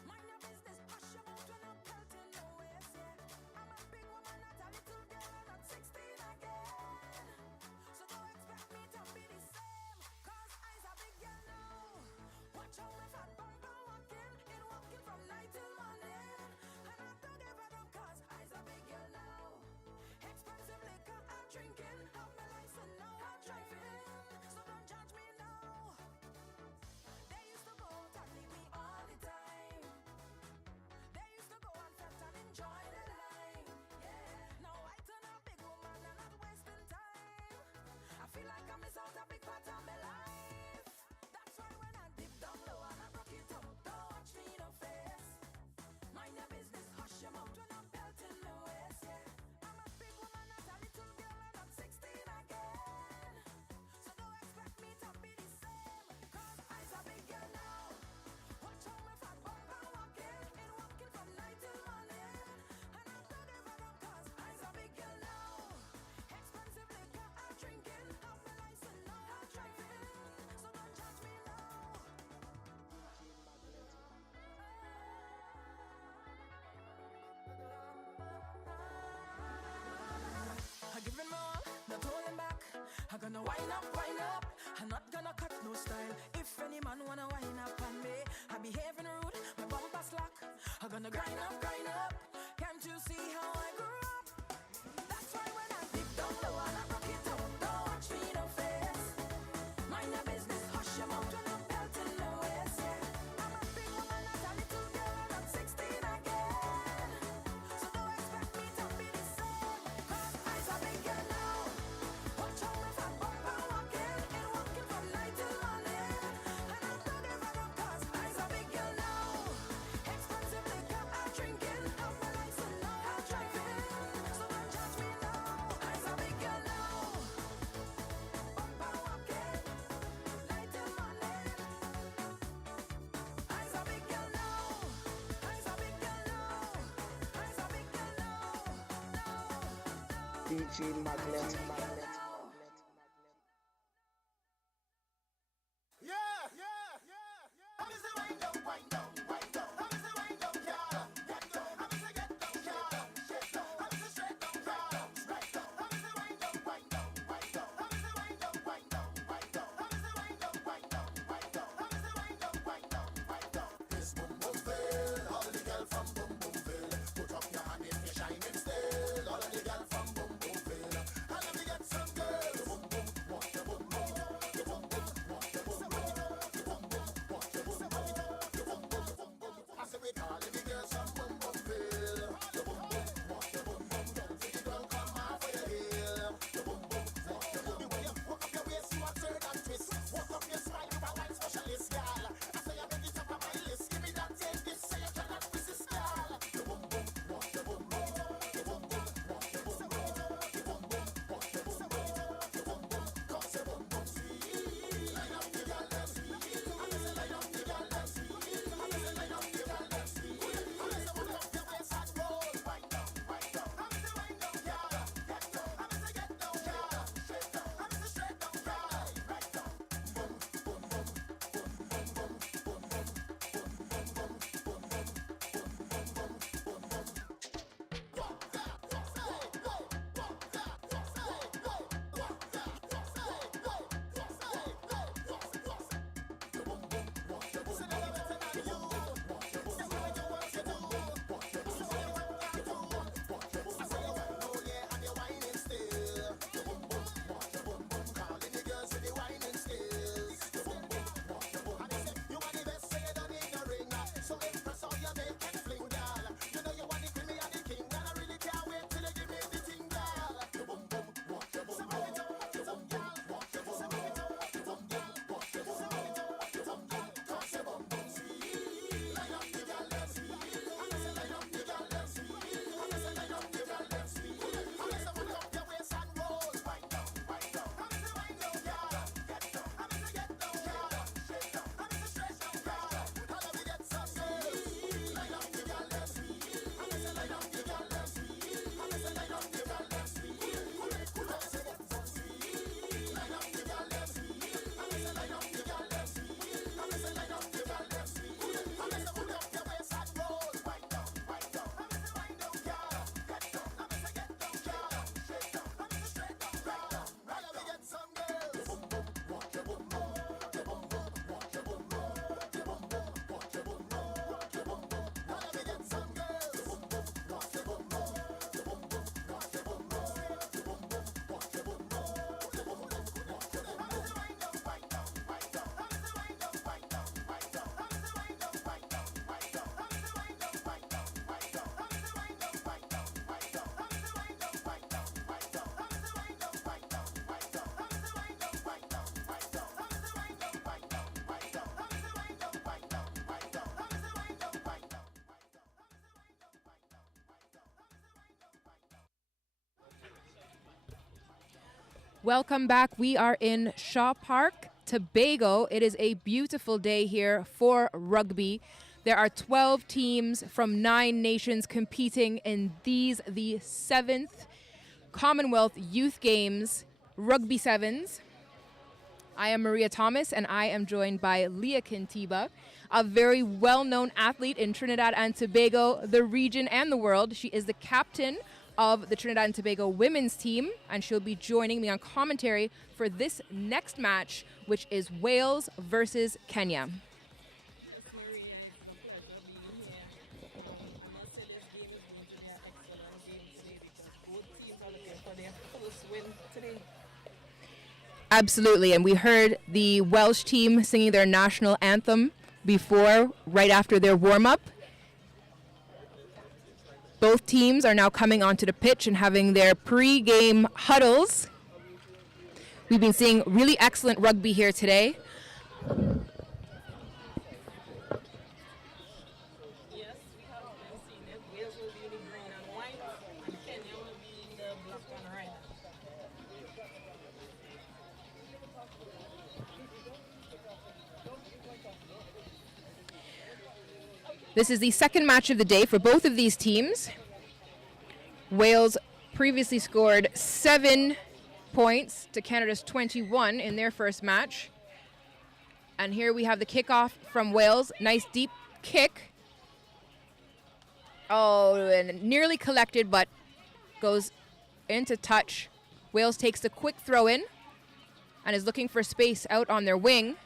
Mind your business, hush your mouth when I'm pelting no waist, yeah. I'm a big woman, not a little girl, I'm not 16 again. So don't expect me to be the same, 'cause I's a big girl now. Watch how my fat bumper walking from night till morning. And I don't give a damn 'cause I's a big girl now. Expensive liquor I'm drinking, have my license now I'm driving. So don't judge me now. They used to go out and leave me all the time. They used to go and fest and enjoy the life. Yeah. Now I turn a big woman and not wasting time. I feel like I miss out a big part of my life. That's why when I dip down low and I rock it up, don't watch me no face. Mind your business, hush your mouth when I'm pelting the waist, yeah. I'm a big woman, not a little girl, I'm not 16 again. So don't expect me to be the same, 'cause I's a big girl now. Watch how my fat bumper walking from night till morning. And I don't give a damn 'cause I's a big girl now. Expensive liquor I'm drinking, have my license now I'm driving. So don't judge me now. I'm giving more, not holding back. I'm gonna wind up. I'm not gonna cut no style. If any man wanna wind up on me, I behaving rude, my bumper slack. I'm gonna grind up. Can't you see how I grew up? That's why when I dip down low and I rock it up, don't watch me no face. Mind your business, hush your mouth when I'm pelting the waist, yeah. I'm a big woman, not a little girl, I'm not 16 again. So don't expect me to be the same, 'cause I's a big girl now. Watch how my fat bumper walking from night till morning. And I don't give a damn 'cause I's a big girl now. Expensive liquor I'm drinking, have my license now I'm driving. So don't judge me now. I's a big girl now. Bumper walking, night till morning. I's a big girl now. I's a big girl now. I's a big girl now. DJ Magnet. This boom boom fill, all the girl from boom boom fill. Put up your hand if you're shining still. All of the girl from boom boom fill. And let me get Welcome back. We are in Shaw Park, Tobago. It is a beautiful day here for rugby. There are 12 teams from 9 nations competing in the 7th Commonwealth Youth Games, Rugby Sevens. I am Maria Thomas, and I am joined by Leah Kintiba, a very well-known athlete in Trinidad and Tobago, the region, and the world. She is the captain of the Trinidad and Tobago women's team, and she'll be joining me on commentary for this next match, which is Wales versus Kenya. Yes, Maria, it's a pleasure being here. I must say this game is going to be an excellent game today because both teams are looking for their first win today. Absolutely, and we heard the Welsh team singing their national anthem before, right after their warm-up. Both teams are now coming onto the pitch and having their pre-game huddles. We've been seeing really excellent rugby here today. Yes, we have been seeing it. Wales will be in the green and white, and Kenya will be in the black and red. This is the second match of the day for both of these teams. Wales previously scored 7 points to Canada's 21 in their first match. And here we have the kickoff from Wales. Nice deep kick. Oh, and nearly collected, but goes into touch. Wales takes the quick throw in and is looking for space out on their wing.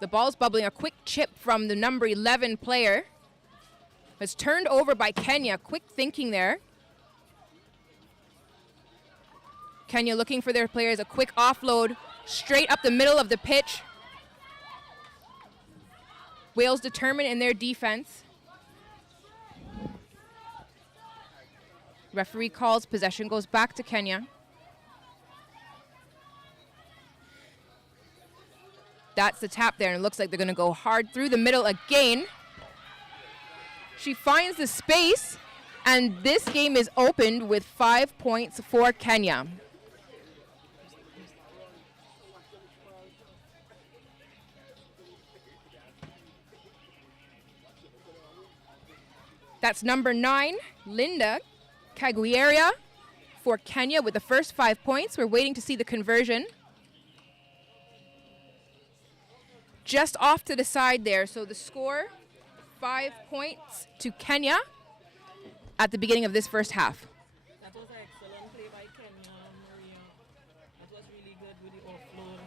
The ball's bubbling, a quick chip from the number 11 player. It's turned over by Kenya, quick thinking there. Kenya looking for their players, a quick offload straight up the middle of the pitch. Wales determined in their defense. Referee calls, possession goes back to Kenya. That's the tap there, and it looks like they're going to go hard through the middle again. She finds the space, and this game is opened with 5 points for Kenya. That's number 9, Linda Kaguieria for Kenya with the first 5 points. We're waiting to see the conversion. Just off to the side there, so the score, 5 points to Kenya at the beginning of this first half. That was an excellent play by Kenya, Maria. That was really good with the offload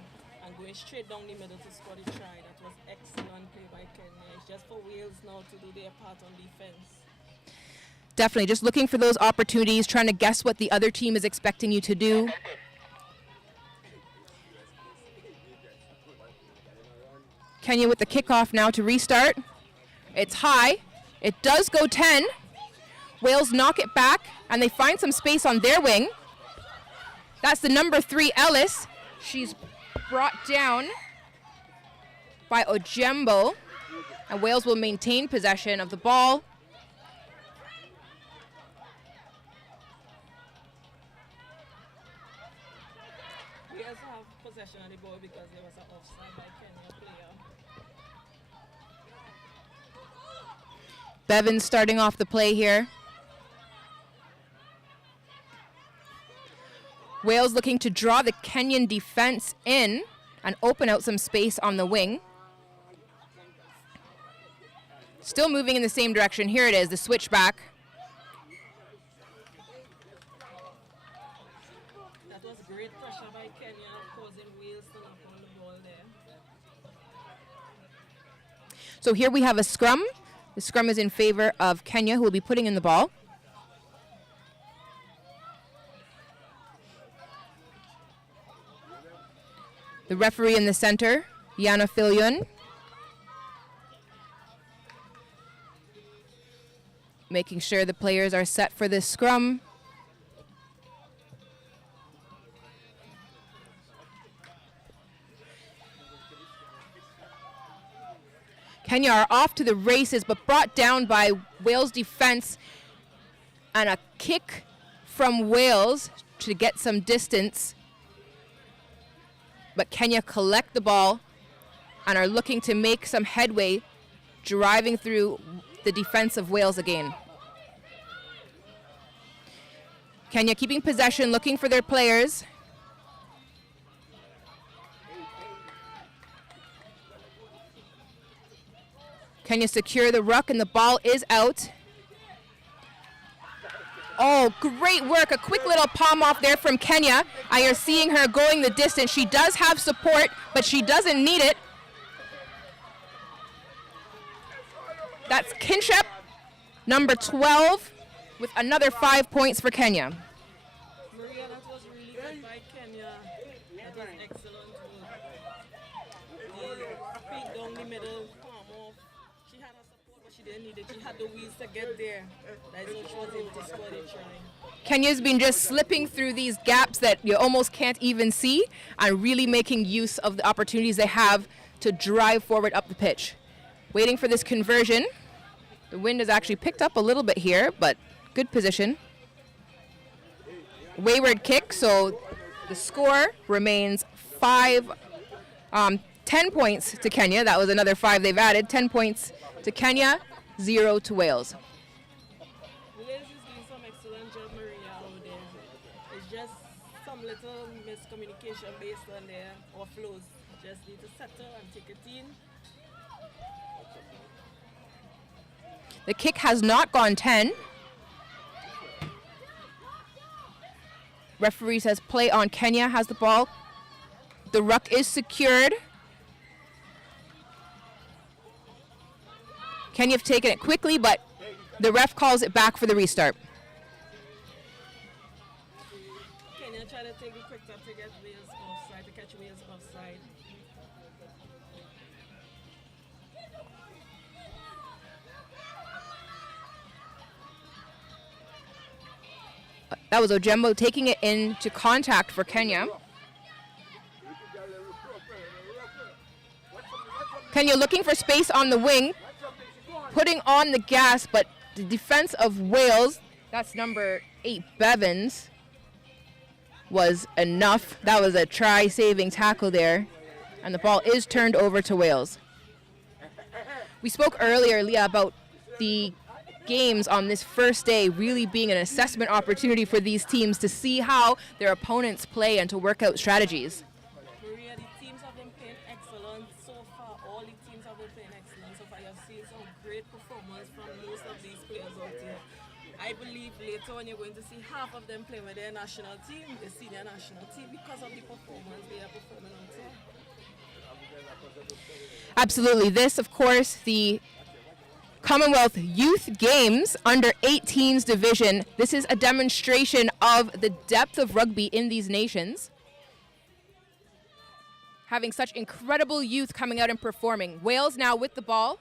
and going straight down the middle to score the try. That was excellent play by Kenya. It's just for Wales now to do their part on defense. Definitely, just looking for those opportunities, trying to guess what the other team is expecting you to do. Kenya with the kickoff now to restart. It's high. It does go 10. Wales knock it back, and they find some space on their wing. That's the number 3, Ellis. She's brought down by Ojembo, and Wales will maintain possession of the ball. We also have possession of the ball because there was an offside by Kenya player. Bevins starting off the play here. Wales looking to draw the Kenyan defense in and open out some space on the wing. Still moving in the same direction. Here it is, the switchback. That was great pressure by Kenya, causing Wales to knock on the ball there. So here we have a scrum. The scrum is in favor of Kenya, who will be putting in the ball. The referee in the center, Yana Filion, making sure the players are set for this scrum. Kenya are off to the races, but brought down by Wales defense, and a kick from Wales to get some distance, but Kenya collect the ball and are looking to make some headway, driving through the defense of Wales again. Kenya keeping possession, looking for their players. Kenya secure the ruck and the ball is out. Oh, great work. A quick little palm off there from Kenya. I are seeing her going the distance. She does have support, but she doesn't need it. That's Kinship, number 12, with another 5 points for Kenya. Maria, that was really good by Kenya. That was excellent work. The feet down the middle, palm off. She had her support, but she didn't need it. She had the wheels to get there. That's how she was able to score the try. Kenya's been just slipping through these gaps that you almost can't even see and really making use of the opportunities they have to drive forward up the pitch. Waiting for this conversion. The wind has actually picked up a little bit here, but good position. Wayward kick, so the score remains 10 points to Kenya. That was another 5 they've added. 10 points to Kenya, 0 to Wales. Wales is doing some excellent job, Maria, out there. It's just some little miscommunication based on their offloads. Just need to settle and take it in. The kick has not gone 10. Referee says play on. Kenya has the ball. The ruck is secured. Kenya have taken it quickly, but the ref calls it back for the restart. Kenya try to take a quick tap to get Wales offside, to catch Wales offside. That was Ojembo taking it into contact for Kenya. Kenya looking for space on the wing, putting on the gas, but the defense of Wales, that's number 8, Bevins, was enough. That was a try-saving tackle there, and the ball is turned over to Wales. We spoke earlier, Leah, about the games on this first day really being an assessment opportunity for these teams to see how their opponents play and to work out strategies. Maria, the teams have been playing excellent so far. All the teams have been playing excellent so far. You've seen some great performance from most of these players out here. I believe later on you're going to see half of them play with their national team, the senior national team, because of the performance they are performing out here. Absolutely. This, of course, the Commonwealth Youth Games under 18s division. This is a demonstration of the depth of rugby in these nations. Having such incredible youth coming out and performing. Wales now with the ball.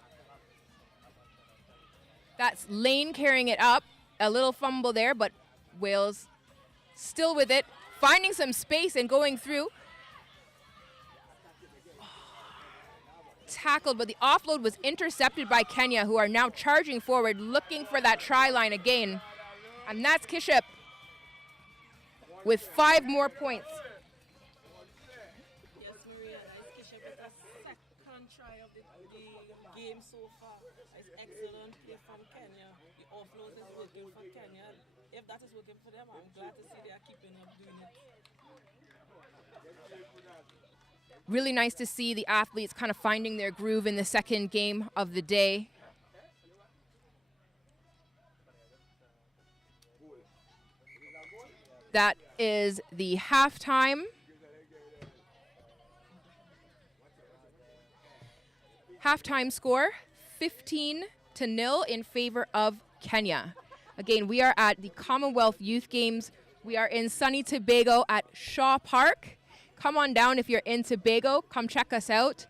That's Lane carrying it up. A little fumble there, but Wales still with it. Finding some space and going through. Tackled, but the offload was intercepted by Kenya, who are now charging forward, looking for that try line again. And that's Kiship with 5 more points. Yes, Maria, that is Kiship with a second try of the game so far. It's excellent play from Kenya. The offload is working for Kenya. If that is working for them, I'm glad to see they are keeping up doing it. Really nice to see the athletes kind of finding their groove in the second game of the day. That is the halftime. Halftime score, 15-0 in favor of Kenya. Again, we are at the Commonwealth Youth Games. We are in sunny Tobago at Shaw Park. Come on down if you're in Tobago. Come check us out.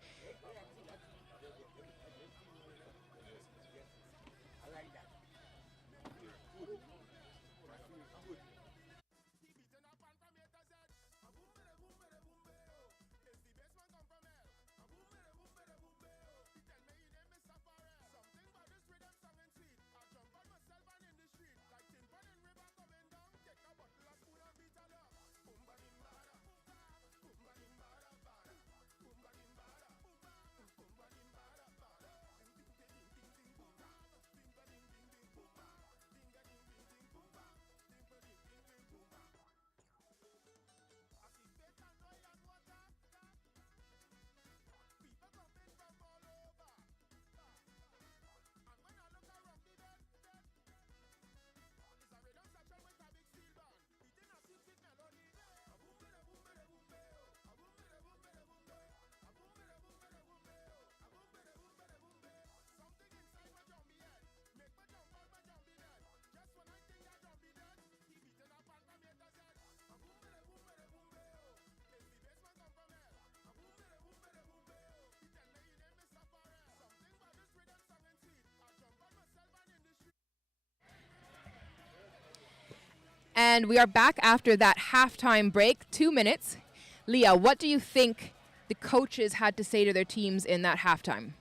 And we are back after that halftime break, 2 minutes. Leah, what do you think the coaches had to say to their teams in that halftime?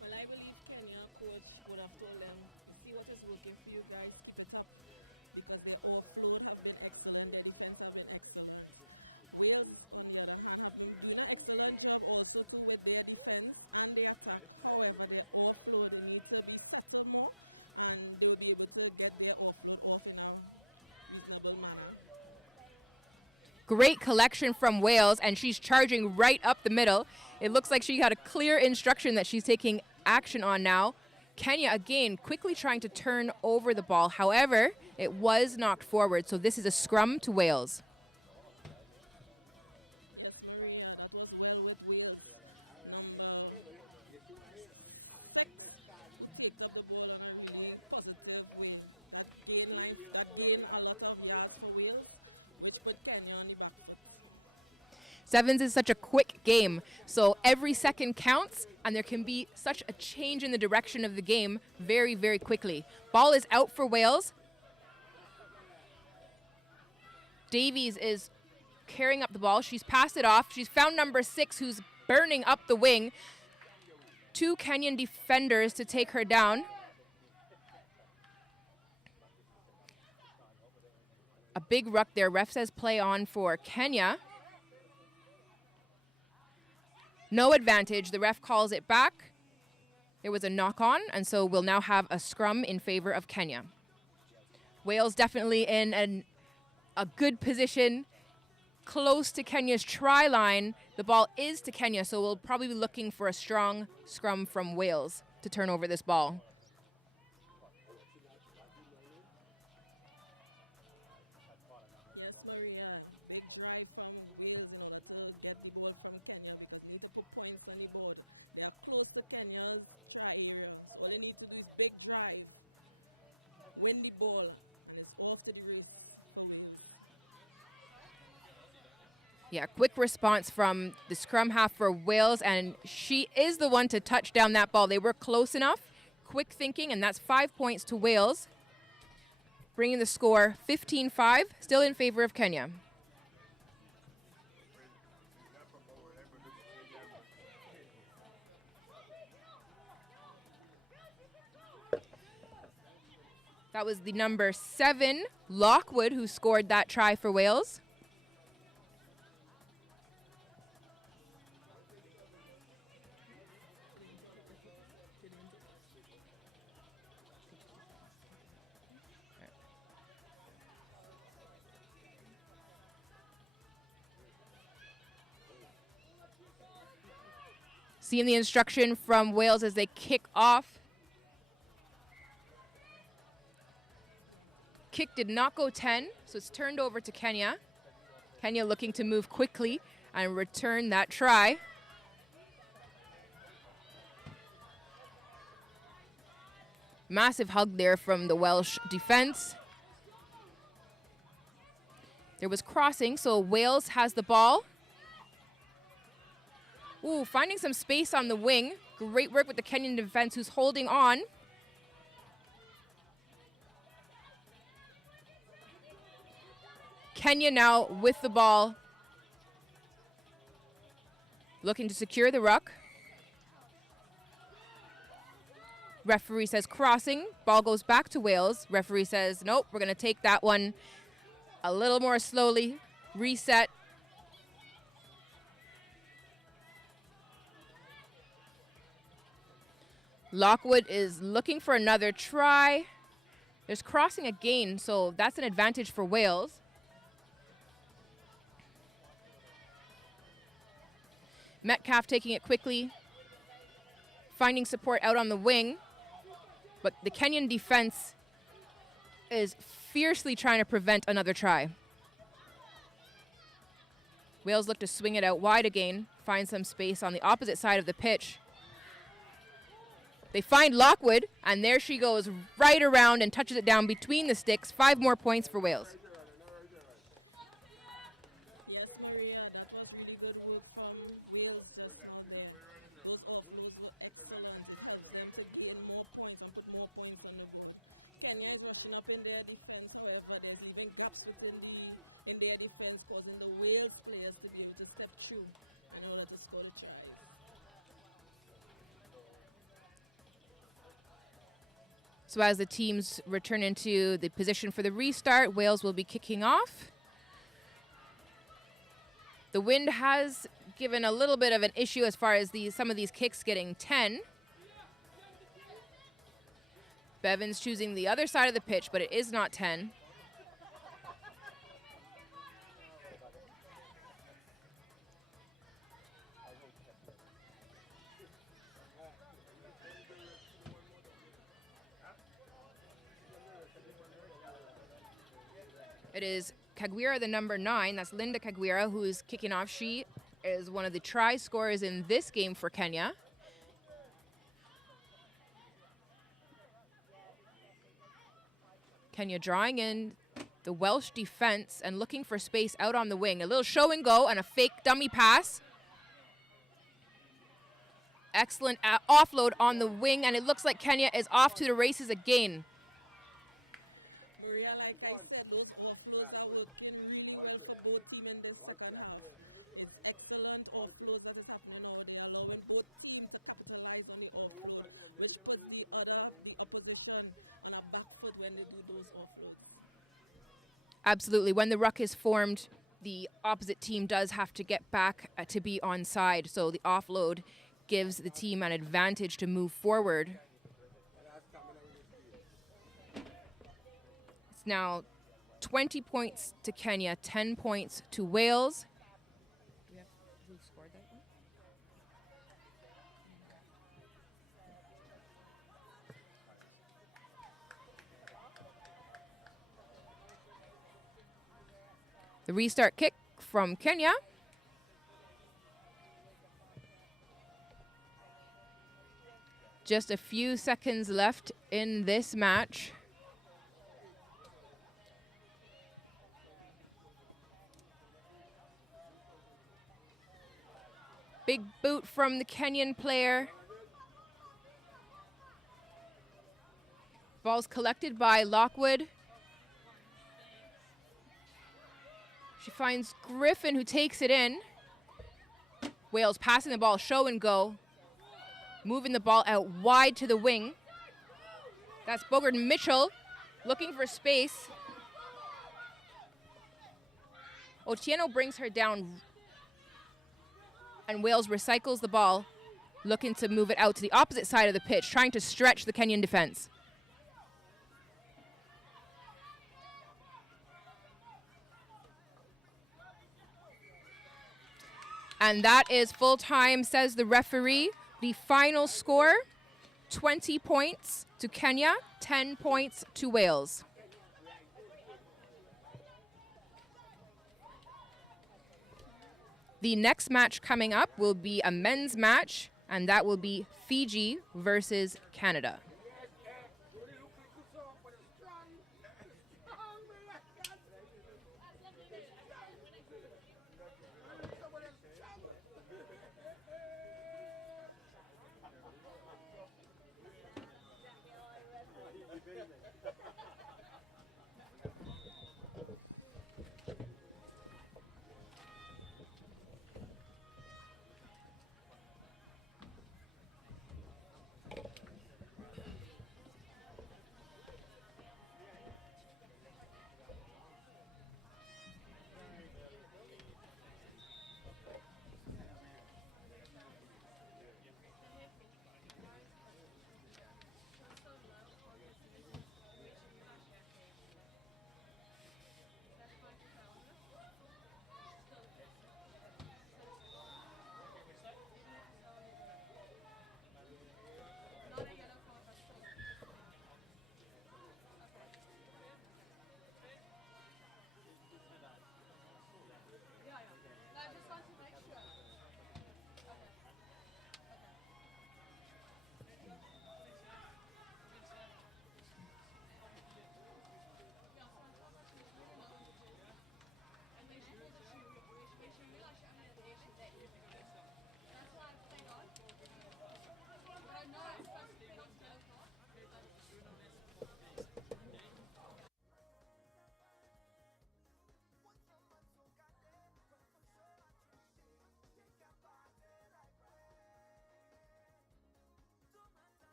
Well, I believe Kenya coach would have told them, you see what is working for you guys, keep it up. Because their offload have been excellent, their defense have been excellent. Wales, on the other hand, have been doing an excellent job also too with their defense and their attack. However, their offload, they need to be settled more, and they will be able to get their offload off in a reasonable manner. Great collection from Wales, and she's charging right up the middle. It looks like she had a clear instruction that she's taking action on now. Kenya, again, quickly trying to turn over the ball. However, it was knocked forward, so this is a scrum to Wales. Yes, Maria, that was well with Wales. Number 6, who taked up the ball on a really positive way. That gained a lot of yards for Wales, which put Kenya on the back foot. Sevens is such a quick game, so every second counts, and there can be such a change in the direction of the game very, very quickly. Ball is out for Wales. Davies is carrying up the ball. She's passed it off. She's found number 6, who's burning up the wing. 2 Kenyan defenders to take her down. A big ruck there. Ref says play on for Kenya. No advantage. The ref calls it back. There was a knock on, and so we'll now have a scrum in favor of Kenya. Wales definitely in a good position, close to Kenya's try line. The ball is to Kenya, so we'll probably be looking for a strong scrum from Wales to turn over this ball. Yes, Maria, big drive from Wales in order to get the ball from Kenya because they need to put points on the board. They are close to Kenya's try area, so all they need to do is big drive, win the ball, and it's off to the race for Wales. Yeah, quick response from the scrum half for Wales, and she is the one to touch down that ball. They were close enough, quick thinking, and that's 5 points to Wales, bringing the score 15-5, still in favor of Kenya. That was the number 7, Lockwood, who scored that try for Wales. Seeing the instruction from Wales as they kick off. Kick did not go 10, so it's turned over to Kenya. Kenya looking to move quickly and return that try. Massive hug there from the Welsh defense. There was crossing, so Wales has the ball. Ooh, finding some space on the wing. Great work with the Kenyan defense who's holding on. Kenya now with the ball. Looking to secure the ruck. Referee says crossing. Ball goes back to Wales. Referee says, nope, we're going to take that one a little more slowly. Reset. Lockwood is looking for another try. There's crossing again, so that's an advantage for Wales. Metcalf taking it quickly, finding support out on the wing, but the Kenyan defense is fiercely trying to prevent another try. Wales look to swing it out wide again, find some space on the opposite side of the pitch. They find Lockwood, and there she goes right around and touches it down between the sticks. 5 more points for Wales. Yes, Maria, that was really good work from Wales just now there. Those offloads were excellent. It helps them to gain more points and put more points on the board. Kenya is rushing up in their defense, however, there's leaving gaps in their defense, causing the Wales players to be able to step through in order to score the tries. So as the teams return into the position for the restart, Wales will be kicking off. The wind has given a little bit of an issue as far as some of these kicks getting 10. Bevins choosing the other side of the pitch, but it is not 10. It is Kagwira, the number 9. That's Linda Kagwira, who is kicking off. She is one of the try scorers in this game for Kenya. Kenya drawing in the Welsh defense and looking for space out on the wing. A little show and go and a fake dummy pass. Excellent offload on the wing, and it looks like Kenya is off to the races again. Maria, like I said, those offloads are working really well for both teams in this second half. It's excellent offloads that is happening now. They're allowing both teams to capitalize on the offload, which puts the opposition on a back foot when they do those offloads. Absolutely. When the ruck is formed, the opposite team does have to get back to be onside. So the offload gives the team an advantage to move forward. It's now 20 points to Kenya, 10 points to Wales. Who scored that one? The restart kick from Kenya. Just a few seconds left in this match. Big boot from the Kenyan player. Ball's collected by Lockwood. She finds Griffin, who takes it in. Wales passing the ball, show and go. Moving the ball out wide to the wing. That's Bogart Mitchell looking for space. Otieno brings her down, and Wales recycles the ball, looking to move it out to the opposite side of the pitch, trying to stretch the Kenyan defense. And that is full time, says the referee. The final score, 20 points to Kenya, 10 points to Wales. The next match coming up will be a men's match, and that will be Fiji versus Canada.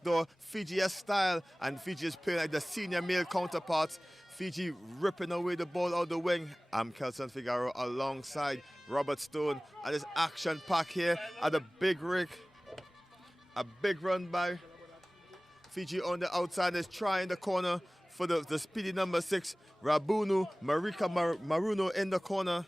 backdoor Fiji style, and Fiji is playing like the senior male counterparts. Fiji ripping away the ball out the wing. I'm Kelson Figaro alongside Robert Stone, and this action pack here at the big rig. A big run by Fiji on the outside. Is trying the corner for the speedy number 6, Rabunu Marika Maruno in the corner.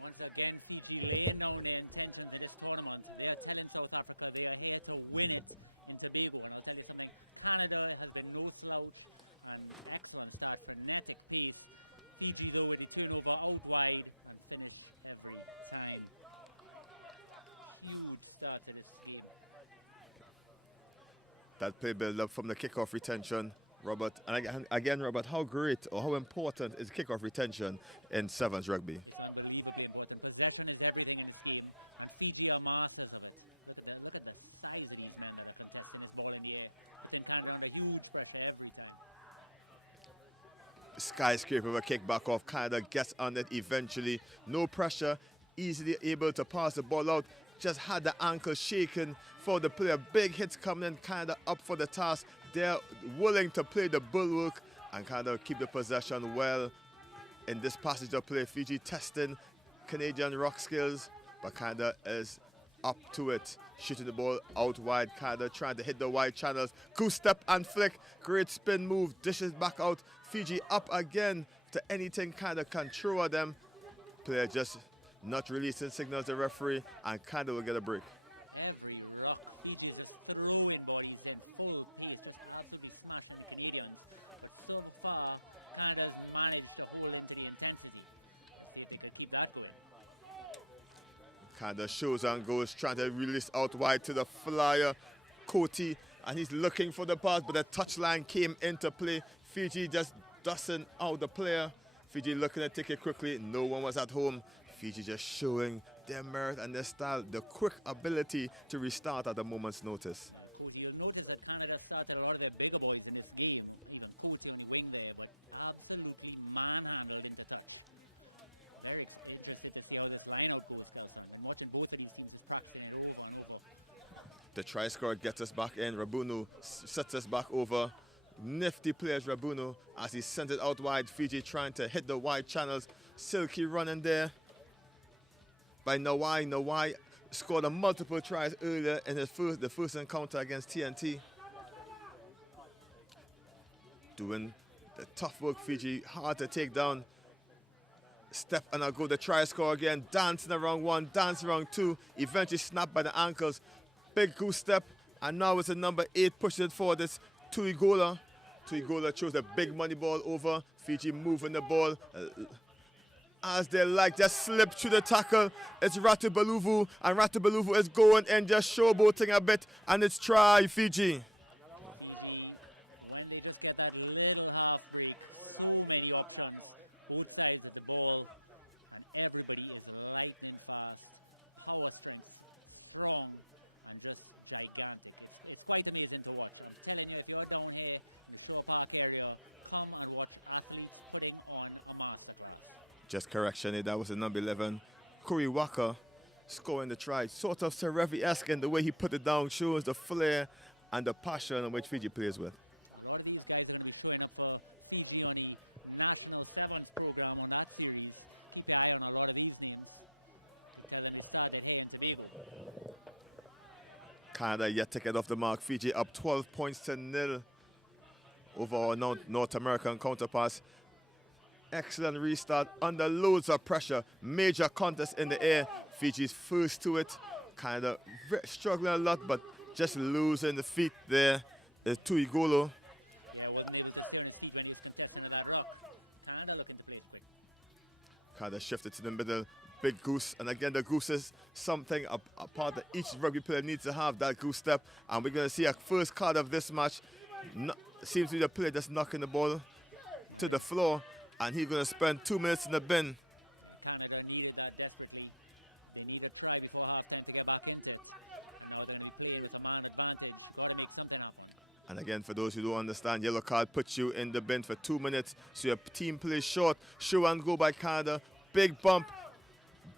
Once again, Fiji laying down their intentions in this tournament. They are telling South Africa they are here to win it in Tobago. And I'll tell you something, Canada has been no slouch. An excellent start, frenetic pace. Fiji, though, with the turnover out wide and finish every time. Huge start to this game. That play build up from the kickoff retention, Robert. And again, Robert, how great or how important is kickoff retention in Sevens rugby? It's unbelievably important. Possession is everything in this game, and Fiji are masters of it. Look at the size of these men that are contesting this ball in the air, putting Canada under huge pressure every time. Skyscraper with a kick back off. Canada gets on it eventually. No pressure, easily able to pass the ball out. Just had the ankle shaken for the player. Big hits coming in. Canada up for the task. They're willing to play the bulwark, and Canada keep the possession well in this passage of play. Fiji testing Canadian rock skills, but Canada is up to it. Shooting the ball out wide. Canada trying to hit the wide channels. Goose step and flick. Great spin move. Dishes back out. Fiji up again to anything Canada can throw at them. Player just not releasing signals to the referee, and Canada will get a break. Every rock, Fiji is just throwing bodies in full pace, just absolutely smashing the Canadians. But so far, Canada's managed to hold into the intensity. Let's see if they could keep that going. Canada shows and goes, trying to release out wide to the flyer, Coty, and he's looking for the pass, but the touchline came into play. Fiji just dusting out the player. Fiji looking to take it quickly. No one was at home. Fiji just showing their merit and their style, the quick ability to restart at a moment's notice. Coty, you'll notice that Canada started a lot of their bigger boys in this game, even Coty on the wing there, but absolutely manhandled into touch. Very interested to see how this line-out goes, Kelson. Been watching both of these teams just practicing it over and over. The try scorer gets us back in. Rabunu sets us back over. Nifty players, Rabunu, as he sent it out wide. Fiji trying to hit the wide channels. Silky running there by Nawai. Nawai scored a multiple tries earlier in the first encounter against TNT. Doing the tough work, Fiji, hard to take down. Step and I'll go the try score again. Dancing around one, dancing around two. Eventually snapped by the ankles. Big goose step, and now it's a number 8 pushing it forward. It's Tuigola. Tuigola throws the big money ball over. Fiji moving the ball as they like, just slip through the tackle. It's Ratu Baluvu, and Ratu Baluvu is going and just showboating a bit, and it's try Fiji. Fiji, when they just get that little half break, so many options, both sides of the ball, and everybody is lightning fast, power strength, strong, and just gigantic. It's quite amazing to watch. I'm telling you, if you're down here in the Shore Park area, come and watch athletes putting on a masterclass. Just correction, that was the number 11, Kuri Waka, scoring the try. Sort of Serevi-esque in the way he put it down, shows the flair and the passion which Fiji plays with. A lot of these guys are going to be showing up for Fiji on the National Sevens program on that series. Keep your eye on a lot of these names to tell them they started here in Tobago. Canada yet to get off the mark. Fiji up 12 points to 0 over our North American counterparts. Excellent restart under loads of pressure. Major contest in the air. Fiji's first to it. Canada struggling a lot, but just losing the feet there. Is Tuigolo. Yeah, wasn't able to stay on his feet when he was contesting that rock. Canada looking to play it quick. Canada shifted to the middle. Big goose, and again the goose is something, a part that each rugby player needs to have, that goose step. And we're going to see a first card of this match. Seems to be the player that's knocking the ball to the floor, and he's going to spend 2 minutes in the bin. Yeah, Canada needed that desperately. They need a try before halftime to get back into it. And now they're going to be playing with a man advantage. Got to make something happen. And again, for those who don't understand, yellow card puts you in the bin for 2 minutes. So your team plays short. Show and go by Canada. Big bump.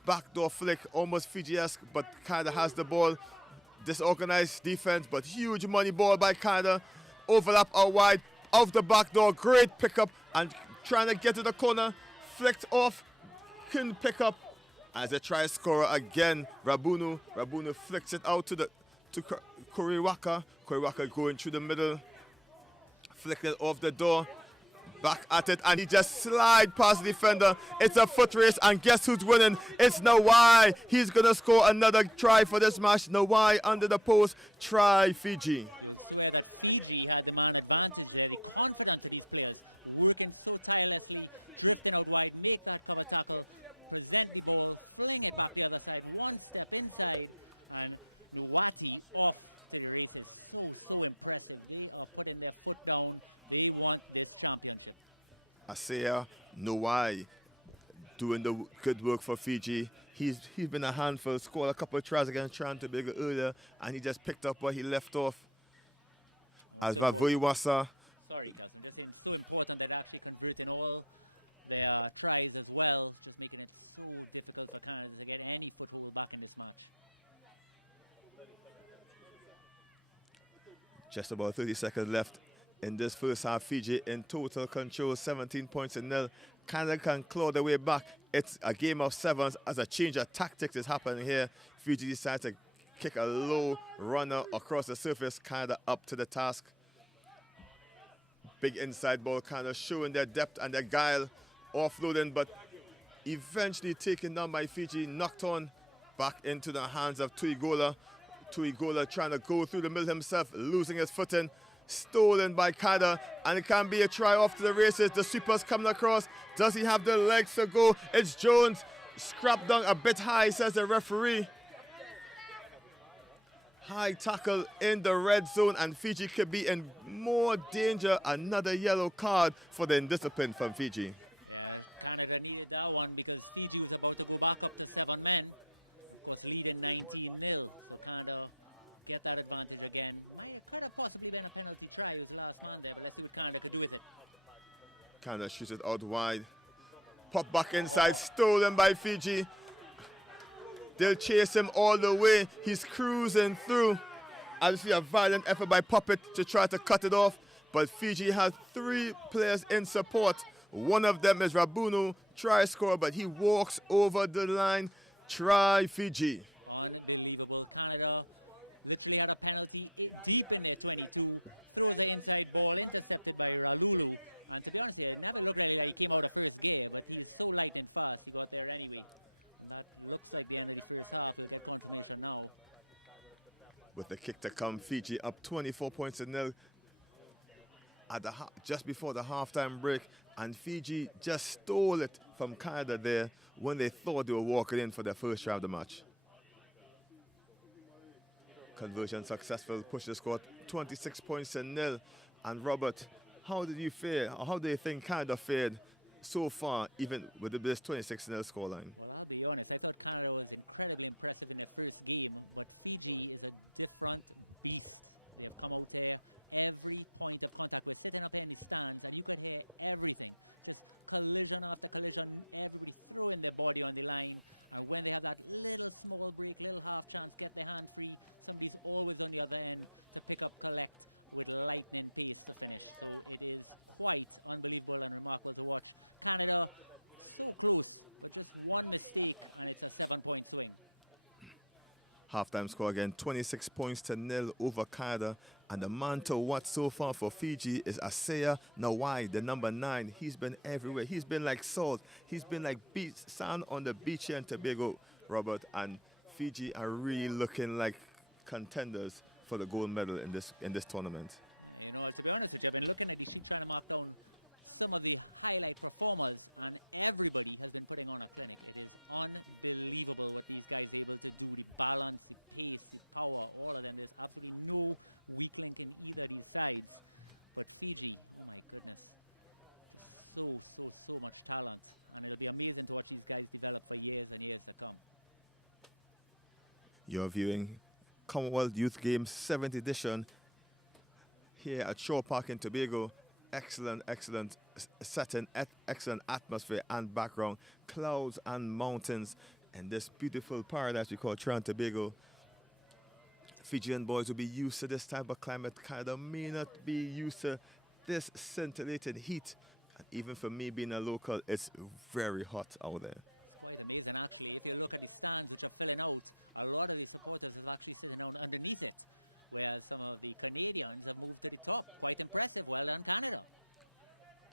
Backdoor flick, almost Fiji-esque, but Canada has the ball. Disorganized defense, but huge money ball by Canada. Overlap out wide, off the back door. Great pickup and trying to get to the corner. Flicked off, couldn't pick up. As a try scorer again, Rabunu flicks it out to Kuriwaka. Kuriwaka going through the middle, flicked it off the door. Back at it, and he just slide past the defender. It's a foot race, and guess who's winning? It's Nawai. He's gonna score another try for this match. Nawai under the post. Try Fiji. You'll swear that Fiji had the man advantage there. The confidence of these players working so tirelessly, drifting out wide, make that cover tackle, present the ball, fling it back the other side, one step inside, and Nuwati off to the races. So impressive. They are putting their foot down. They want this championship. Asea Nuwai doing the good work for Fiji. He's been a handful, scored a couple of tries against Trinidad and Tobago earlier, and he just picked up what he left off. As Vavuiwasa. Sorry, Kaz, I'm just saying so important that actually converting all their tries as well, just making it so difficult for Canada to get any foothold back in this match. Just about 30 seconds left in this first half. Fiji in total control, 17 points to nil. Canada can claw their way back. It's a game of sevens as a change of tactics is happening here. Fiji decides to kick a low runner across the surface. Canada up to the task. Big inside ball, Canada showing their depth and their guile, offloading, but eventually taken down by Fiji, knocked on back into the hands of Tuigola. Tuigola trying to go through the middle himself, losing his footing. Stolen by Canada, and it can be a try off to the races. The sweeper's coming across. Does he have the legs to go? It's Jones. Scrapped down a bit high, says the referee. High tackle in the red zone, and Fiji could be in more danger. Another yellow card for the indiscipline from Fiji. Yeah, Canada needed that one because Fiji was about to go back up to 7 men. Of course, leading 19-0. So Canada get that advantage again. Could have possibly been a penalty try. He was the last man there, but let's see what Canada could do with it. Canada shoots it out wide. Pop back inside, stolen by Fiji. They'll chase him all the way. He's cruising through. I see a violent effort by Puppet to try to cut it off, but Fiji has 3 players in support. One of them is Rabunu, try scorer, but he walks over the line. Try Fiji. Unbelievable. Canada literally had a penalty deep in their 22, throws the inside ball, intercepted by Ralulu. And to be honest here, it never looked really like he came out of first gear, but he is so light and fast, he got there anyway. And that looks like the end of the first half. We'll get confirmation now. With the kick to come, Fiji up 24 points to nil at just before the halftime break. And Fiji just stole it from Canada there when they thought they were walking in for their first try of the match. Conversion successful, push the score 26 points to nil. And Robert, how did you fare, or how do you think Canada fared so far, even with this 26-0 scoreline? Well, I'll be honest, I thought Canada was incredibly impressive in their first game, but Fiji is a different beast. They have come out there, every point of contact. We're sitting up here in the stands, and you could hear everything. Just collision after collision, everybody throwing their body on the line. And when they have that little small break, little half chance, get their hand free, somebody's always on the other end to pick up, collect with lightning pace to finish. So it is quite unbelievable and remarkable to watch. Canada so close, but just one mistake, and it's a 7-point swing. Halftime score again, 26 points to nil over Canada. And the man to watch so far for Fiji is Asea Nawai, the number 9. He's been everywhere. He's been like salt. He's been like sand on the beach here in Tobago, Robert. And Fiji are really looking like contenders for the gold medal in this tournament. You know, to be honest with you, I've been looking at the sheet trying to mark down some of the highlight performers, and everybody has been putting on a clinic. It is unbelievable what these guys are able to do. The balance, the pace, the power, all of them. There's absolutely no weak link in either of these sides. But Fiji, oh my goodness, just so much talent. And it'll be amazing to watch these guys develop for years and years to come. You're viewing Commonwealth Youth Games 7th edition here at Shore Park in Tobago. Excellent setting, excellent atmosphere and background. Clouds and mountains and this beautiful paradise we call Trinidad and Tobago. Fijian boys will be used to this type of climate. Canada may not be used to this scintillating heat. And even for me being a local, it's very hot out there. It's quite amazing, actually. If you look at the stands, which are filling out, a lot of the supporters are actually sitting down underneath it, whereas some of the Canadians have moved to the top. Quite impressive. Well done, Canada.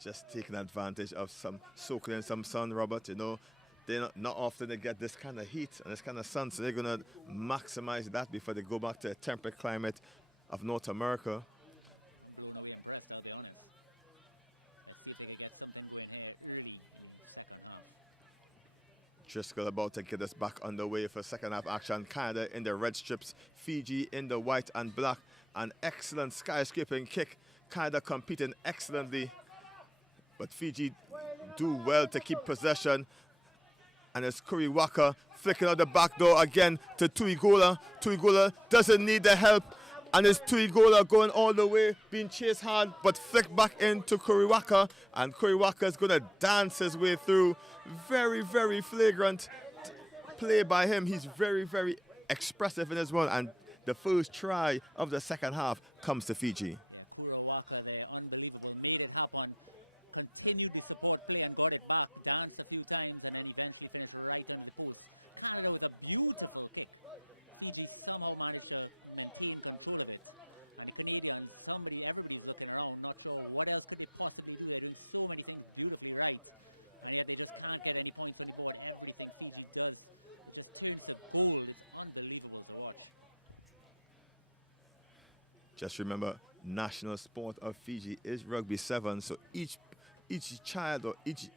Just taking advantage of some soaking in some sun, Robert. You know, they not often they get this kind of heat and this kind of sun, so they're going to maximize that before they go back to the temperate climate of North America. I'm blown away impressed, I'll be honest. Let's see if they can get something going here early in the second half. Driscoll about to get us back underway for second half action. Canada in the red strips, Fiji in the white and black. An excellent skyscraping kick. Canada competing excellently, but Fiji do well to keep possession. And it's Kuriwaka flicking out the back door again to Tuigola. Tuigola doesn't need the help. And it's Tuigola going all the way, being chased hard, but flicked back into Kuriwaka. And Kuriwaka is going to dance his way through. Very, very flagrant play by him. He's very, very expressive in his run. And the first try of the second half comes to Fiji. Yeah, Kuriwaka there, unbelievable. Made it happen. Continued the support play and got it back. Danced a few times and then eventually finished right under the post. Canada with a beautiful kick. Fiji somehow managed to maintain control of it. And the Canadians, everybody's looking around, not sure what else could they possibly do. They're doing so many things beautifully right. And yet they just can't get any points on the board. Everything Fiji does, it just turns to gold. It's unbelievable to watch. Just remember, national sport of Fiji is Rugby Sevens. So each child or each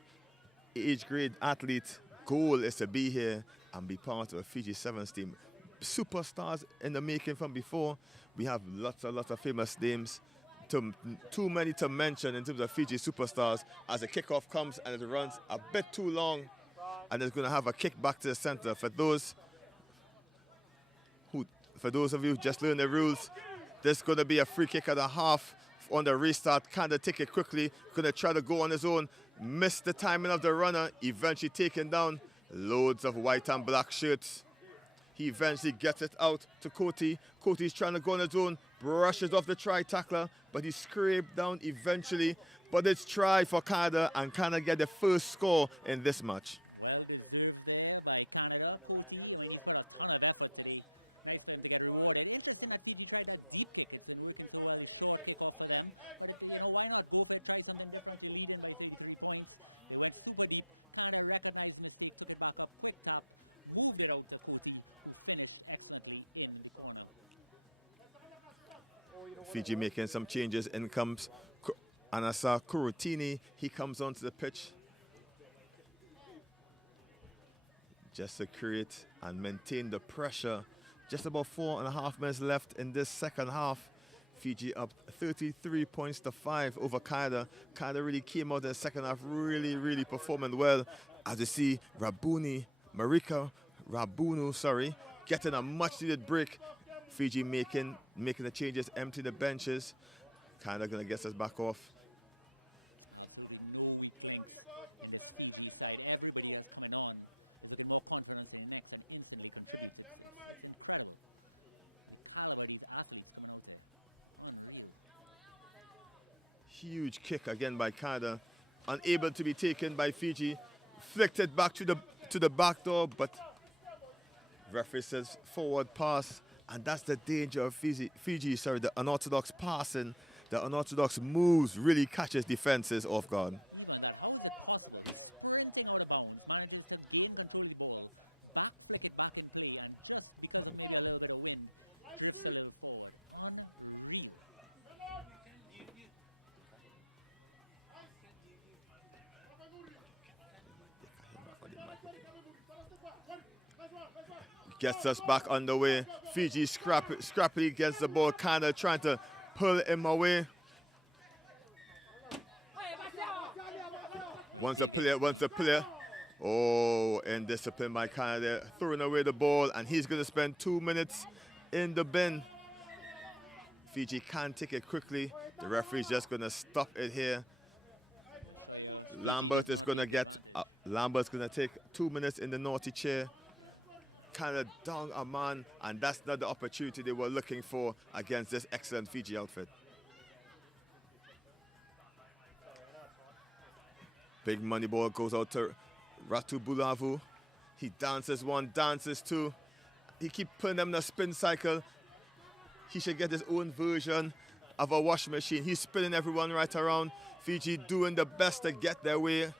age grade athlete goal is to be here and be part of a Fiji Sevens team. Superstars in the making from before. We have lots of famous names. Too many to mention in terms of Fiji superstars. As the kickoff comes and it runs a bit too long, and it's going to have a kick back to the center. For those of you who just learned the rules, there's going to be a free kick at the half on the restart. Canada take it quickly. Going to try to go on his own. Miss the timing of the runner. Eventually taken down. Loads of white and black shirts. He eventually gets it out to Coty. Coty's trying to go on his own, brushes off the try tackler, but he's scraped down eventually. But it's try for Canada, and Canada get the first score in this match. Well deserved there by Canada. Coty, I mean, he's put a ton of effort today. Nice for him to get rewarded. Interesting that Fiji tried that deep kick. It's been working so well, the short kick off for them. But, why not go for it, try something different. You're leading by 33 points. They went super deep. Canada recognized the mistake, took it back up, quick tap, moved it out to Coty, who finished excellently in the corner. Fiji making some changes. In comes Anasa Kurutini. He comes onto the pitch just to create and maintain the pressure. Just about 4.5 minutes left in this second half. Fiji up 33 points to 5 over Canada. Canada really came out in the second half really performing well. As you see, Marika Rabunu, getting a much-needed break. Fiji making the changes, empty the benches. Canada going to get us back off. Absolutely no weak links in this Fiji side. Everybody that's coming on is looking more confidence in the next and instantly contributes. It's incredible. The caliber of these athletes coming out there. Unreal. Huge kick again by Canada. Unable to be taken by Fiji. Flicked it back to the back door, but referee says forward pass. And that's the danger of Fiji, the unorthodox passing. The unorthodox moves really catches defenses off guard. Even that, how is it possible? He's sprinting out of bounds, manages to gain control of the ball, flick it back in play, and just because of maybe a little bit of wind, drifts a little forward. Unreal. Gets us back underway. Fiji scrappy against the ball. Canada trying to pull him away. Once a player. Oh, indiscipline by Canada. Throwing away the ball, and he's going to spend 2 minutes in the bin. Fiji can't take it quickly. The referee's just going to stop it here. Lambert is going to Lambert's going to take 2 minutes in the naughty chair. kind of down a man, and that's not the opportunity they were looking for against this excellent Fiji outfit. Big money ball goes out to Ratu Bulavu. He dances one, dances two. He keep putting them in a spin cycle. He should get his own version of a wash machine. He's spinning everyone right around. Fiji doing the best to get their way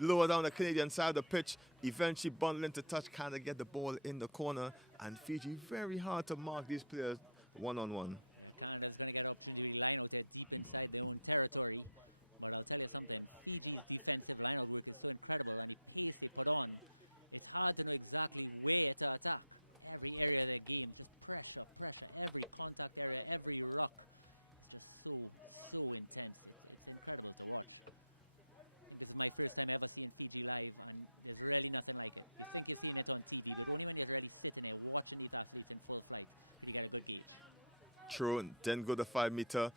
lower down the Canadian side of the pitch. Eventually bundling to touch, kind of get the ball in the corner. And Fiji, very hard to mark these players one-on-one. Yeah, Canada's going to get an opportunity to line out there deep inside their own territory. But I'll tell you something, Fiji's defensive line-out work is so incredible, and the pace they put on, it's hard to know exactly where to attack. Every area of their game, just pressure, pressure. Every contact area, every ruck. It's just so intense. It's incredible to watch. I think this is my first time ever seeing Fiji live, and there's really nothing like it. You think you're seeing it on TV, but only when you're really sitting there watching these athletes in full flight could you get a good gauge. True, and then go the 5 meter.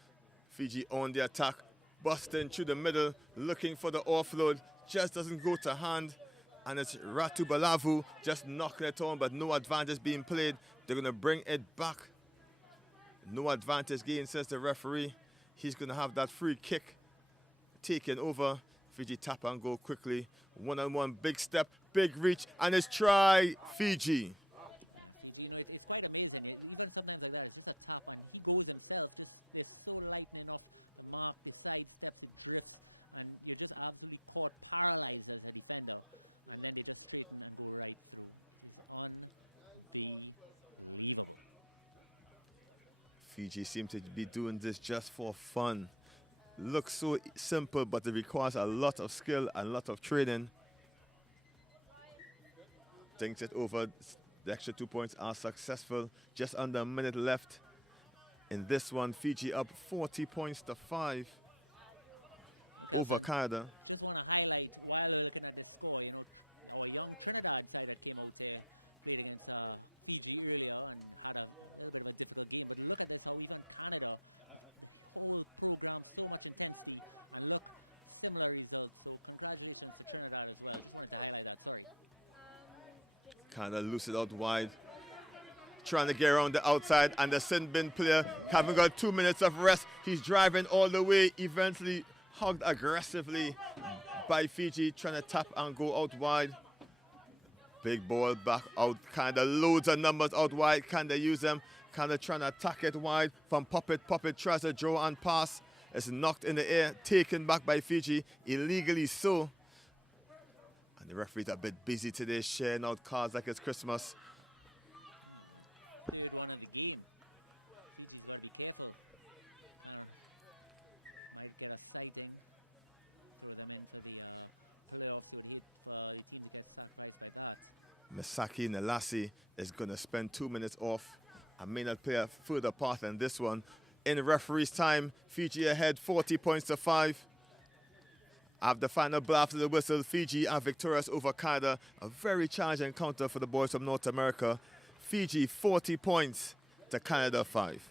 Fiji on the attack, busting through the middle, looking for the offload. Just doesn't go to hand. And it's Ratu Balavu just knocking it on, but no advantage being played. They're going to bring it back. No advantage gained, says the referee. He's going to have that free kick taken over. Fiji tap and go quickly. One-on-one, big step, big reach, and it's try Fiji. Yeah, Fiji, you know, it's quite amazing. Even sometimes like that, it's just a tap, and he goes himself. Just they're so lightning off the mark, the side steps, it drifts, and you're just absolutely caught, paralyzed as a defender. And then they just straighten and go right through. It is unbelievable. Fiji seem to be doing this just for fun. Looks so simple, but it requires a lot of skill and a lot of training. Thinks it over. The extra 2 points are successful. Just under a minute left. In this one, Fiji up 40 points to 5. Okay, over Canada. Just want to highlight, while we're looking at this score, you know, our young Trinidad side that came out there played against Fiji earlier and had a little bit of a difficult game. But look at this, how even Canada, the whole program, so much intensity, and look, similar results. So congratulations to Trinidad as well. Just wanted to highlight that, sorry. Canada loose it out wide. Trying to get around the outside, and the sin bin player having got 2 minutes of rest. He's driving all the way, eventually hugged aggressively by Fiji, trying to tap and go out wide. Big ball back out, kind of loads of numbers out wide. Can they use them? Kind of trying to attack it wide from Puppet. Puppet tries to draw and pass. It's knocked in the air, taken back by Fiji, illegally so. And the referee's a bit busy today, sharing out cards like it's Christmas. Third one of the game. Fiji's got to be careful. Kind of might get a sighting, throw them in for the playoffs. He would hate for the team to get sacrificed by that. Misaki Nalasi is going to spend 2 minutes off and may not play a further part than this one. In referee's time, Fiji ahead 40 points to 5. After the final blast of the whistle, Fiji are victorious over Canada. A very challenging encounter for the boys from North America. Fiji 40 points to Canada 5.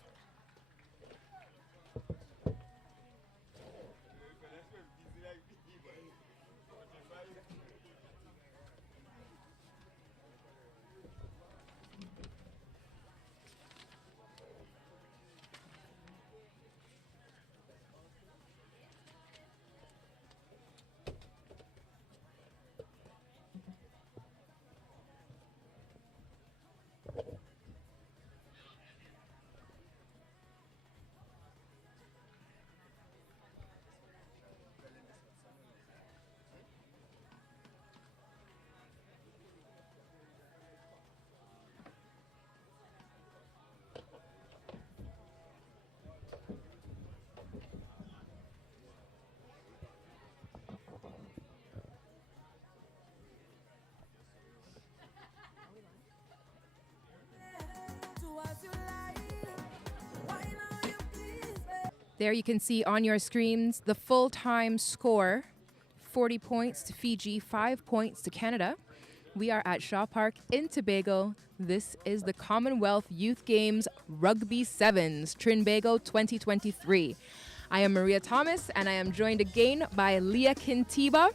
There you can see on your screens the full-time score. 40 points to Fiji, 5 points to Canada. We are at Shaw Park in Tobago. This is the Commonwealth Youth Games Rugby Sevens, Trinbago 2023. I am Maria Thomas, and I am joined again by Leah Kintiba.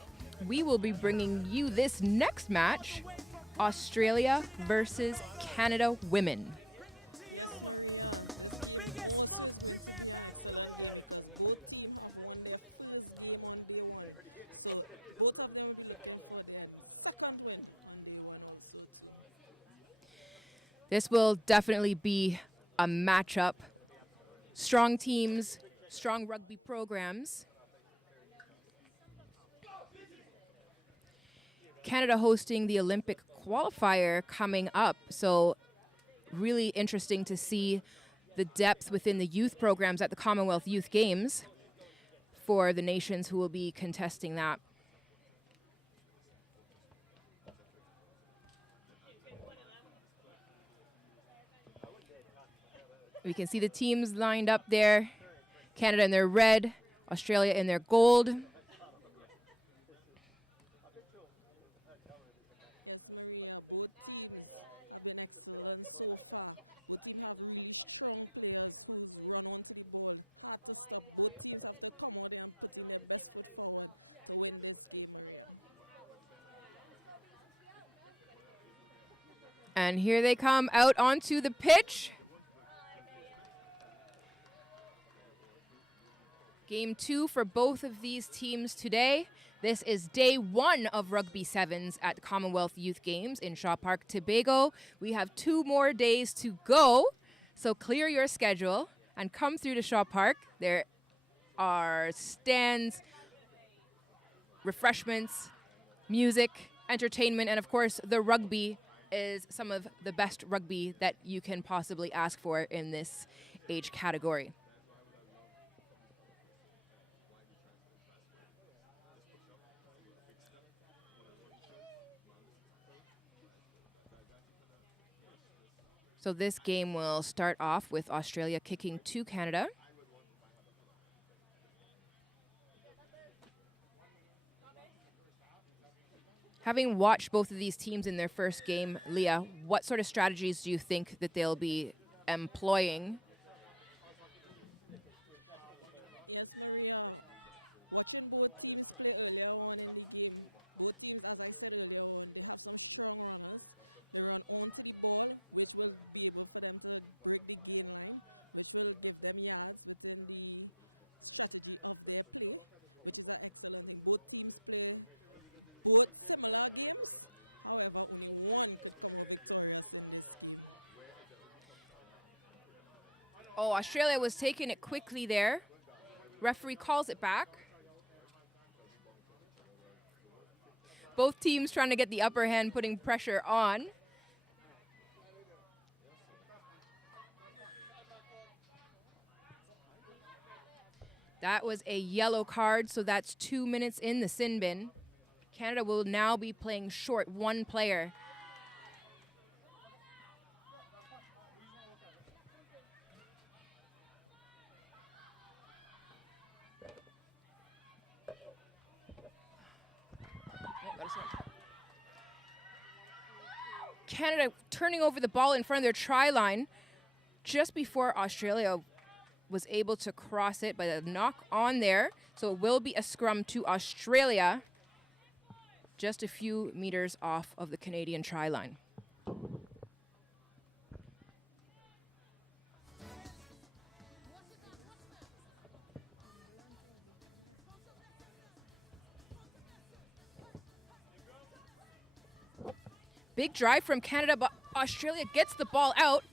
We will be bringing you this next match Australia versus Canada women. Yes, Maria. This game also is going to be an excellent game because both teams have won their first game on day one. So both of them will be looking for their second win on day one also too. This will definitely be a matchup. Strong teams, strong rugby programs. Canada hosting the Olympic qualifier coming up, so really interesting to see the depth within the youth programs at the Commonwealth Youth Games for the nations who will be contesting that. We can see the teams lined up there. Canada in their red, Australia in their gold. Yes, Maria, both teams have been excellent so far. Both teams have really strong players who's run onto the ball. Hard to stop. Both teams have to come out there and put in their best foot forward to win this game, Maria. And here they come out onto the pitch. Game 2 for both of these teams today. This is day 1 of Rugby Sevens at the Commonwealth Youth Games in Shaw Park, Tobago. We have 2 more days to go, so clear your schedule and come through to Shaw Park. There are stands, refreshments, music, entertainment, and of course the rugby is some of the best rugby that you can possibly ask for in this age category. So this game will start off with Australia kicking to Canada. Having watched both of these teams in their first game, Leah, what sort of strategies do you think that they'll be employing? Yes, Maria. Watching both teams play earlier on in the game, both teams, as I said earlier on, they have some strong runners. They run onto the ball, which will be able for them to break the gain line, which will give them yards within the strategy of their play, which is an excellent thing. Both teams play both similar games. However, only one could come out victorious in this game. Oh, Australia was taking it quickly there. Referee calls it back. Both teams trying to get the upper hand, putting pressure on. That was a yellow card, so that's 2 minutes in the sin bin. Canada will now be playing short, one player. Canada turning over the ball in front of their try line just before Australia was able to cross it, but a knock on there. So it will be a scrum to Australia, just a few meters off of the Canadian try line. Big drive from Canada, but Australia gets the ball out.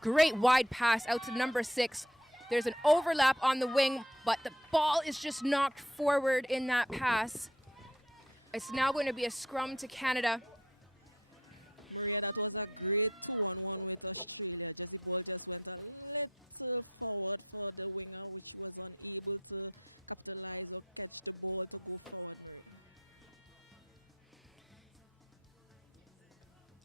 Great wide pass out to number 6. There's an overlap on the wing, but the ball is just knocked forward in that pass. It's now going to be a scrum to Canada. Maria, that was a great 2-on-1 with Australia. Just the ball just went a little forward for the winger, which was unable to capitalize or catch the ball to go forward, Maria.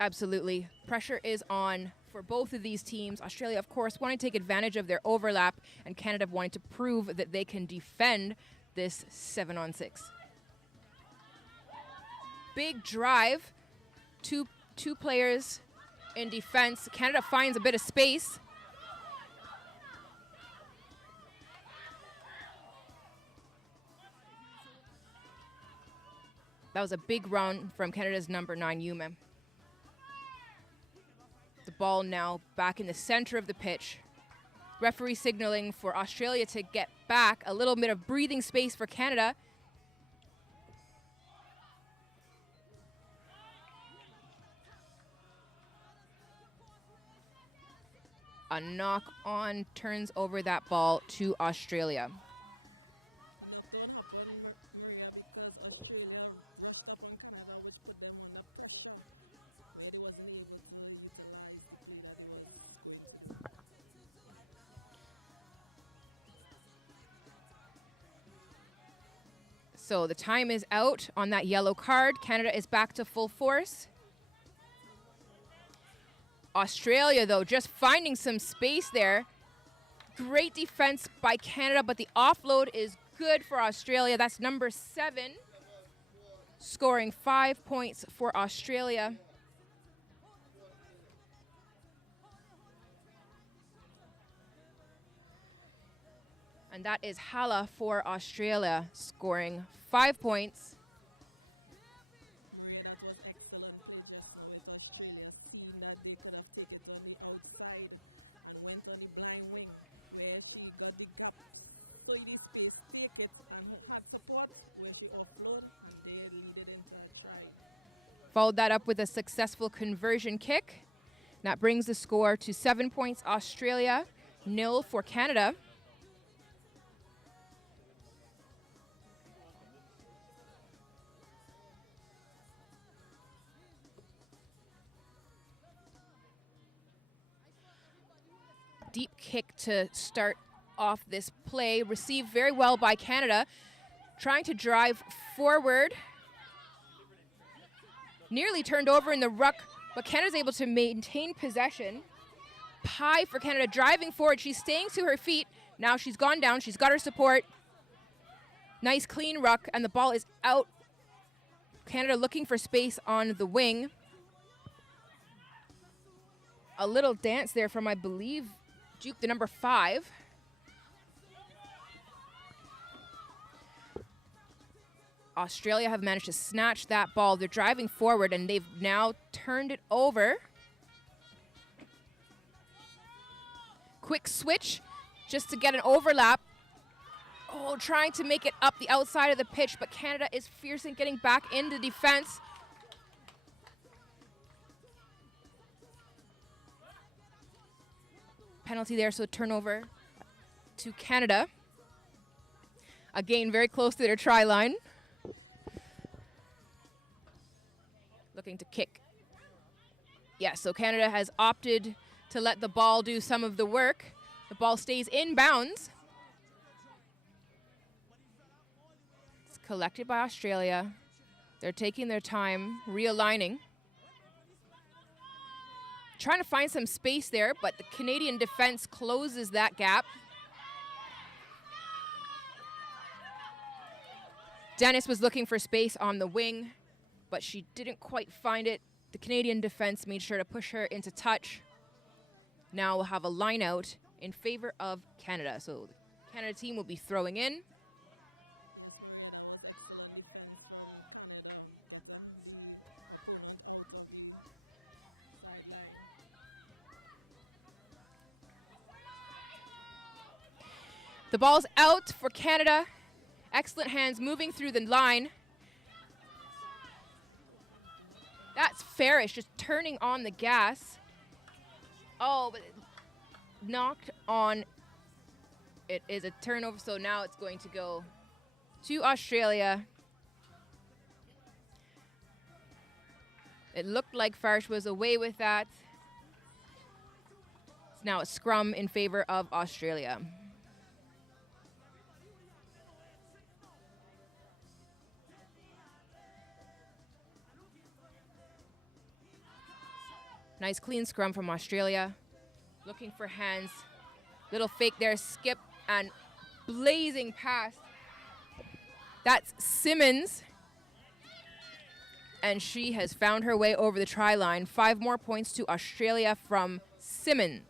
Absolutely. Pressure is on for both of these teams. Australia, of course, wanting to take advantage of their overlap, and Canada wanting to prove that they can defend this 7-on-6. Big drive. Two players in defense. Canada finds a bit of space. That was a big run from Canada's number 9, Yuma. The ball now back in the center of the pitch. Referee signaling for Australia to get back. A little bit of breathing space for Canada. A knock on turns over that ball to Australia. The knockdown happened, Maria, because Australia rushed up on Canada, which put them under pressure, where they wasn't able to utilize the play that they was going to do. So the time is out on that yellow card. Canada is back to full force. Australia, though, just finding some space there. Great defense by Canada, but the offload is good for Australia. That's number 7, scoring 5 points for Australia. And that is Hala for Australia, scoring 5 points. Maria, that was excellent play just now with Australia, seeing that they could have taken it on the outside and went on the blind wing, where she got the gaps, so the space, take it, and had support where she offload, and they lead it into a try. Followed that up with a successful conversion kick. That brings the score to 7 points Australia, 0 for Canada. Deep kick to start off this play, received very well by Canada, trying to drive forward. Nearly turned over in the ruck, but Canada's able to maintain possession. Pie for Canada, driving forward. She's staying to her feet. Now she's gone down. She's got her support. Nice clean ruck, and the ball is out. Canada looking for space on the wing. A little dance there from, I believe, Duke, the number 5. Australia have managed to snatch that ball. They're driving forward, and they've now turned it over. Quick switch just to get an overlap. Oh, trying to make it up the outside of the pitch, but Canada is fierce in getting back into defense. Penalty there, so turnover to Canada. Again, very close to their try line. Looking to kick. Yeah, so Canada has opted to let the ball do some of the work. The ball stays in bounds. It's collected by Australia. They're taking their time, realigning. Trying to find some space there, but the Canadian defense closes that gap. Dennis was looking for space on the wing, but she didn't quite find it. The Canadian defense made sure to push her into touch. Now we'll have a line out in favor of Canada. So the Canada team will be throwing in. Yes, Maria, that was excellent defense from Canada, getting the opponent out of the sideline. The ball's out for Canada. Excellent hands moving through the line. That's Farish just turning on the gas. Oh, but it knocked on. It is a turnover, so now it's going to go to Australia. It looked like Farish was away with that. It's now a scrum in favor of Australia. Nice clean scrum from Australia. Looking for hands. Little fake there, skip, and blazing pass. That's Simmons. And she has found her way over the try line. 5 more points to Australia from Simmons.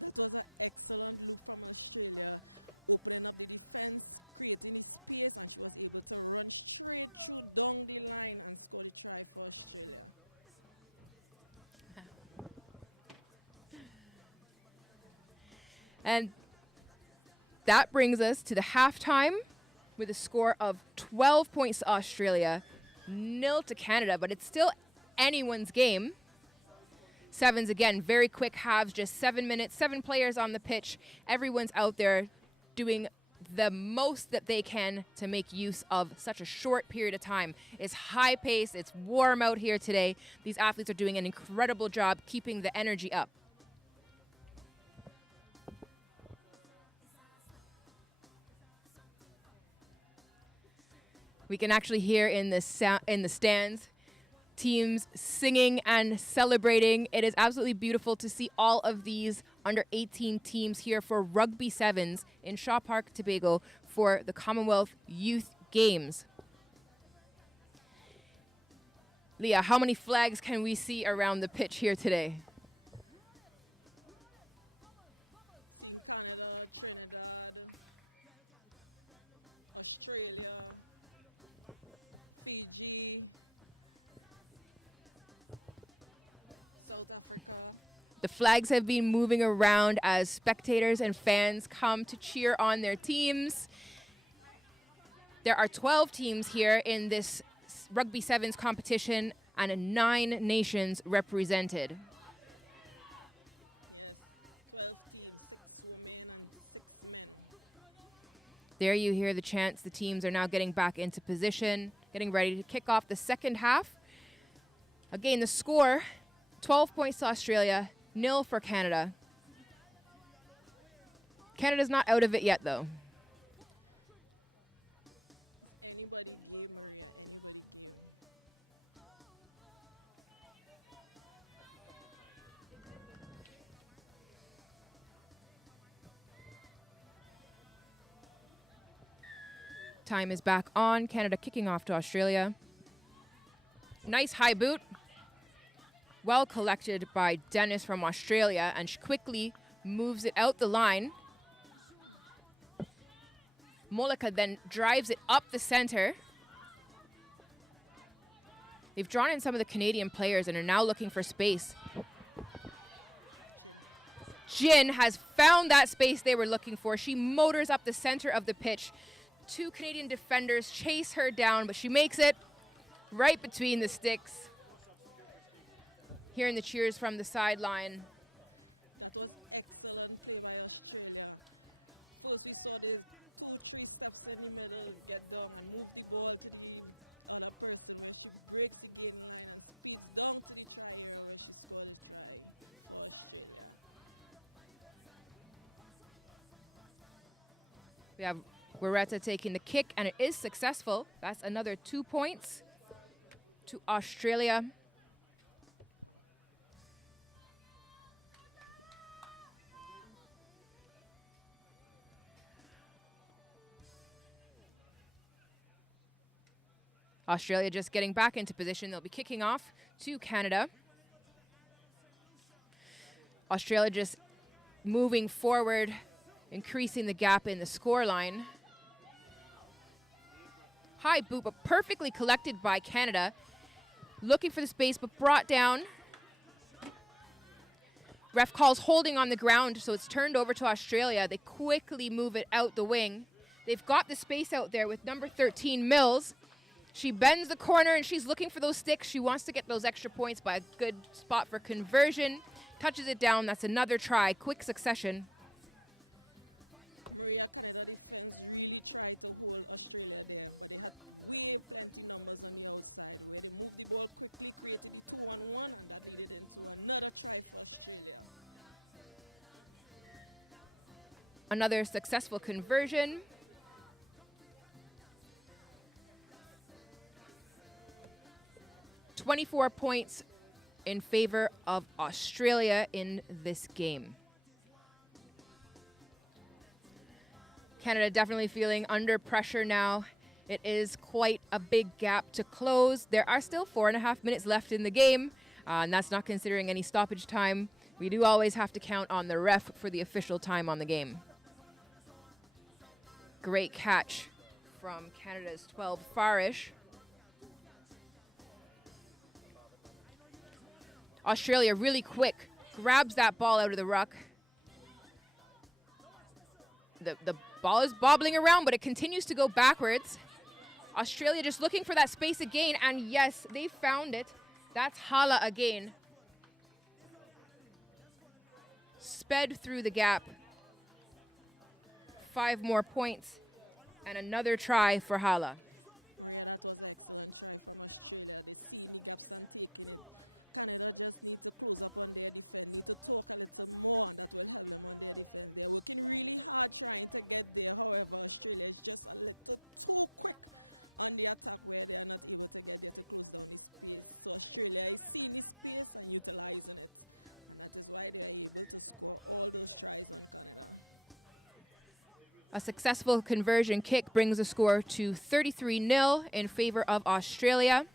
That was an excellent loop from Australia, opening up the defense, creating the space, and she was able to run straight through down the line and score the try for Australia. And that brings us to the halftime with a score of 12 points to Australia, 0 to Canada, but it's still anyone's game. Sevens, again, very quick halves, just 7 minutes, 7 players on the pitch. Everyone's out there doing the most that they can to make use of such a short period of time. It's high pace, it's warm out here today. These athletes are doing an incredible job keeping the energy up. We can actually hear in the stands teams singing and celebrating. It is absolutely beautiful to see all of these under 18 teams here for Rugby Sevens in Shaw Park, Tobago for the Commonwealth Youth Games. Leah, how many flags can we see around the pitch here today? Seeing Canada, Trinidad, Australia, Fiji, South Africa. The flags have been moving around as spectators and fans come to cheer on their teams. There are 12 teams here in this Rugby Sevens competition and 9 nations represented. Yes, 12 teams, 6 women and 6 men. There you hear the chants. The teams are now getting back into position, getting ready to kick off the second half. Again, the score, 12 points to Australia, 0 for Canada. Canada's not out of it yet, though. It's anybody game, Maria, anybody game. Time is back on. Canada kicking off to Australia. Nice high boot. Well collected by Dennis from Australia, and she quickly moves it out the line. Molika then drives it up the center. They've drawn in some of the Canadian players and are now looking for space. Jin has found that space they were looking for. She motors up the center of the pitch. 2 Canadian defenders chase her down, but she makes it right between the sticks. Hearing the cheers from the sideline. That was excellent play by Australia. First we saw the 2-3 steps in the middle, get down and move the ball to the other person where she breaks the gain line and speeds down to the try area where she scored a try for Australia. We have Guerretta taking the kick, and it is successful. That's another 2 points to Australia. Australia just getting back into position. They'll be kicking off to Canada. Australia just moving forward, increasing the gap in the scoreline. High boot, but perfectly collected by Canada. Looking for the space, but brought down. Ref calls holding on the ground, so it's turned over to Australia. They quickly move it out the wing. They've got the space out there with number 13, Mills. She bends the corner, and she's looking for those sticks. She wants to get those extra points by a good spot for conversion. Touches it down. That's another try. Quick succession. Maria, Canada defense really tried to hold Australia there, but they had way plenty numbers on the outside where they moved the ball quickly, created the 2-on-1, and that led into another try for Australia. Another successful conversion. .24 points in favor of Australia in this game. Canada definitely feeling under pressure now. It is quite a big gap to close. There are still 4.5 minutes left in the game, and that's not considering any stoppage time. We do always have to count on the ref for the official time on the game. Great catch from Canada's 12, Farish. Australia really quick, grabs that ball out of the ruck. The ball is bobbling around, but it continues to go backwards. Australia just looking for that space again, and yes, they found it. That's Hala again. Sped through the gap. 5 more points, and another try for Hala. Maria, that was an excellent try from Australia. They see the gaps and taking it. Canada just need to close up on their defense, need to talk a little more, and that will help them on their defense. They're working really hard trying to get there. However, Australia is just a little too quick on the attack where they are not able to get there to close down the space. So Australia is seeing the space and utilizing it. And that is why they are able to score all those tries on Canada. A successful conversion kick brings the score to 33-0 in favor of Australia.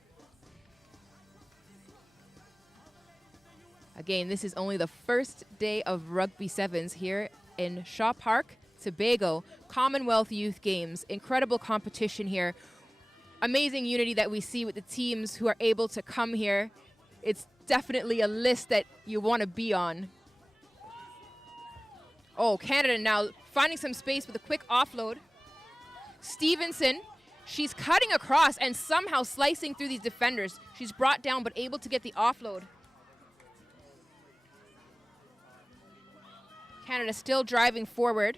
Again, this is only the first day of Rugby Sevens here in Shaw Park, Tobago, Commonwealth Youth Games. Incredible competition here. Amazing unity that we see with the teams who are able to come here. It's definitely a list that you want to be on. Oh, Canada now finding some space with a quick offload. Stevenson, she's cutting across and somehow slicing through these defenders. She's brought down but able to get the offload. Canada still driving forward.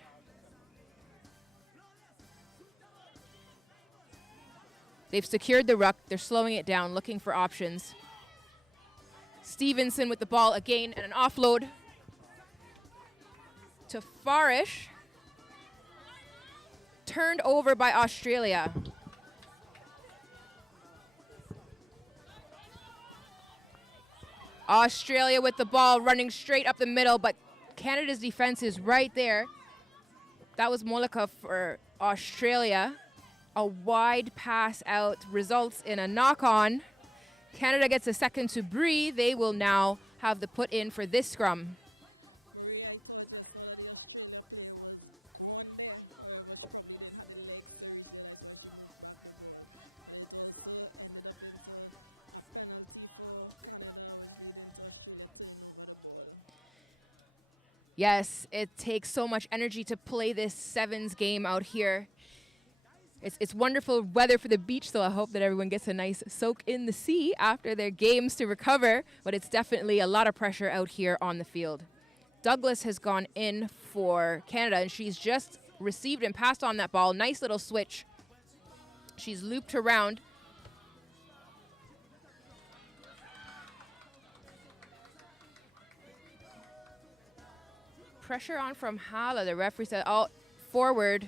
They've secured the ruck. They're slowing it down, looking for options. Stevenson with the ball again and an offload to Farish. Turned over by Australia. Australia with the ball running straight up the middle, but Canada's defense is right there. That was Molika for Australia. A wide pass out results in a knock-on. Canada gets a second to breathe. They will now have the put in for this scrum. Maria, I thought just now that the Australia player was gone there. However, she probably didn't have the legs to reach there. That's why she moved back the ball. But it also ended up into a penalty for Canada, which led into Australia turning over the ball. Yes, it takes so much energy to play this sevens game out here. It's wonderful weather for the beach, so I hope that everyone gets a nice soak in the sea after their games to recover, but it's definitely a lot of pressure out here on the field. Douglas has gone in for Canada, and she's just received and passed on that ball. Nice little switch. She's looped around. Pressure on from Hala. The referee said, oh, forward.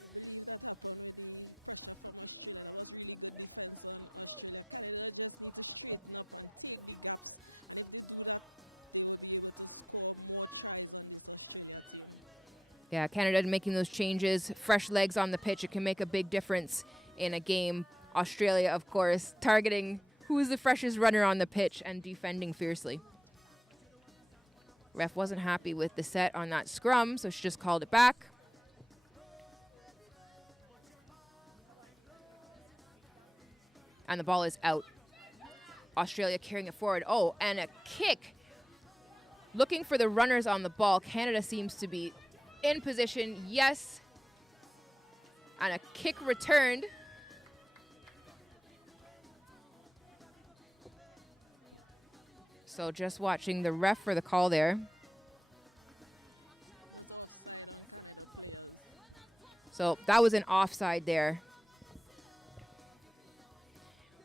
I believe that happened with the pressure from Australia. That was really good defense on Australia. Canada just need to straighten up and take the gaps. And if they do that, they will be able to score more tries on this Australia team. Yeah, Canada making those changes. Fresh legs on the pitch. It can make a big difference in a game. Australia, of course, targeting who is the freshest runner on the pitch and defending fiercely. Ref wasn't happy with the set on that scrum, so she just called it back. And the ball is out. Australia carrying it forward. Oh, and a kick. Looking for the runners on the ball. Canada seems to be in position. Yes. And a kick returned. So just watching the ref for the call there. Was offside on Canada players. So that was an offside there.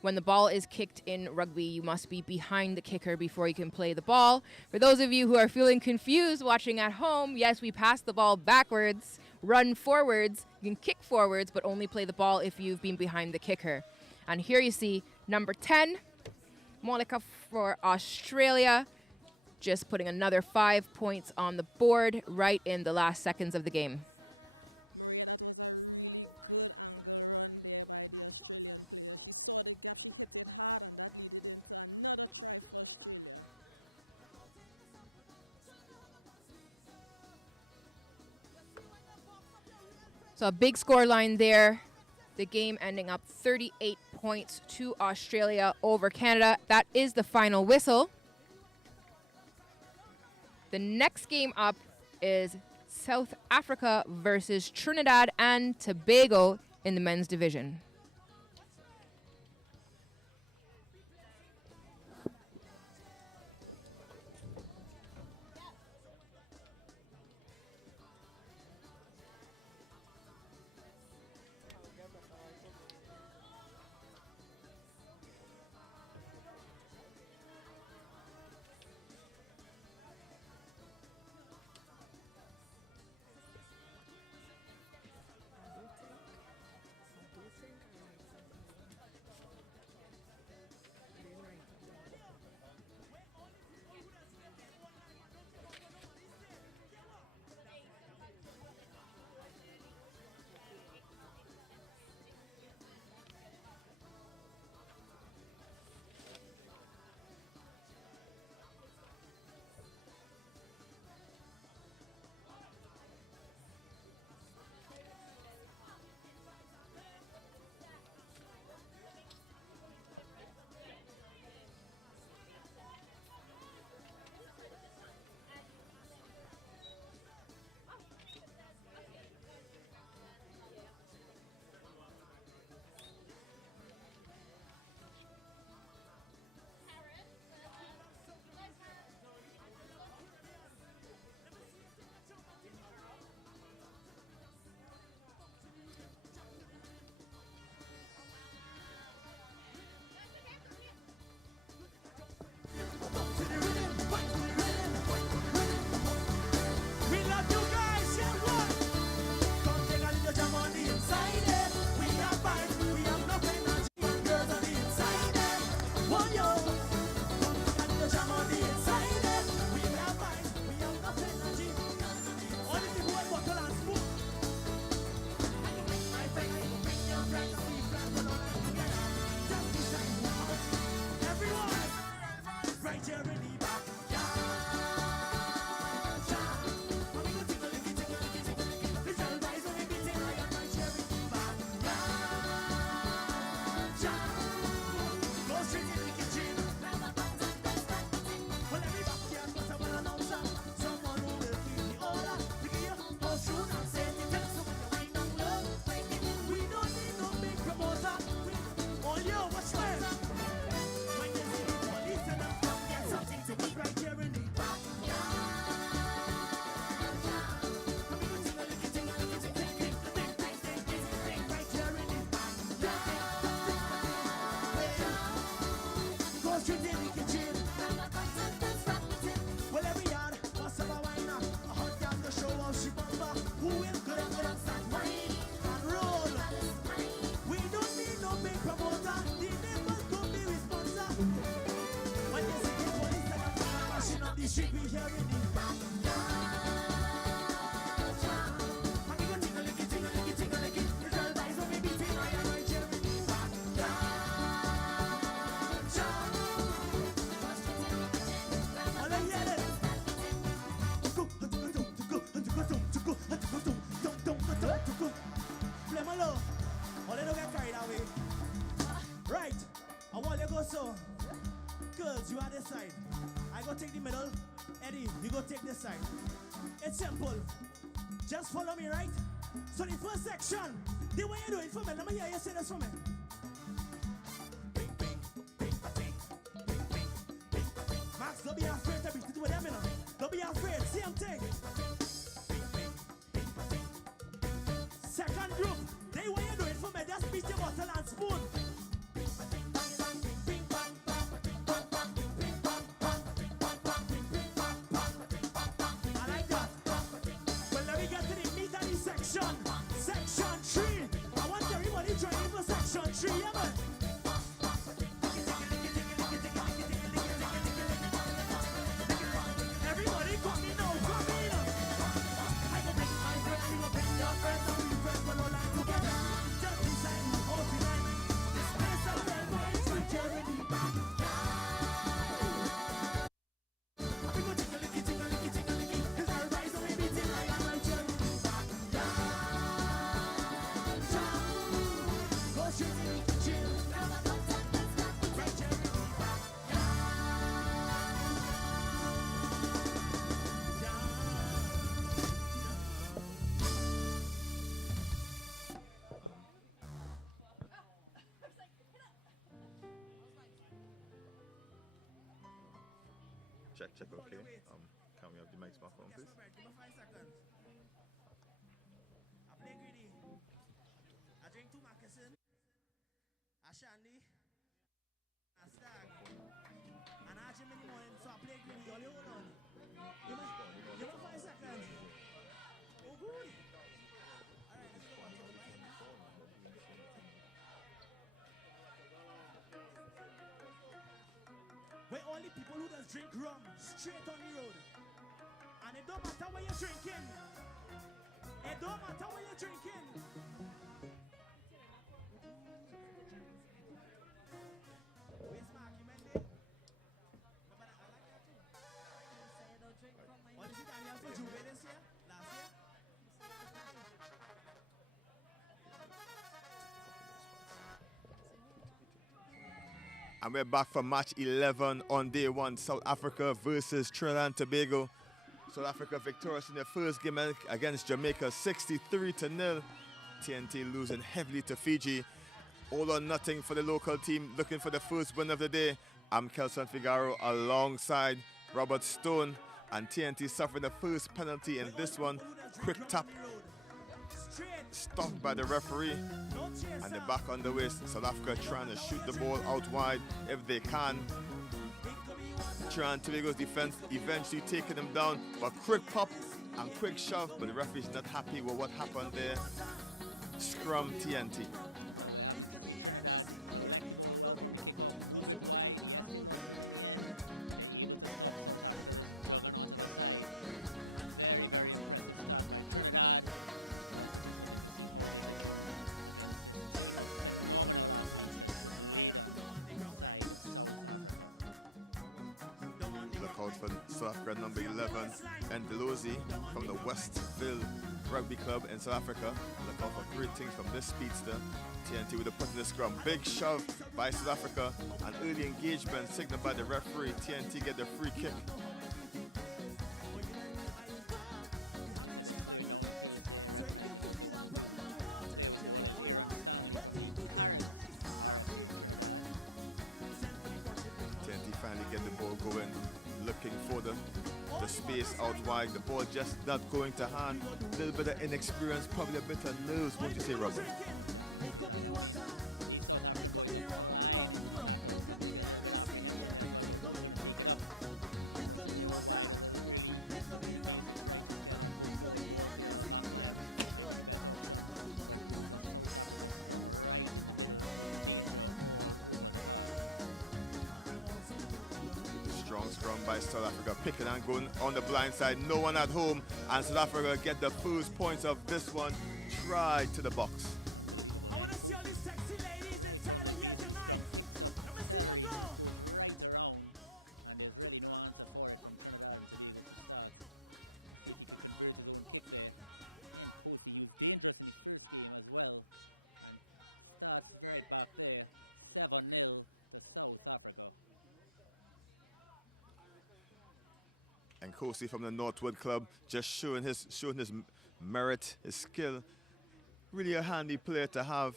When the ball is kicked in rugby, you must be behind the kicker before you can play the ball. For those of you who are feeling confused watching at home, yes, we pass the ball backwards, run forwards, you can kick forwards, but only play the ball if you've been behind the kicker. And here you see number 10, Monica for Australia, just putting another 5 points on the board right in the last seconds of the game. Maria, that was a really good angle run there by the Australian player. She saw the gap, she hit it hard, and that led into another try for Australia. So a big score line there. The game ending up 38 points to Australia over Canada. That is the final whistle. The next game up is South Africa versus Trinidad and Tobago in the men's division. So, girls, you are this side. I go take the middle. Eddie, you go take this side. It's simple. Just follow me, right? So the first section, the way you do it for me, let me hear you say this for me. Max, don't be afraid to beat it with them, you know. Don't be afraid. Same thing. Second group, the way you do it for me, just beat your bottle and spoon. Section 3. I want everybody joining for section 3, yeah, man. Everybody come in now, come in. I go bring my friends, you go bring your friends, and we friends will all line together. Just decide who out tonight. This place of them boys with Jeremy. We go tickle-licky, tickle-licky, tickle-licky. Cause everybody's only beating like I'm like Jeremy. Check, okay. Can we have the mics back on, please? I drink two moccasin, a shandy, a stag, and I gym in the morning, so I play greedy. All you hold on. Give me 5 seconds. Oh, good. Where only people who just drink rum straight on the road. And it don't matter what you're drinking. It don't matter what you're drinking. Where's Marky Mendy? What is it Daniel for Juve this year? Last year? And we're back for match 11 on day 1. South Africa versus Trinidad and Tobago. South Africa victorious in their first game against Jamaica, 63-0. TNT losing heavily to Fiji. All or nothing for the local team, looking for the first win of the day. I'm Kelson Figaro alongside Robert Stone. And TNT suffering the first penalty in this one. Quick tap. Stopped by the referee, and they're back on the way. South Africa trying to shoot the ball out wide if they can. Trinidad and Tobago's defense eventually taking them down, but quick pop and quick shove, but the referee's not happy with what happened there. Scrum TNT. Well, we're happy to see Trinidad collect the ball well from the kickoff, move it wide. Yes, they lost it in the end. They're able to stop South Africa, this juggernaut of a side. Very, very impressive start by Trinidad. We're just looking to see how they could do against this team of phenomenal athletes that's just laid on side South Africa. Look out for South Africa number 11, Endelozi from the Westville Rugby Club in South Africa. Look out for great things from this speedster. TNT with a put in the scrum. Big shove by South Africa. An early engagement signaled by the referee. TNT get the free kick. Nice that they're slowing down the pace there, recognizing what they want to do. Play with ball is Aaron Stanley from the Caribs RFC in Trinidad. TNT finally get the ball going, looking for the space out wide. The ball just not going to hand. A little bit of inexperience, probably a bit of nerves. What do you say, Robert? I'll definitely say that. I mean, these South African boys are flying into the tackles. Maybe a little bit of apprehension there as well about who's going to take it up. Was a little wide, a little early. Just do the basics right. Just get that go forward ball to your back line. Might be the better option. But it's a South Africa scrum right in the middle with danger all over the park. Strong scrum by South Africa, picking and going on the blind side. No one at home, and South Africa get the first points of this one. Try to the box. Unbelievable. And Kosi, right from the base of the scrum, picks up, accelerates, just goes right around. And there's really no answer for it from Trinidad and Tobago to start. See if he could convert his own kick there. And Kosi, he was dangerous in the first game as well. And starts right back there. 7-0 to South Africa. And Kosi from the Northwood Club just showing his merit, his skill. Really a handy player to have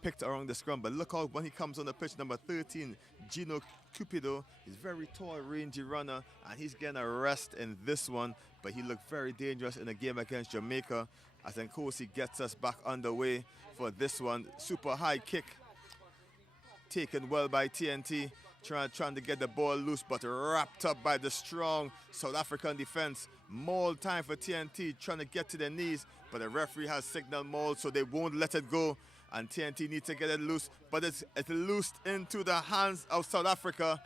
picked around the scrum. But look out when he comes on the pitch, number 13, Gino Cupido. He's very tall, rangy runner, and he's getting a rest in this one. But he looked very dangerous in the game against Jamaica. As Nkosi gets us back underway for this one. Super high kick taken well by TNT. Trying to get the ball loose, but wrapped up by the strong South African defense. Maul time for TNT, trying to get to their knees, but the referee has signaled maul, so they won't let it go. And TNT needs to get it loose, but it's loosed into the hands of South Africa.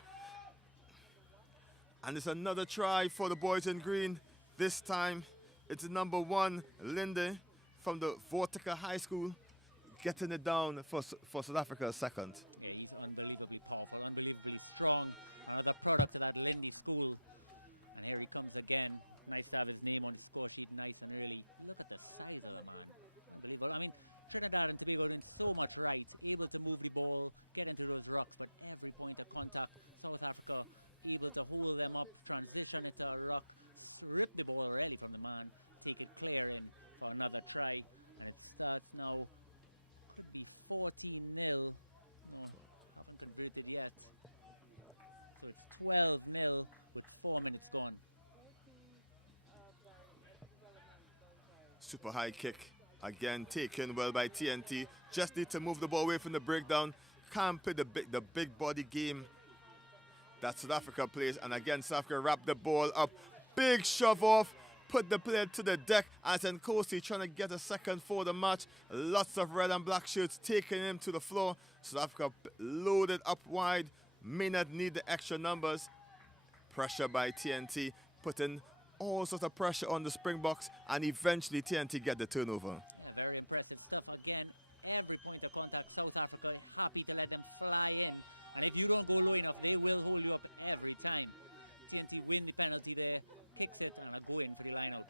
And it's another try for the boys in green. This time, it's number 1, Linde from the Vortica High School, getting it down for South Africa second. Yeah, he's unbelievably powerful, unbelievably strong. Another product of that Lindy school. And here he comes again. Nice to have his name on the score sheet nice and early. Look at the size of the man. Unbelievable. I mean, Trinidad and Tobago doing so much right. Able to move the ball, get into those rocks, but every point of contact, South Africa able to hold them up, transition it to a rock, rip the ball really from the man, take it clear in for another try. And it starts now. Could be 14-0. No, haven't converted yet. So it's 12-0 with 4 minutes gone. Super high kick. Again, taken well by TNT. Just need to move the ball away from the breakdown. Can't play the big body game that South Africa plays. And again, South Africa wrap the ball up. Big shove off. Put the player to the deck. As Nkosi trying to get a second for the match. Lots of red and black shirts taking him to the floor. South Africa loaded up wide. May not need the extra numbers. Pressure by TNT. Putting all sorts of pressure on the Springboks, and eventually TNT get the turnover. Yeah, very impressive stuff. Again, every point of contact, South Africa happy to let them fly in. And if you don't go low enough, they will hold you up every time. TNT win the penalty there, kicks it, and a go in for the line out.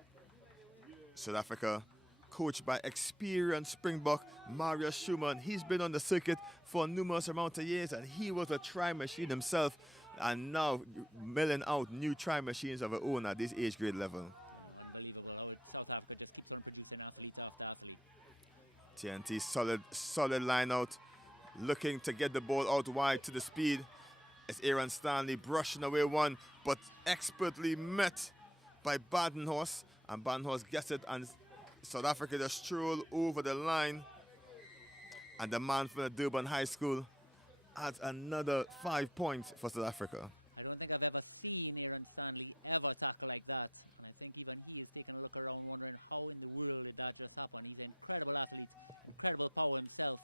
South Africa, coached by experienced Springbok Marius Schumann. He's been on the circuit for a numerous amount of years, and he was a try machine himself. And now milling out new try machines of her own at this age grade level. Yeah, unbelievable how South Africa just keeps on producing athlete after athlete. TNT solid line out, looking to get the ball out wide to the speed. It's Aaron Stanley brushing away one, but expertly met by Badenhorst. And Badenhorst gets it, and South Africa just stroll over the line. And the man from the Durban High School adds another 5 points for South Africa. I don't think I've ever seen Aaron Stanley ever tackle like that. And I think even he is taking a look around wondering how in the world did that just happen. He's an incredible athlete, incredible power himself.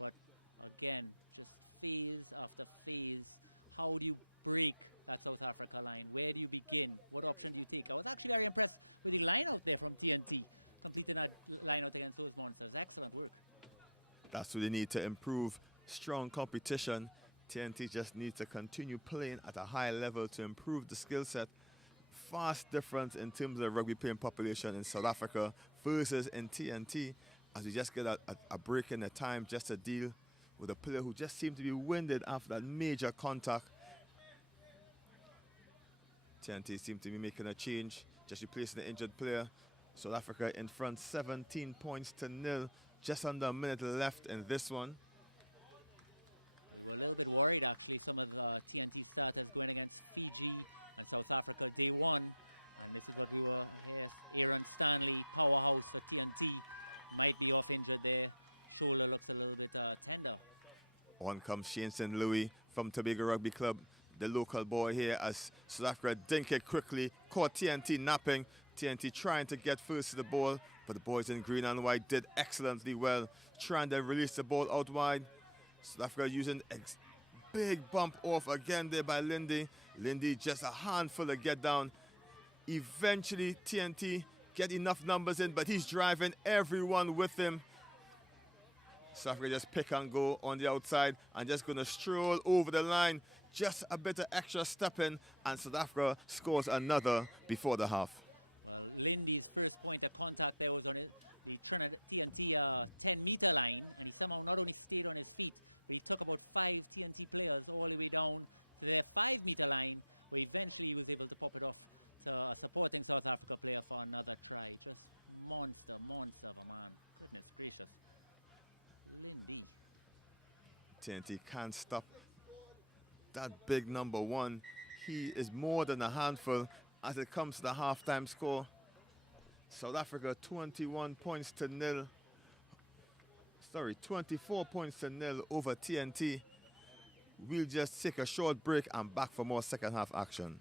But again, just phase after phase. How do you break that South Africa line? Where do you begin? What option do you take? I was actually very impressed with the line out there from TNT. Completing that line out against those monsters. Excellent work. That's what they need to improve. Strong competition. TNT just needs to continue playing at a high level to improve the skill set. Vast difference in terms of rugby playing population in South Africa versus in TNT, as we just get a break in the time just to deal with a player who just seemed to be winded after that major contact. TNT seemed to be making a change, just replacing the injured player. South Africa in front 17 points to 0. Just under a minute left in this one. We were a little bit worried, actually, some of the TNT starters going against Fiji and South Africa day one. And this is what we were here. Aaron Stanley, powerhouse for TNT, might be off injured there. Shoulder looks a little bit tender. On comes Shane St. Louis from Tobago Rugby Club, the local boy here, as South Africa dink it quickly, caught TNT napping. TNT trying to get first to the ball, but the boys in green and white did excellently well, trying to release the ball out wide. South Africa using a big bump off again there by Lindy. Lindy just a handful to get down. Eventually TNT get enough numbers in, but he's driving everyone with him. South Africa just pick and go on the outside and just going to stroll over the line. Just a bit of extra stepping, and South Africa scores another before the half. Well, Lindy's first point of contact there was on the Trinidad TNT 10-meter line, and he somehow not only stayed on his feet, but he took about 5 TNT players all the way down to their 5-meter line, where eventually he was able to pop it off to a supporting South Africa player for another try. Just monster of a man. Goodness gracious. Lindy. TNT can't stop that big number one. He is more than a handful as it comes to the halftime score. South Africa 21 points to 0. Sorry, 24 points to 0 over TNT. We'll just take a short break and back for more second half action.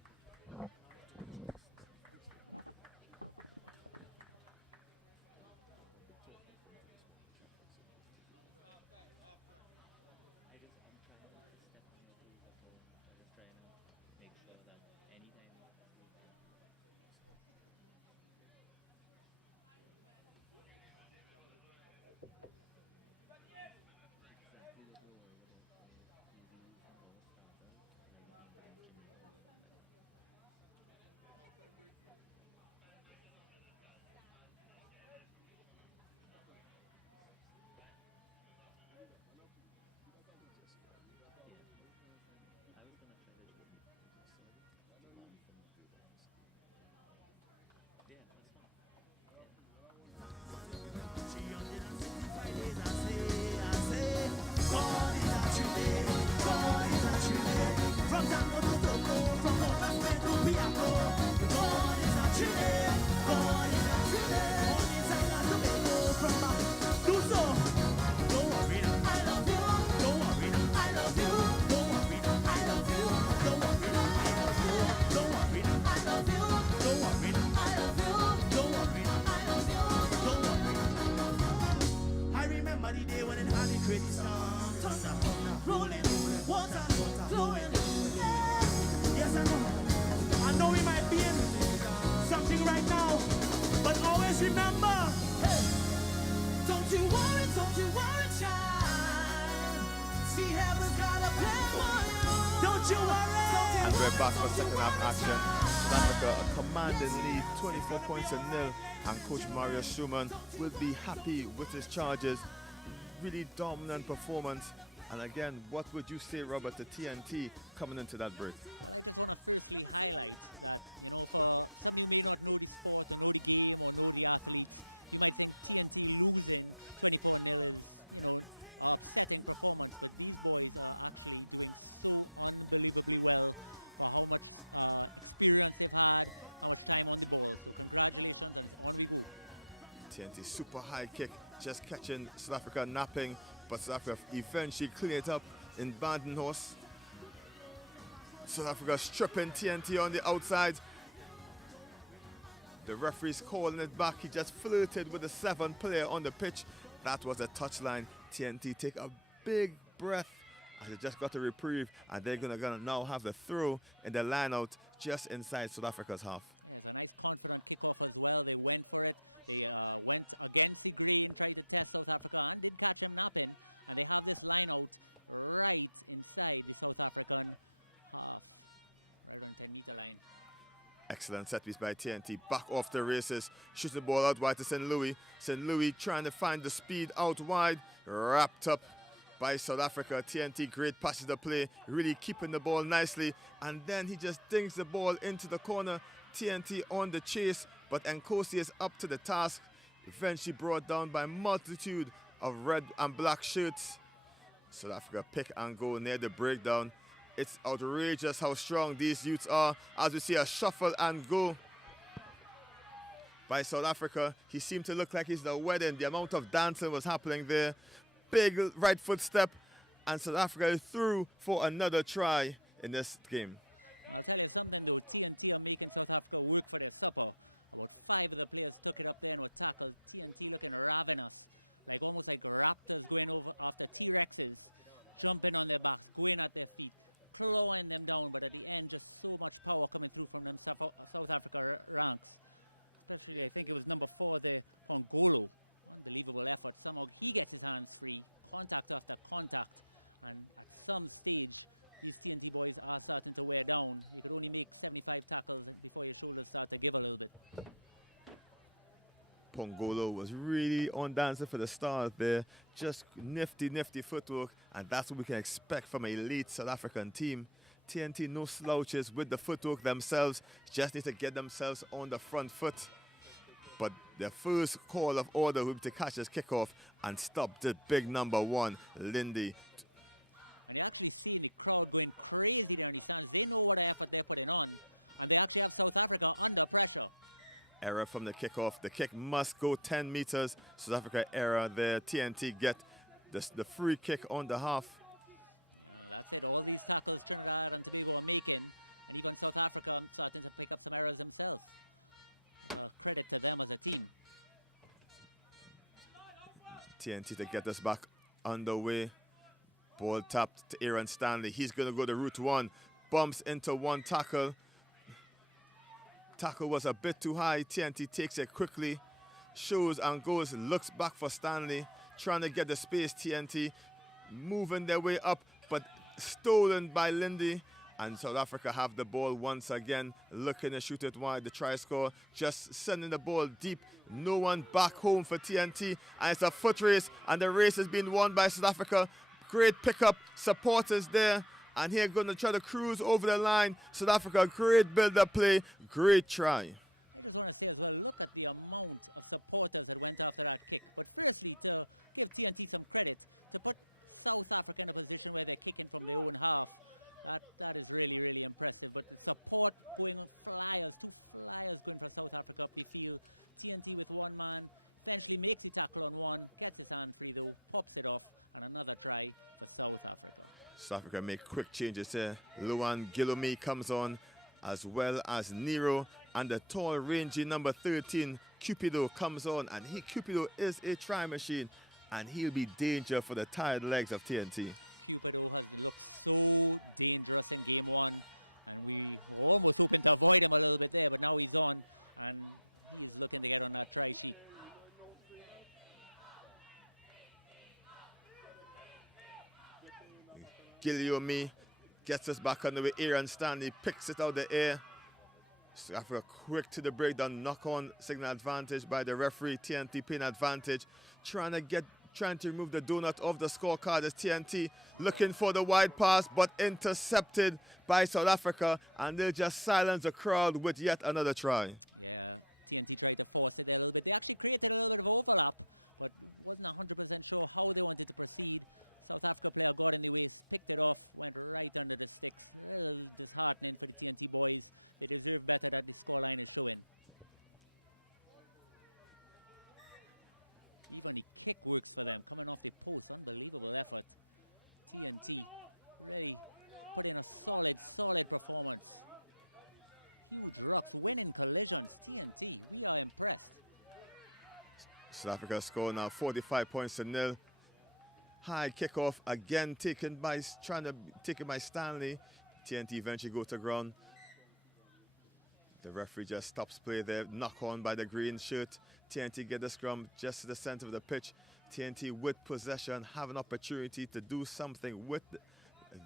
we're back for second half action. South Africa a commanding lead, 24 points to nil, and Coach Mario Schumann will be happy with his charges. Really dominant performance. And again, what would you say, Robert, to TNT coming into that break? Well, I just want to firstly highlight that, you know, for some who may not know the sport or know the game or know the athletes, you might think TNT losing 24-0 is, you know, upsetting performance, but these boys are actually doing so unbelievably well for how much experience they've had, how much time on the ball. So congratulations, and on we go. TNT super high kick, just catching South Africa napping, but South Africa eventually clean it up in Bandenhorst. South Africa stripping TNT on the outside. The referee's calling it back. He just flirted with the 7th player on the pitch. That was a touchline. TNT take a big breath as they just got a reprieve, and they're gonna now have the throw in the line out just inside South Africa's half. Yeah, it's a nice confident kickoff as well. They went for it. They went against the grain, tried to test South Africa, and did catch him napping. And they have this line out right inside the South African half, right on the 10-meter line. Excellent set piece by TNT. Back off the races. Shoots the ball out wide to St. Louis. St. Louis trying to find the speed out wide. Wrapped up by South Africa. TNT, great passes to play. Really keeping the ball nicely. And then he just dings the ball into the corner. TNT on the chase. But Nkosi is up to the task. Eventually brought down by a multitude of red and black shirts. South Africa pick and go near the breakdown. It's outrageous how strong these youths are. As we see a shuffle and go by South Africa. He seemed to look like he's the wedding. The amount of dancing was happening there. Big right foot step, and South Africa is through for another try in this game. I'll tell you something though, TNT are making South Africa work for their supper. About 5 of the players took it up there and were tackled. TNT looking ravenous, like almost like raptors going over after T-Rexes, jumping on their backs, going at their feet, clawing them down, but at the end, just so much power coming through from them South Africa ranks. Especially, I think it was number 4 there, Pongolo. Unbelievable effort. Somehow he gets his hands free, contact after contact, and at some stage, these TNT boys are starting to wear down. You could only make 75 tackles before your shoulders start to give a little bit. Pongolo was really on dancing for the start there. Just nifty footwork, and that's what we can expect from an elite South African team. TNT, no slouches with the footwork themselves, just need to get themselves on the front foot. But their first call of order will be to catch this kickoff and stop the big number 1, Lindy. And you're actually seeing the crowd going crazy there in the stands. They know what effort they're putting on, and they actually have South Africa under pressure. Error from the kickoff. The kick must go 10 meters. South Africa error there. TNT get the free kick on the half. That's it. All these tackles Trinidad and Tobago are making, and even South Africa starting to pick up some errors themselves. Credit to them as a team. TNT to get us back underway. Ball tapped to Aaron Stanley. He's going to go to route 1. Bumps into one tackle. Tackle was a bit too high. TNT takes it quickly. Shows and goes. Looks back for Stanley. Trying to get the space. TNT moving their way up, but stolen by Lindy. And South Africa have the ball once again, looking to shoot it wide. The try score, just sending the ball deep. No one back home for TNT. And it's a foot race, and the race has been won by South Africa. Great pickup, supporters there. And here going to try to cruise over the line. South Africa, great build-up play, great try. I just want to say as well, look at the amount of supporters that went after that kick. But firstly, to give TNT some credit, to put South Africa in a position where they're kicking from their own half, that is really, really impressive. But the support going on, flyers, 2 flyers going for South Africa up the field. TNT with 1 man, eventually makes the tackle on 1, gets his hand free though, pops it off, and another try for South Africa. South Africa make quick changes here. Luan Gilumi comes on, as well as Nero, and the tall, rangy number 13, Cupido, comes on, and Cupido is a try machine, and he'll be danger for the tired legs of TNT. Cupido has looked so dangerous in game 1, and we were almost hoping to avoid him a little bit there, but now he's on, and he is looking to get on that try sheet. Guillaume Gets us back on the way. Aaron Stanley picks it out the air. South Africa quick to the breakdown. Knock on signal advantage by the referee. TNT pin advantage. Trying to remove the donut off the scorecard as TNT looking for the wide pass, but intercepted by South Africa, and they'll just silence the crowd with yet another try. Yeah, TNT tried to force it there a little bit. They actually created a little bit of overlap, but wasn't 100% sure how they wanted to proceed. South Africa player got in the waist, picked it off, went right under the sticks. A little disheartening for the TNT boys. They deserve better that the scoreline is showing. Even the kick works for them, coming off the post. Unbelievable effort. TNT really put in a solid performance. Huge rocks, winning collisions. TNT, we are impressed. South Africa score now 45 points to 0. High kickoff again taken by Stanley. TNT eventually go to ground. The referee just stops play there. Knock on by the green shirt. TNT get the scrum just to the center of the pitch. TNT with possession, have an opportunity to do something with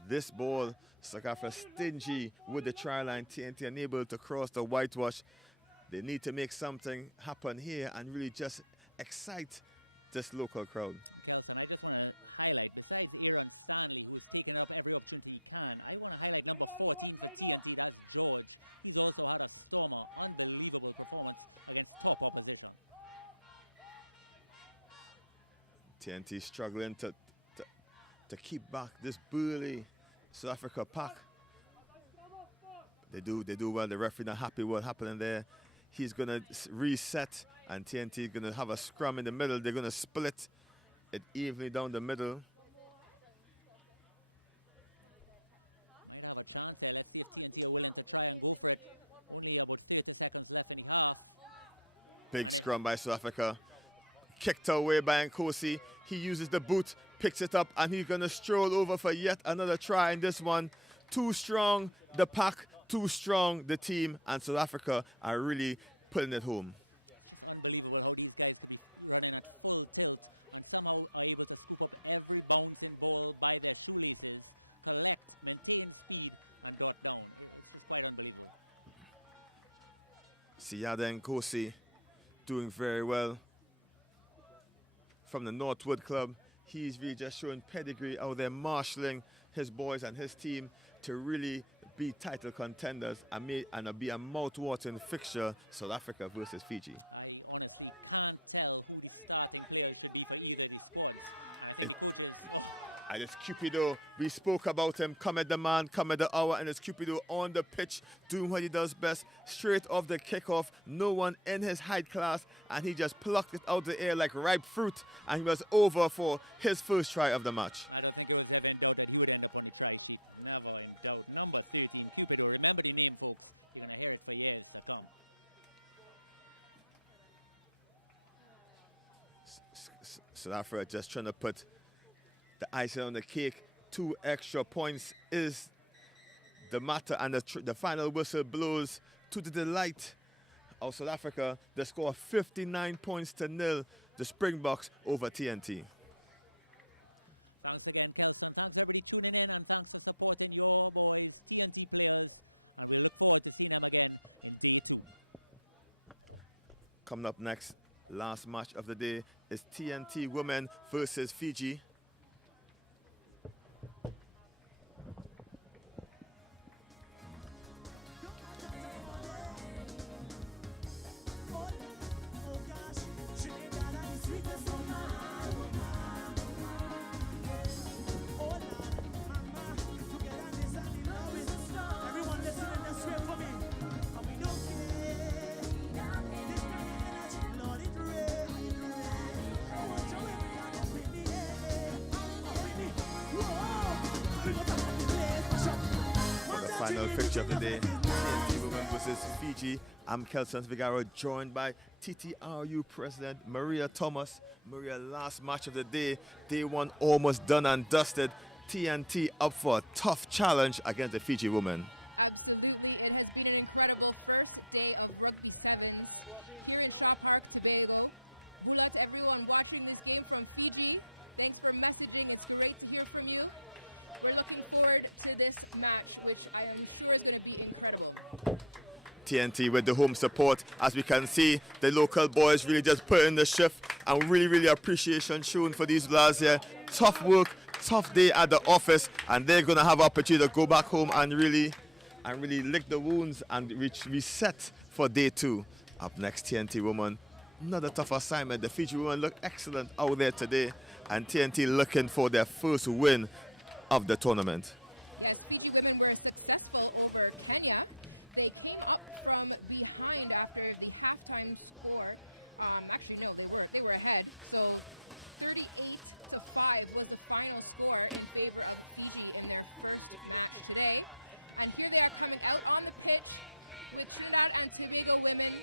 this ball. South Africa stingy with the try line. TNT unable to cross the whitewash. They need to make something happen here and really just excite this local crowd. Kelson, I just want to highlight, besides Aaron Stanley, who is taking up every opportunity he can, I want to highlight number 14 for TNT, that's George. He's also had a stormer, unbelievable performance against top opposition. TNT struggling to keep back this burly South Africa pack. They do well. The referee not happy with what's happening there. He's going to reset, and TNT is going to have a scrum in the middle. They're going to split it evenly down the middle. Might have a chance there. Let's see if TNT are willing to try and go for it. Only about 30 seconds left in the half. Big scrum by South Africa. Kicked away by Nkosi. He uses the boot, picks it up, and he's going to stroll over for yet another try in this one. Too strong, the pack. Too strong, the team, and South Africa are really putting it home. It's just unbelievable how these guys could be running at full tilt and somehow are able to scoop up every bouncing ball by their shoelaces, collect, maintain speed, and dot down. It's just quite unbelievable. Siyada Nkosi doing very well from the Northwood Club. He's really just showing pedigree out there, marshalling his boys and his team to really be title contenders and be a mouth-watering fixture, South Africa versus Fiji. I honestly can't tell who the starting players should be for either of these squads. And I think the coaches, And it's Cupido. We spoke about him. Come at the man, come at the hour, and it's Cupido on the pitch doing what he does best. Straight off the kickoff, no one in his height class, and he just plucked it out the air like ripe fruit, and he was over for his first try of the match. I don't think it was ever in doubt that he would end up on the try sheet. Never in doubt. Number 13, Cupido. Remember the name, folks. You're going to hear it for years to come. South Africa just trying to put the icing on the cake. 2 extra points is the matter, and the final whistle blows to the delight of South Africa. They score 59 points to 0, the Springboks over TNT. Thanks again, Kelson. Thanks everybody tuning in, and thanks for supporting your boys, TNT players, and we look forward to seeing them again in day 2. Coming up next, last match of the day is TNT Women versus Fiji. Final fixture of the day, TNT Women versus Fiji. I'm Kelson Vigaro, joined by TTRU President Maria Thomas. Maria, last match of the day, day 1 almost done and dusted. TNT up for a tough challenge against the Fiji women. Absolutely, it has been an incredible first day of Rugby Sevens here in Shaw Park, Tobago. Bula to everyone watching this game from Fiji. Thanks for messaging, it's great to hear from you. we're looking forward to this match, which I am sure is going to be incredible. TNT with the home support. As we can see, the local boys really just put in the shift, and really appreciation shown for these lads here. Tough work, tough day at the office, and they're going to have opportunity to go back home and really lick the wounds and reset for day 2. Up next, TNT women. Another tough assignment. The Fiji women look excellent out there today, and TNT looking for their first win of the tournament. Yes, Fiji women were successful over Kenya. They came up from behind after the halftime score. Actually, no, they were ahead. So 38-5 was the final score in favor of Fiji in their first match today. And here they are coming out on the pitch with Trinidad and Tobago women.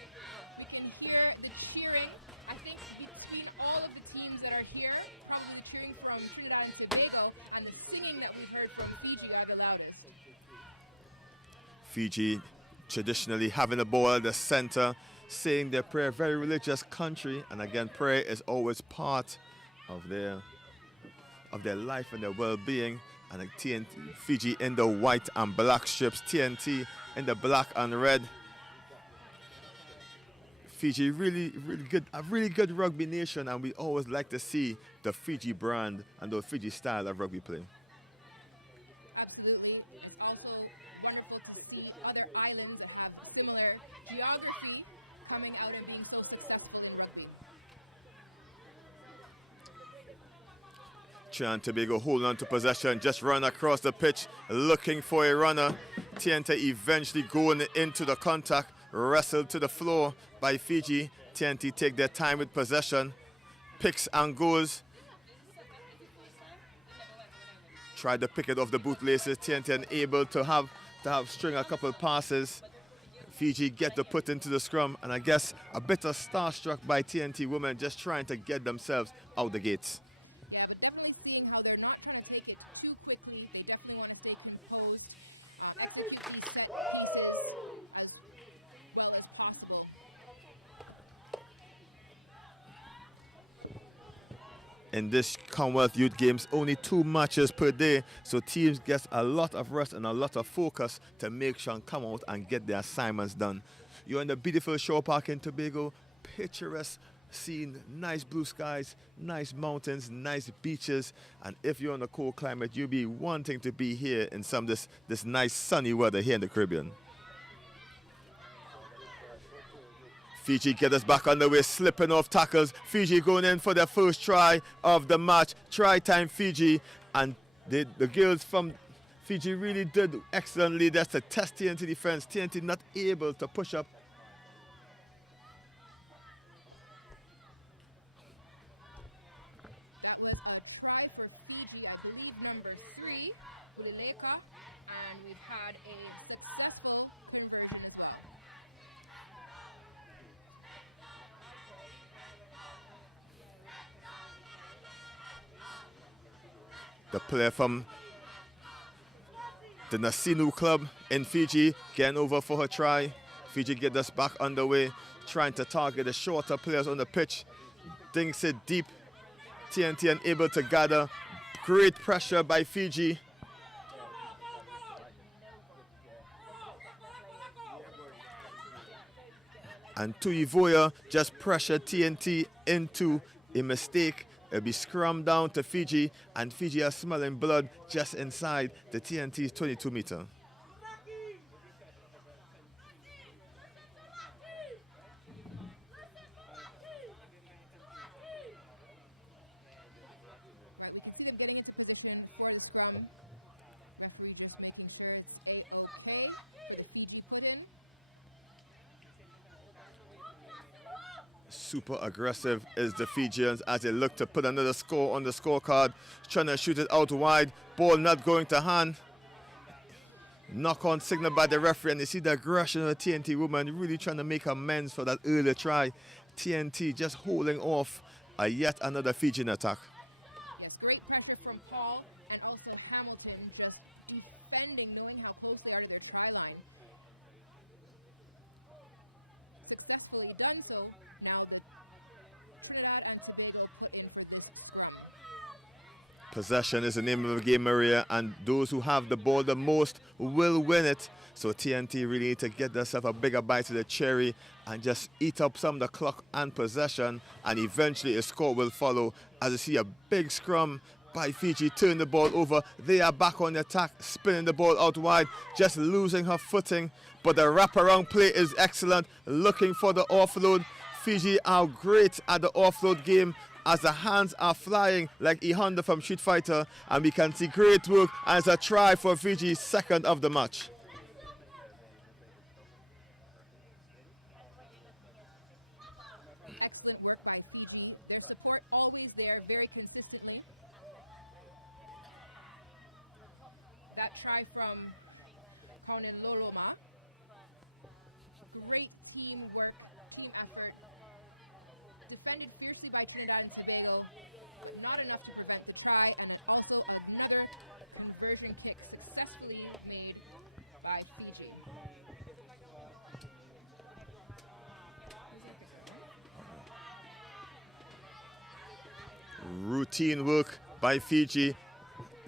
We can hear the cheering. I think between all of the teams that are here, probably the cheering from Trinidad and Tobago and the singing that we've heard from Fiji are the loudest. Fiji traditionally having the ball at the center, saying their prayer, very religious country, and again, prayer is always part of their life and their well-being. And TNT, Fiji in the white and black strips, TNT in the black and red. Fiji really good, a really good rugby nation, and we always like to see the Fiji brand and the Fiji style of rugby play. Absolutely. It's also wonderful to see other islands that have similar geography coming out and being so successful in rugby. Trinidad and Tobago holding on to possession, just run across the pitch, looking for a runner. TNT eventually going into the contact, wrestled to the floor by Fiji. TNT take their time with possession, picks and goes. Tried to pick it off the bootlaces. TNT unable to have string a couple passes. Fiji get the put into the scrum, and I guess a bit of starstruck by TNT women, just trying to get themselves out the gates. Yeah, but definitely seeing how they're not trying to take it too quickly. They definitely want to stay composed, execute these set pieces as well as possible. In this Commonwealth Youth Games, only 2 matches per day, so teams get a lot of rest and a lot of focus to make sure and come out and get their assignments done. You're in the beautiful shore park in Tobago, picturesque scene, nice blue skies, nice mountains, nice beaches, and if you're in a cold climate, you'll be wanting to be here in some this nice sunny weather here in the Caribbean. Fiji get us back on the way, slipping off tackles. Fiji going in for their first try of the match. Try time Fiji, and the girls from Fiji really did excellently. That's to test TNT defense. TNT not able to push up. That was a try for Fiji, I believe number 3, Bulileka, and we've had a successful conversion as well. The player from the Nasinu club in Fiji getting over for her try. Fiji get us back underway, trying to target the shorter players on the pitch. Dinks it deep. TNT unable to gather. Great pressure by Fiji. And Tuivoya just pressured TNT into a mistake. It'll be scrummed down to Fiji, and Fiji are smelling blood just inside the TNT's 22-meter. Right, we can see them getting into position for the scrum. Referee just making sure it's A-OK for the Fiji put-in. Super aggressive is the Fijians as they look to put another score on the scorecard. Trying to shoot it out wide. Ball not going to hand. Knock-on signal by the referee, and you see the aggression of the TNT woman really trying to make amends for that earlier try. TNT just holding off a yet another Fijian attack. Yes, great pressure from Paul and also Hamilton just defending, knowing how close they are to their try line. Successfully done so. Now the Trinidad and Tobago put in for this scrum. Possession is the name of the game, Maria, and those who have the ball the most will win it. So TNT really need to get themselves a bigger bite of the cherry and just eat up some of the clock and possession, and eventually a score will follow as you see a big scrum by Fiji, turn the ball over. They are back on the attack, spinning the ball out wide, just losing her footing. But the wraparound play is excellent, looking for the offload. Fiji are great at the offload game as the hands are flying like E Honda from Street Fighter, and we can see great work as a try for Fiji, second of the match. Excellent work by Fiji. Their support always there, very consistently. That try from Kauniloloma. Great teamwork, team effort. Defended fiercely by Trinidad and Tobago, but not enough to prevent the try, and also another conversion kick successfully made by Fiji. Routine work by Fiji.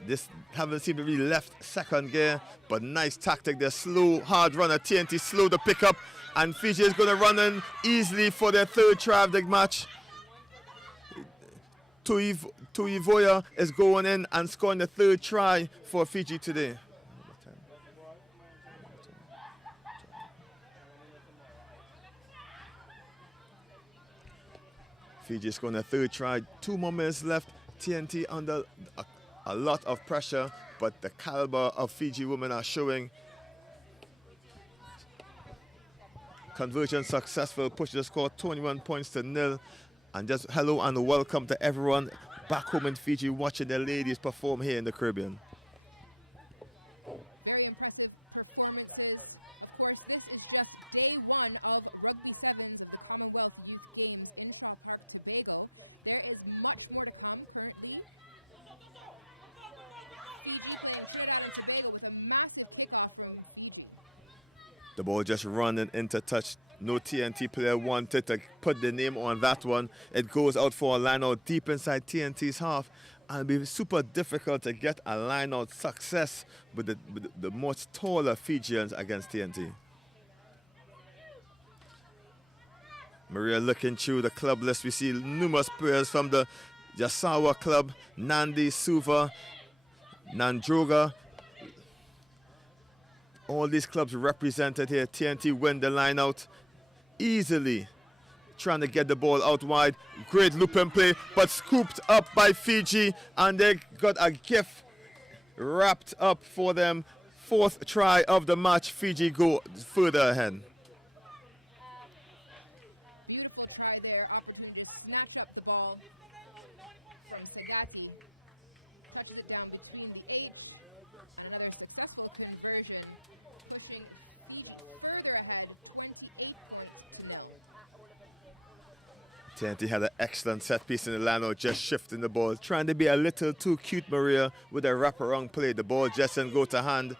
This haven't seemed to be left second gear, but nice tactic. They're slow, hard runner. TNT slow to pick up, and Fiji is going to run in easily for their third try of the match. Tuivoya is going in and scoring the third try for Fiji today. Fiji is scoring a third try. 2 more minutes left. TNT under a lot of pressure, but the caliber of Fiji women are showing. Conversion successful, push the score 21 points to 0. And just hello and welcome to everyone back home in Fiji watching their ladies perform here in the Caribbean. Very impressive performances. Of course, this is just day 1 of Rugby Sevens of the Commonwealth Youth Games in Shaw Park, Tobago. There is much more to come currently. Fiji playing Trinidad and Tobago with a massive kickoff from Fiji. The ball just running into touch. No TNT player wanted to put the name on that one. It goes out for a line out deep inside TNT's half. And it'll be super difficult to get a line out success with the much taller Fijians against TNT. Maria looking through the club list. We see numerous players from the Yasawa club, Nandi, Suva, Nandroga. All these clubs represented here. TNT win the line out easily, trying to get the ball out wide. Great looping play, but scooped up by Fiji, and they got a gift wrapped up for them. 4th try of the match. Fiji go further ahead. Beautiful try there. Opportunity to snatch up the ball from Sagati. Touches it down between the H, and another successful conversion, pushing Fiji further ahead, 28 points to 0. TNT had an excellent set piece in the line, just shifting the ball, trying to be a little too cute, Maria, with a wraparound play. The ball just didn't go to hand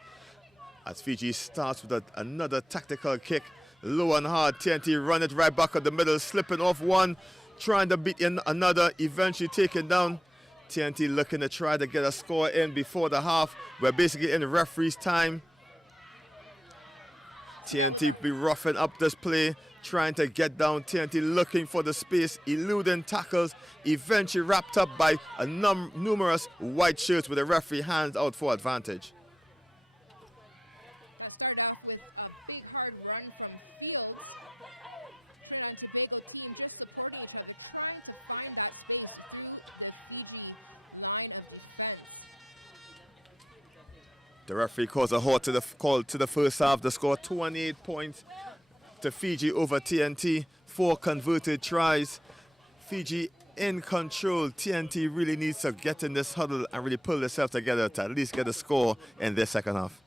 as Fiji starts with another tactical kick, low and hard. TNT run it right back at the middle, slipping off one, trying to beat in another, eventually taken down. TNT looking to try to get a score in before the half. We're basically in referee's time. TNT be roughing up this play, trying to get down. TNT looking for the space, eluding tackles, eventually wrapped up by numerous white shirts with the referee hands out for advantage. That started off with a big hard run from Fields. Trinidad and Tobago team just supporting each other, trying to find that space through the Fiji line of defense. The referee calls a halt to the call to the first half. The score 28 points to Fiji over TNT. 4 converted tries. Fiji in control. TNT really needs to get in this huddle and really pull themselves together to at least get a score in their second half.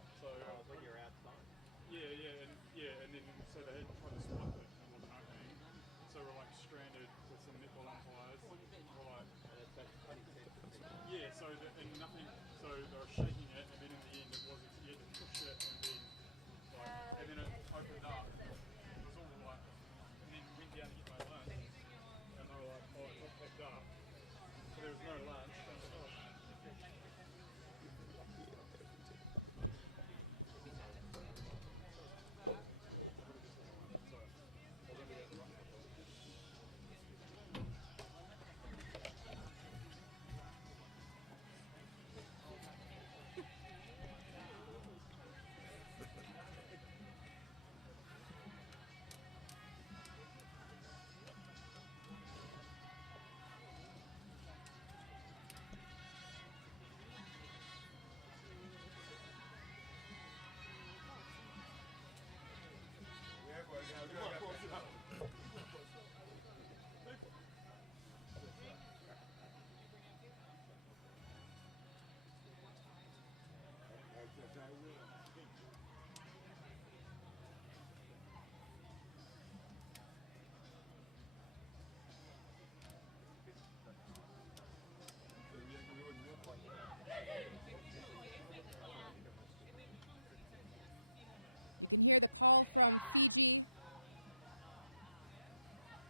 You can hear the call from Fiji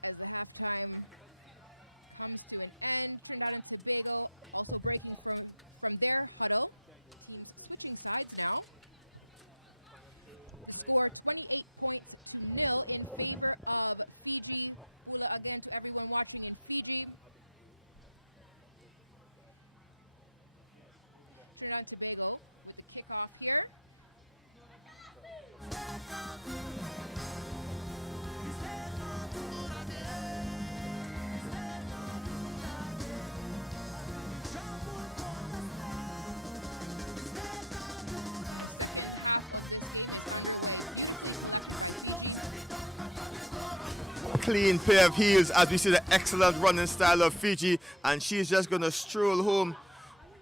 as the halftime comes to an end. Trinidad and Tobago also breaking from their huddle. Teams switching sides now. The score 28 points to 0 in favor of Fiji. Bula again to everyone watching in Fiji. Trinidad and Tobago with the kickoff here. The second half of this game is underway. Beautifully collected by Fiji. Clean pair of heels as we see the excellent running style of Fiji, and she's just going to stroll home.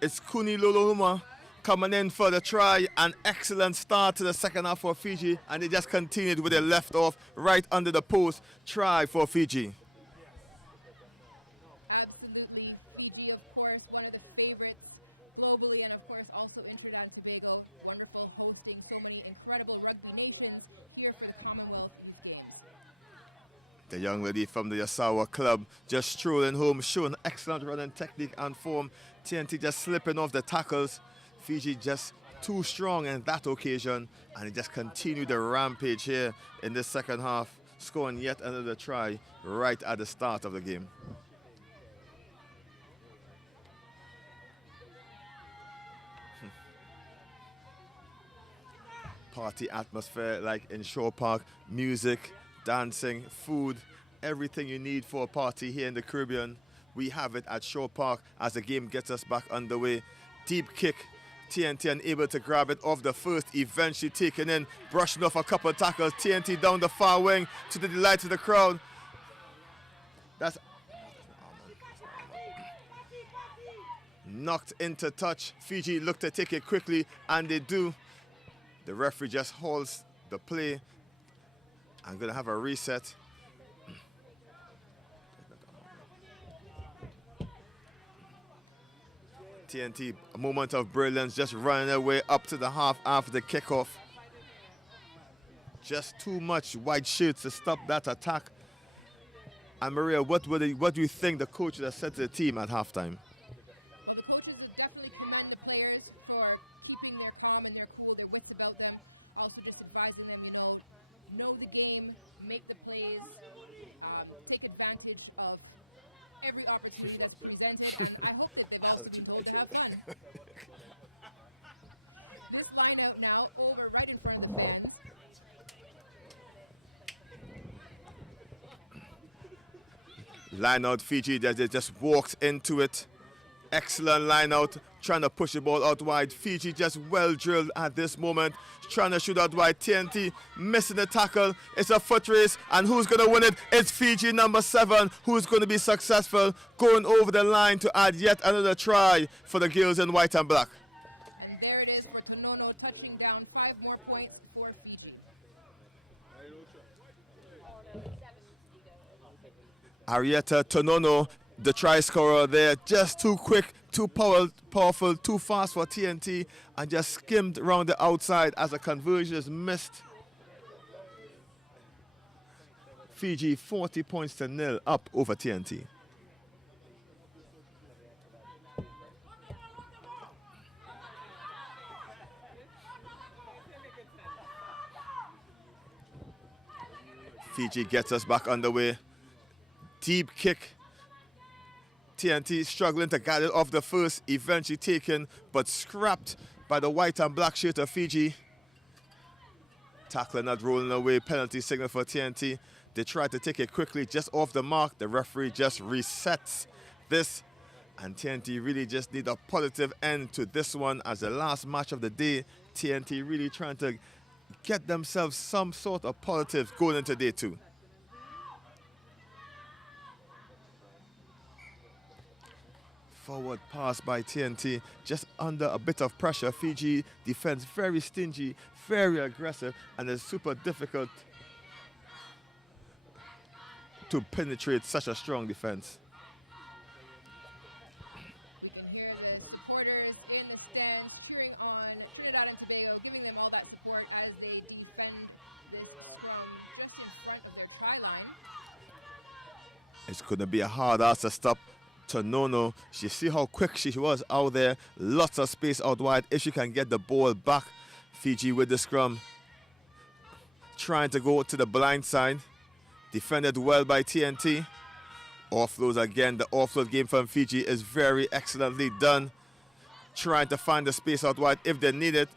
It's Kuni Lolohuma coming in for the try. An excellent start to the second half for Fiji, and they just continued with a left off right under the post. Try for Fiji. Absolutely. Fiji, of course, one of the favorites globally, and of course also in Trinidad and Tobago. Wonderful hosting so many incredible rugby nations here for the Commonwealth Youth Games. The young lady from the Yasawa club just strolling home, showing excellent running technique and form. TNT just slipping off the tackles. Fiji just too strong in that occasion, and it just continued the rampage here in the second half, scoring yet another try right at the start of the game. Party atmosphere like in Shore Park, music, dancing, food, everything you need for a party here in the Caribbean. We have it at Shore Park as the game gets us back underway. Deep kick, TNT unable to grab it off the first, eventually taken in, brushing off a couple of tackles. TNT down the far wing to the delight of the crowd. That's knocked into touch. Fiji look to take it quickly, and they do. The referee just holds the play. I'm going to have a reset. TNT, a moment of brilliance, just running their way up to the half after the kickoff. Just too much white shirts to stop that attack. And Maria, what do you think the coach has said to the team at halftime? Well, the coaches definitely commend the players for keeping their calm and their cool, their wits about them. Also just advising them, know the game, make the plays, take advantage of every opportunity that's presented, and I hope that they've also been told to have fun. This line out now over right in front of the fans. Line out Fiji, they just walked into it. Excellent line out, trying to push the ball out wide. Fiji just well drilled at this moment, trying to shoot out wide. TNT missing the tackle. It's a foot race, and who's going to win it? It's Fiji number 7, who's going to be successful, going over the line to add yet another try for the girls in white and black. And there it is for Tonono, touching down 5 more points for Fiji. Arietta Tonono, the try scorer there, just too quick, too powerful, too fast for TNT, and just skimmed around the outside as the conversion is missed. Fiji 40 points to 0 up over TNT. Fiji gets us back underway. Deep kick. TNT struggling to get it off the first, eventually taken, but scrapped by the white and black shirt of Fiji. Tackler not rolling away, penalty signal for TNT. They tried to take it quickly, just off the mark. The referee just resets this, and TNT really just need a positive end to this one as the last match of the day. TNT really trying to get themselves some sort of positive going into day 2. Forward pass by TNT, just under a bit of pressure. Fiji defense very stingy, very aggressive, and it's super difficult to penetrate such a strong defense. We can hear the supporters in the stands cheering on Trinidad and Tobago, giving them all that support as they defend this scrum just in front of their try line. It's going to be a hard ass to stop Tonono. You see how quick she was out there. Lots of space out wide. If she can get the ball back, Fiji with the scrum. Trying to go to the blind side. Defended well by TNT. Offloads again. The offload game from Fiji is very excellently done. Trying to find the space out wide if they need it.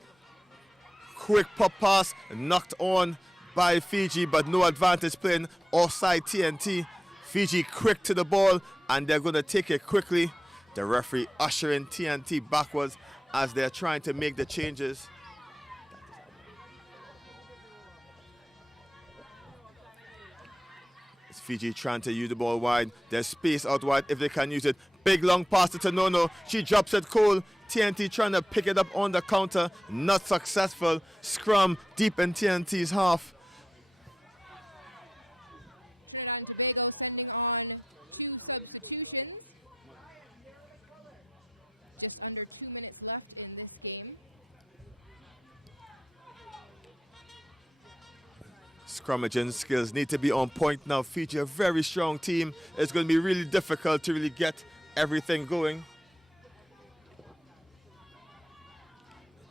Quick pop pass. Knocked on by Fiji, but no advantage playing offside TNT. Fiji quick to the ball, and they're going to take it quickly. The referee ushering TNT backwards as they're trying to make the changes. It's Fiji trying to use the ball wide. There's space out wide if they can use it. Big long pass to Tonono. She drops it cold. TNT trying to pick it up on the counter. Not successful. Scrum deep in TNT's half. Trinidad and Tobago sending on 2 substitutions. Just under 2 minutes left in this game. Scrummaging skills need to be on point now. Fiji, a very strong team. It's going to be really difficult to really get everything going.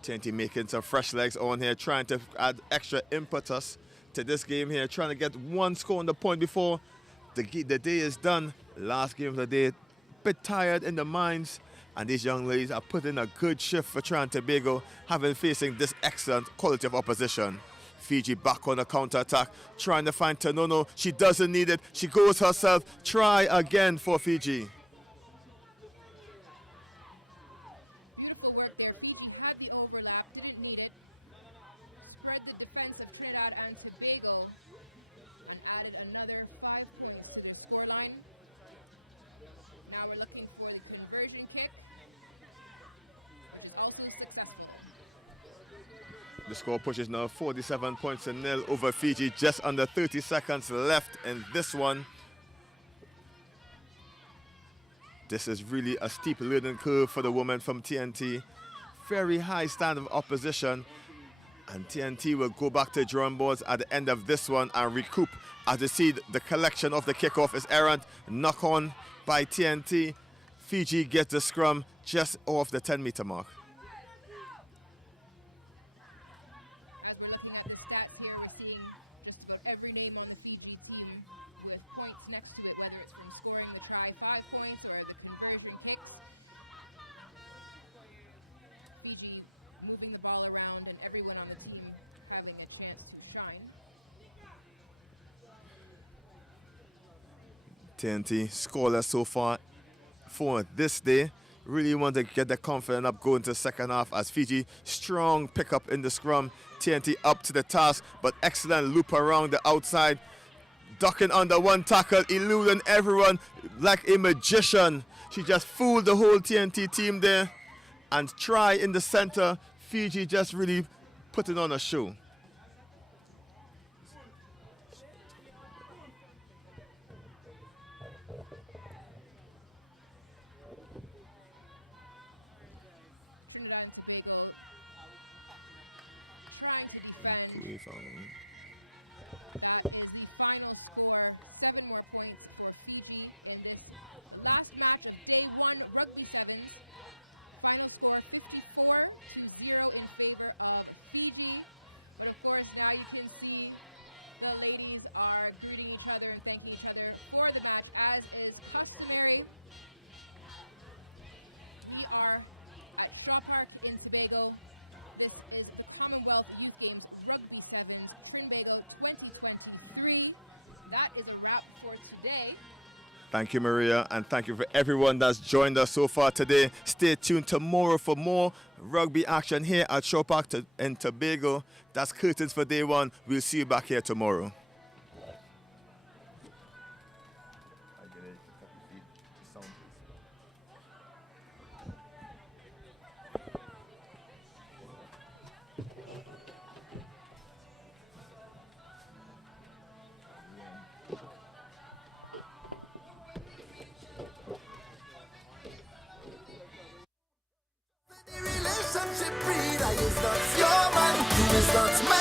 TNT making some fresh legs on here, trying to add extra impetus to this game here, trying to get 1 score on the point before the day is done. Last game of the day, bit tired in the minds, and these young ladies are putting a good shift for Trinidad and Tobago, having facing this excellent quality of opposition. Fiji back on the counter-attack, trying to find Tonono. She doesn't need it. She goes herself. Try again for Fiji. Beautiful work there. Fiji had the overlap, didn't need it. Spread the defense of Trinidad and Tobago and added another 5 points to their scoreline. Now we're looking for the conversion kick, which is also successful. The score pushes now 47 points to nil over Fiji. Just under 30 seconds left in this one. This is really a steep learning curve for the women from TNT. Very high standard of opposition. And TNT will go back to drawing boards at the end of this one and recoup. As you see, the collection of the kickoff is errant. Knock on by TNT. Fiji gets the scrum just off the 10-meter mark. As we're looking at the stats here, we're seeing just about every name on the Fiji team with points next to it, whether it's from scoring the try 5 points or the conversion kicks. Fiji moving the ball around and everyone on the team having a chance to shine. TNT scoreless so far for this day. Really want to get the confidence up going to the second half as Fiji strong pickup in the scrum. TNT up to the task, but excellent loop around the outside. Ducking under 1 tackle, eluding everyone like a magician. She just fooled the whole TNT team there. And try in the center. Fiji just really putting on a show. Trinidad and Tobago trying to defend. That is the final score. 7 more points for Fiji in this, the last match of day 1 Rugby Sevens. Final score 54-0 in favor of Fiji. But of course, now you can see the ladies are greeting each other and thanking each other for the match, as is customary. We are at Shaw Park in Tobago. This is the Commonwealth Youth Games Rugby Sevens Trinbago 2023. That is a wrap for today. Thank you, Maria, and thank you for everyone that's joined us so far today. Stay tuned tomorrow for more rugby action here at Shaw Park in Tobago. That's curtains for day 1. We'll see you back here tomorrow. is not my